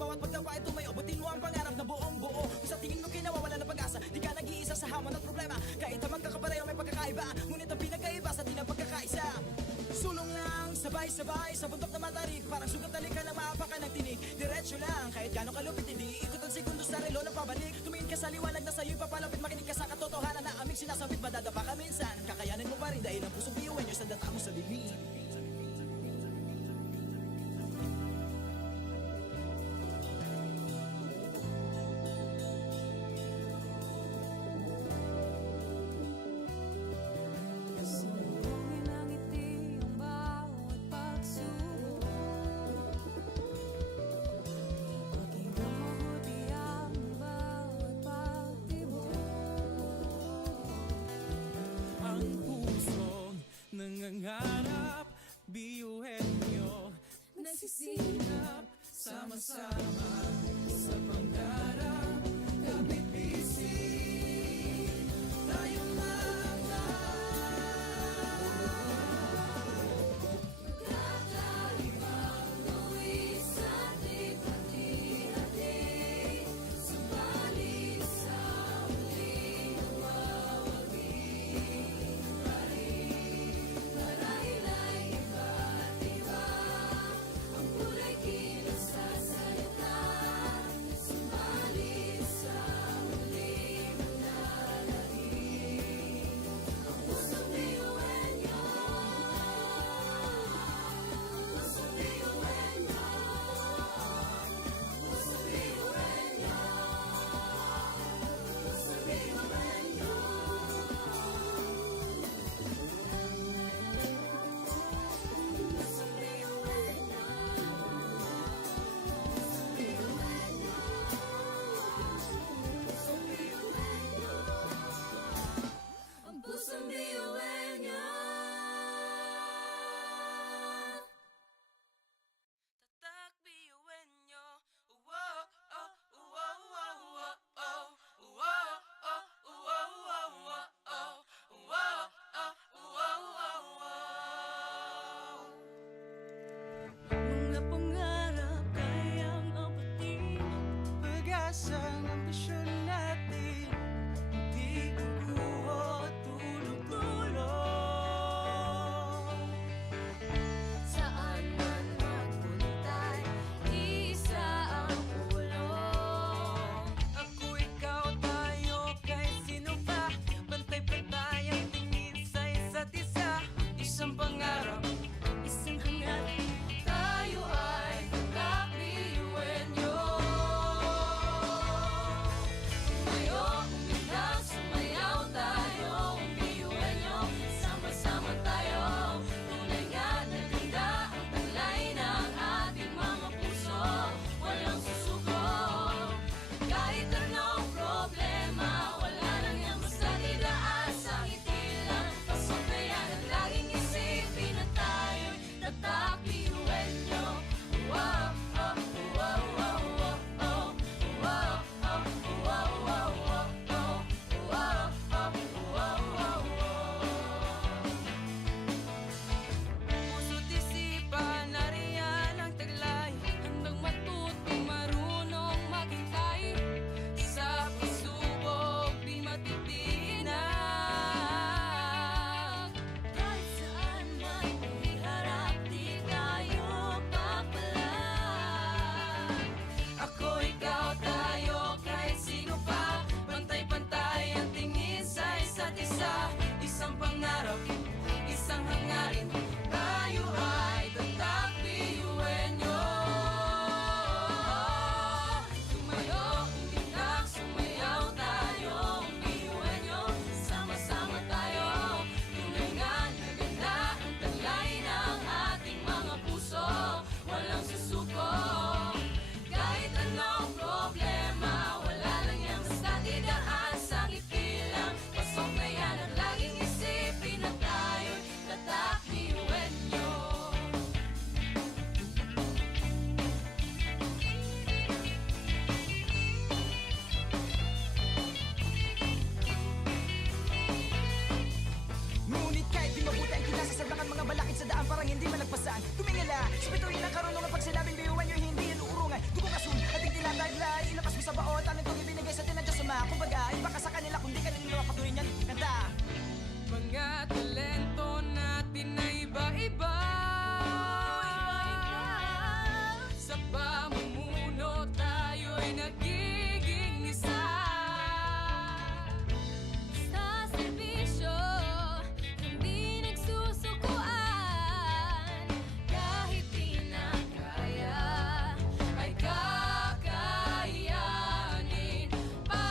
bawat pagtawa ay tumayo. Butin mo ang pangarap na buong buo. Kung sa tingin mo kinawawala ng pag-asa, di ka nag-iisa sa hamon at problema. Kahit ang magkakapareho may pagkakaiba, ngunit ang pinagkaiba sa di na pagkakaisa. Sulong lang, sabay-sabay sa bundok na matarik. Parang sugat na lika na maapakan ng tinig. Diretso lang, kahit gano'ng kalupit, hindi ikot ang sekundos na relo na pabalik. Tumingin ka sa liwanag na sa'yo'y papalapit. Makinig ka sa katotohanan na aming sinasabit. Madadapa ka minsan, kakayanin mo pa rin dahil ang pusong biyuan nyo sa data mo sa lilim. Sumbungin ang ngiti ang bawat pagsubok. Pakinggan mabuti ang bawat pagtibok. Ang pusong nangangarap, biyuhin nyo. Nagsisikap Sama-sama sa pangarap, kapit bisig, tayo Kakaibang luwi sa hati-hati. Subalit sa huling mawawagi pa rin. Marahil ay iba't iba ang kulay kilos sa salita. Subalit sa huling manlalangin. Ang pusong biyuhin niyo. Pusong biyuhin niyo. Pusong biyuhin niyo. Pusong biyuhin niyo. Pusong biyuhin niyo. Pusong biyuhin niyo. Pusong biyuhin niyo. Ang pusong biyuhin niyo. Tatak biyuhin nyo. Uwo, oh, uwo, uwo, uwo, oh. Uwo, oh, uwo, uwo, uwo, oh. Uwo, oh, uwo, uwo, uwo. Mga pangarap kayang abutin, pag-asang ambisyon natin, di kukuha tulong-tulong. Saan man magpuntay, isa ang ulong. Ako, ikaw, tayo, kahit sino pa. Pantay-pantay ang tingin sa isa't isa. Isang pangarap, Isang hangarin, tayo ay kakabiyuhin nyo. Sumayo, umilag, sumayaw tayo, biyuhin nyo. Sama-sama tayo, tunay nga na ganda ang taglay ng ating mga puso. Walang susuko, kahit anong problema, wala lang yan basta didaan sa ngiti lang. Pasok na yan ang laging isipin na tayo'y tatak biyuhin nyo. Wow, oh, wow, wow, wow, oh. Wow, oh, wow, wow, wow, oh. Wow, oh, wow, wow, wow. puso't isipan, nariyan ang taglay. Handang matuto, marunong maghintay. Sa pagsubok, di matitinag. Kahit saan man iharap, di tayo papalag. Ako, ikaw, tayo, kahit sino pa. Pantay-pantay ang tingin sa isa't isa. Isang pangarap, isang hangarin. Tayo ay tatak biyuhin nyo. Tumayo, umilag, sumayaw tayo, biyuhin nyo. Sama-sama tayo, tunay nga na ganda ang taglay ng ating mga puso. Walang susuko, kahit anong problema, wala lang yan basta didaan sa ngiti lang. Pasok na yan ang laging isipin na tayo'y tatak biyuhin nyo. Ngunit kahit di mabuti ang kinasasabakan, mga balakid sa daan parang hindi malagpasan. Tumingala, sa bituin ng karunungan, pag sinabing biyuhan nyo, hindi yan uurungan. Dugong asul at tinataglay Ilabas mo sa baon, tanong kong ibinigay sa tinadya suma Kumbaga, iba ka sa kanila kung di ka niluluwa patuloy niyan kanta Mga talento natin na iba-iba Sa pamumuno tayo'y nagiging isa Sa serbisyo, hindi nagsusukuan Kahit di na kaya, ay kakayanin pa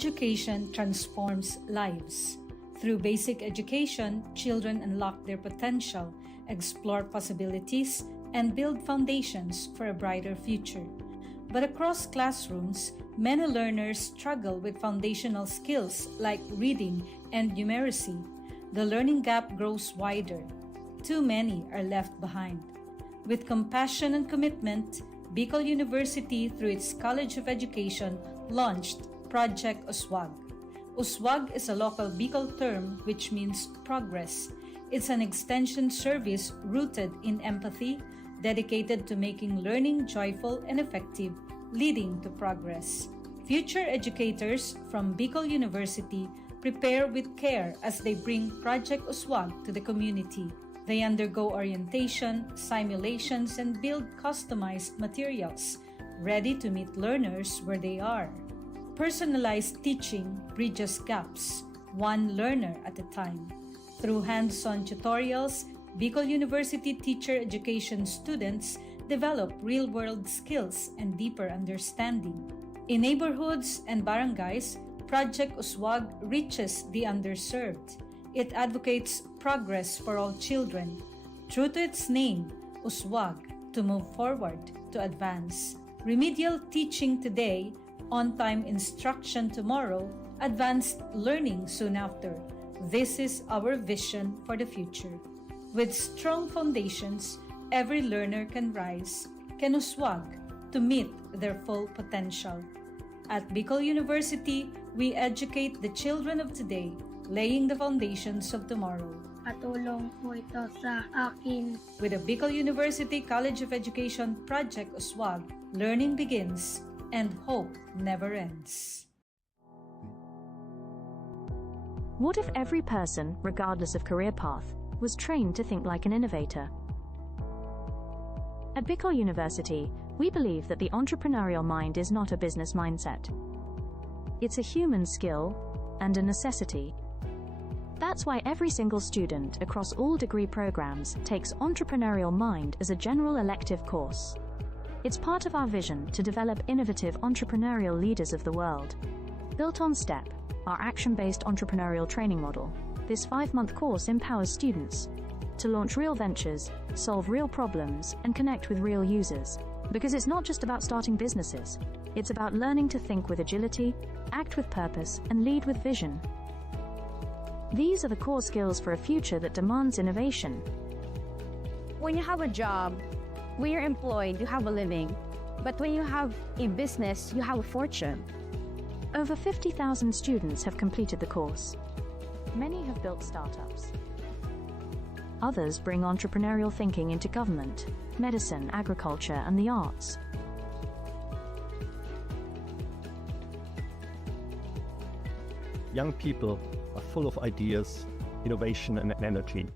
Education transforms lives. Through basic education, children unlock their potential, explore possibilities, and build foundations for a brighter future. But across classrooms, many learners struggle with foundational skills like reading and numeracy. The learning gap grows wider. Too many are left behind. With compassion and commitment, Bicol University, through its College of Education, launched Project Uswag. Uswag is a local Bicol term which means progress. It's an extension service rooted in empathy, dedicated to making learning joyful and effective, leading to progress. Future educators from Bicol University prepare with care as they bring Project Uswag to the community. They undergo orientation, simulations, and build customized materials, ready to meet learners where they are. Personalized teaching bridges gaps, one learner at a time. Through hands-on tutorials, Bicol University teacher education students develop real-world skills and deeper understanding. In neighborhoods and barangays, Project Uswag reaches the underserved. It advocates progress for all children. True to its name, Uswag, to move forward, to advance. Remedial teaching today, on-time instruction tomorrow, advanced learning soon after. This is our vision for the future. With strong foundations, every learner can rise, can uswag, to meet their full potential. At Bicol University, we educate the children of today, laying the foundations of tomorrow. Katulong po ito sa akin. With the Bicol University College of Education Project Uswag, learning begins and hope never ends. What if every person, regardless of career path, was trained to think like an innovator? At Bicol University, we believe that the entrepreneurial mind is not a business mindset. It's a human skill and a necessity. That's why every single student across all degree programs takes Entrepreneurial Mind as a general elective course. It's part of our vision to develop innovative entrepreneurial leaders of the world. Built on STEP, our action-based entrepreneurial training model, this 5-month course empowers students to launch real ventures, solve real problems, and connect with real users. Because it's not just about starting businesses, it's about learning to think with agility, act with purpose, and lead with vision. These are the core skills for a future that demands innovation. When you have a job, when you're employed, you have a living. But when you have a business, you have a fortune. Over 50,000 students have completed the course. Many have built startups. Others bring entrepreneurial thinking into government, medicine, agriculture, and the arts. Young people are full of ideas, innovation, and energy.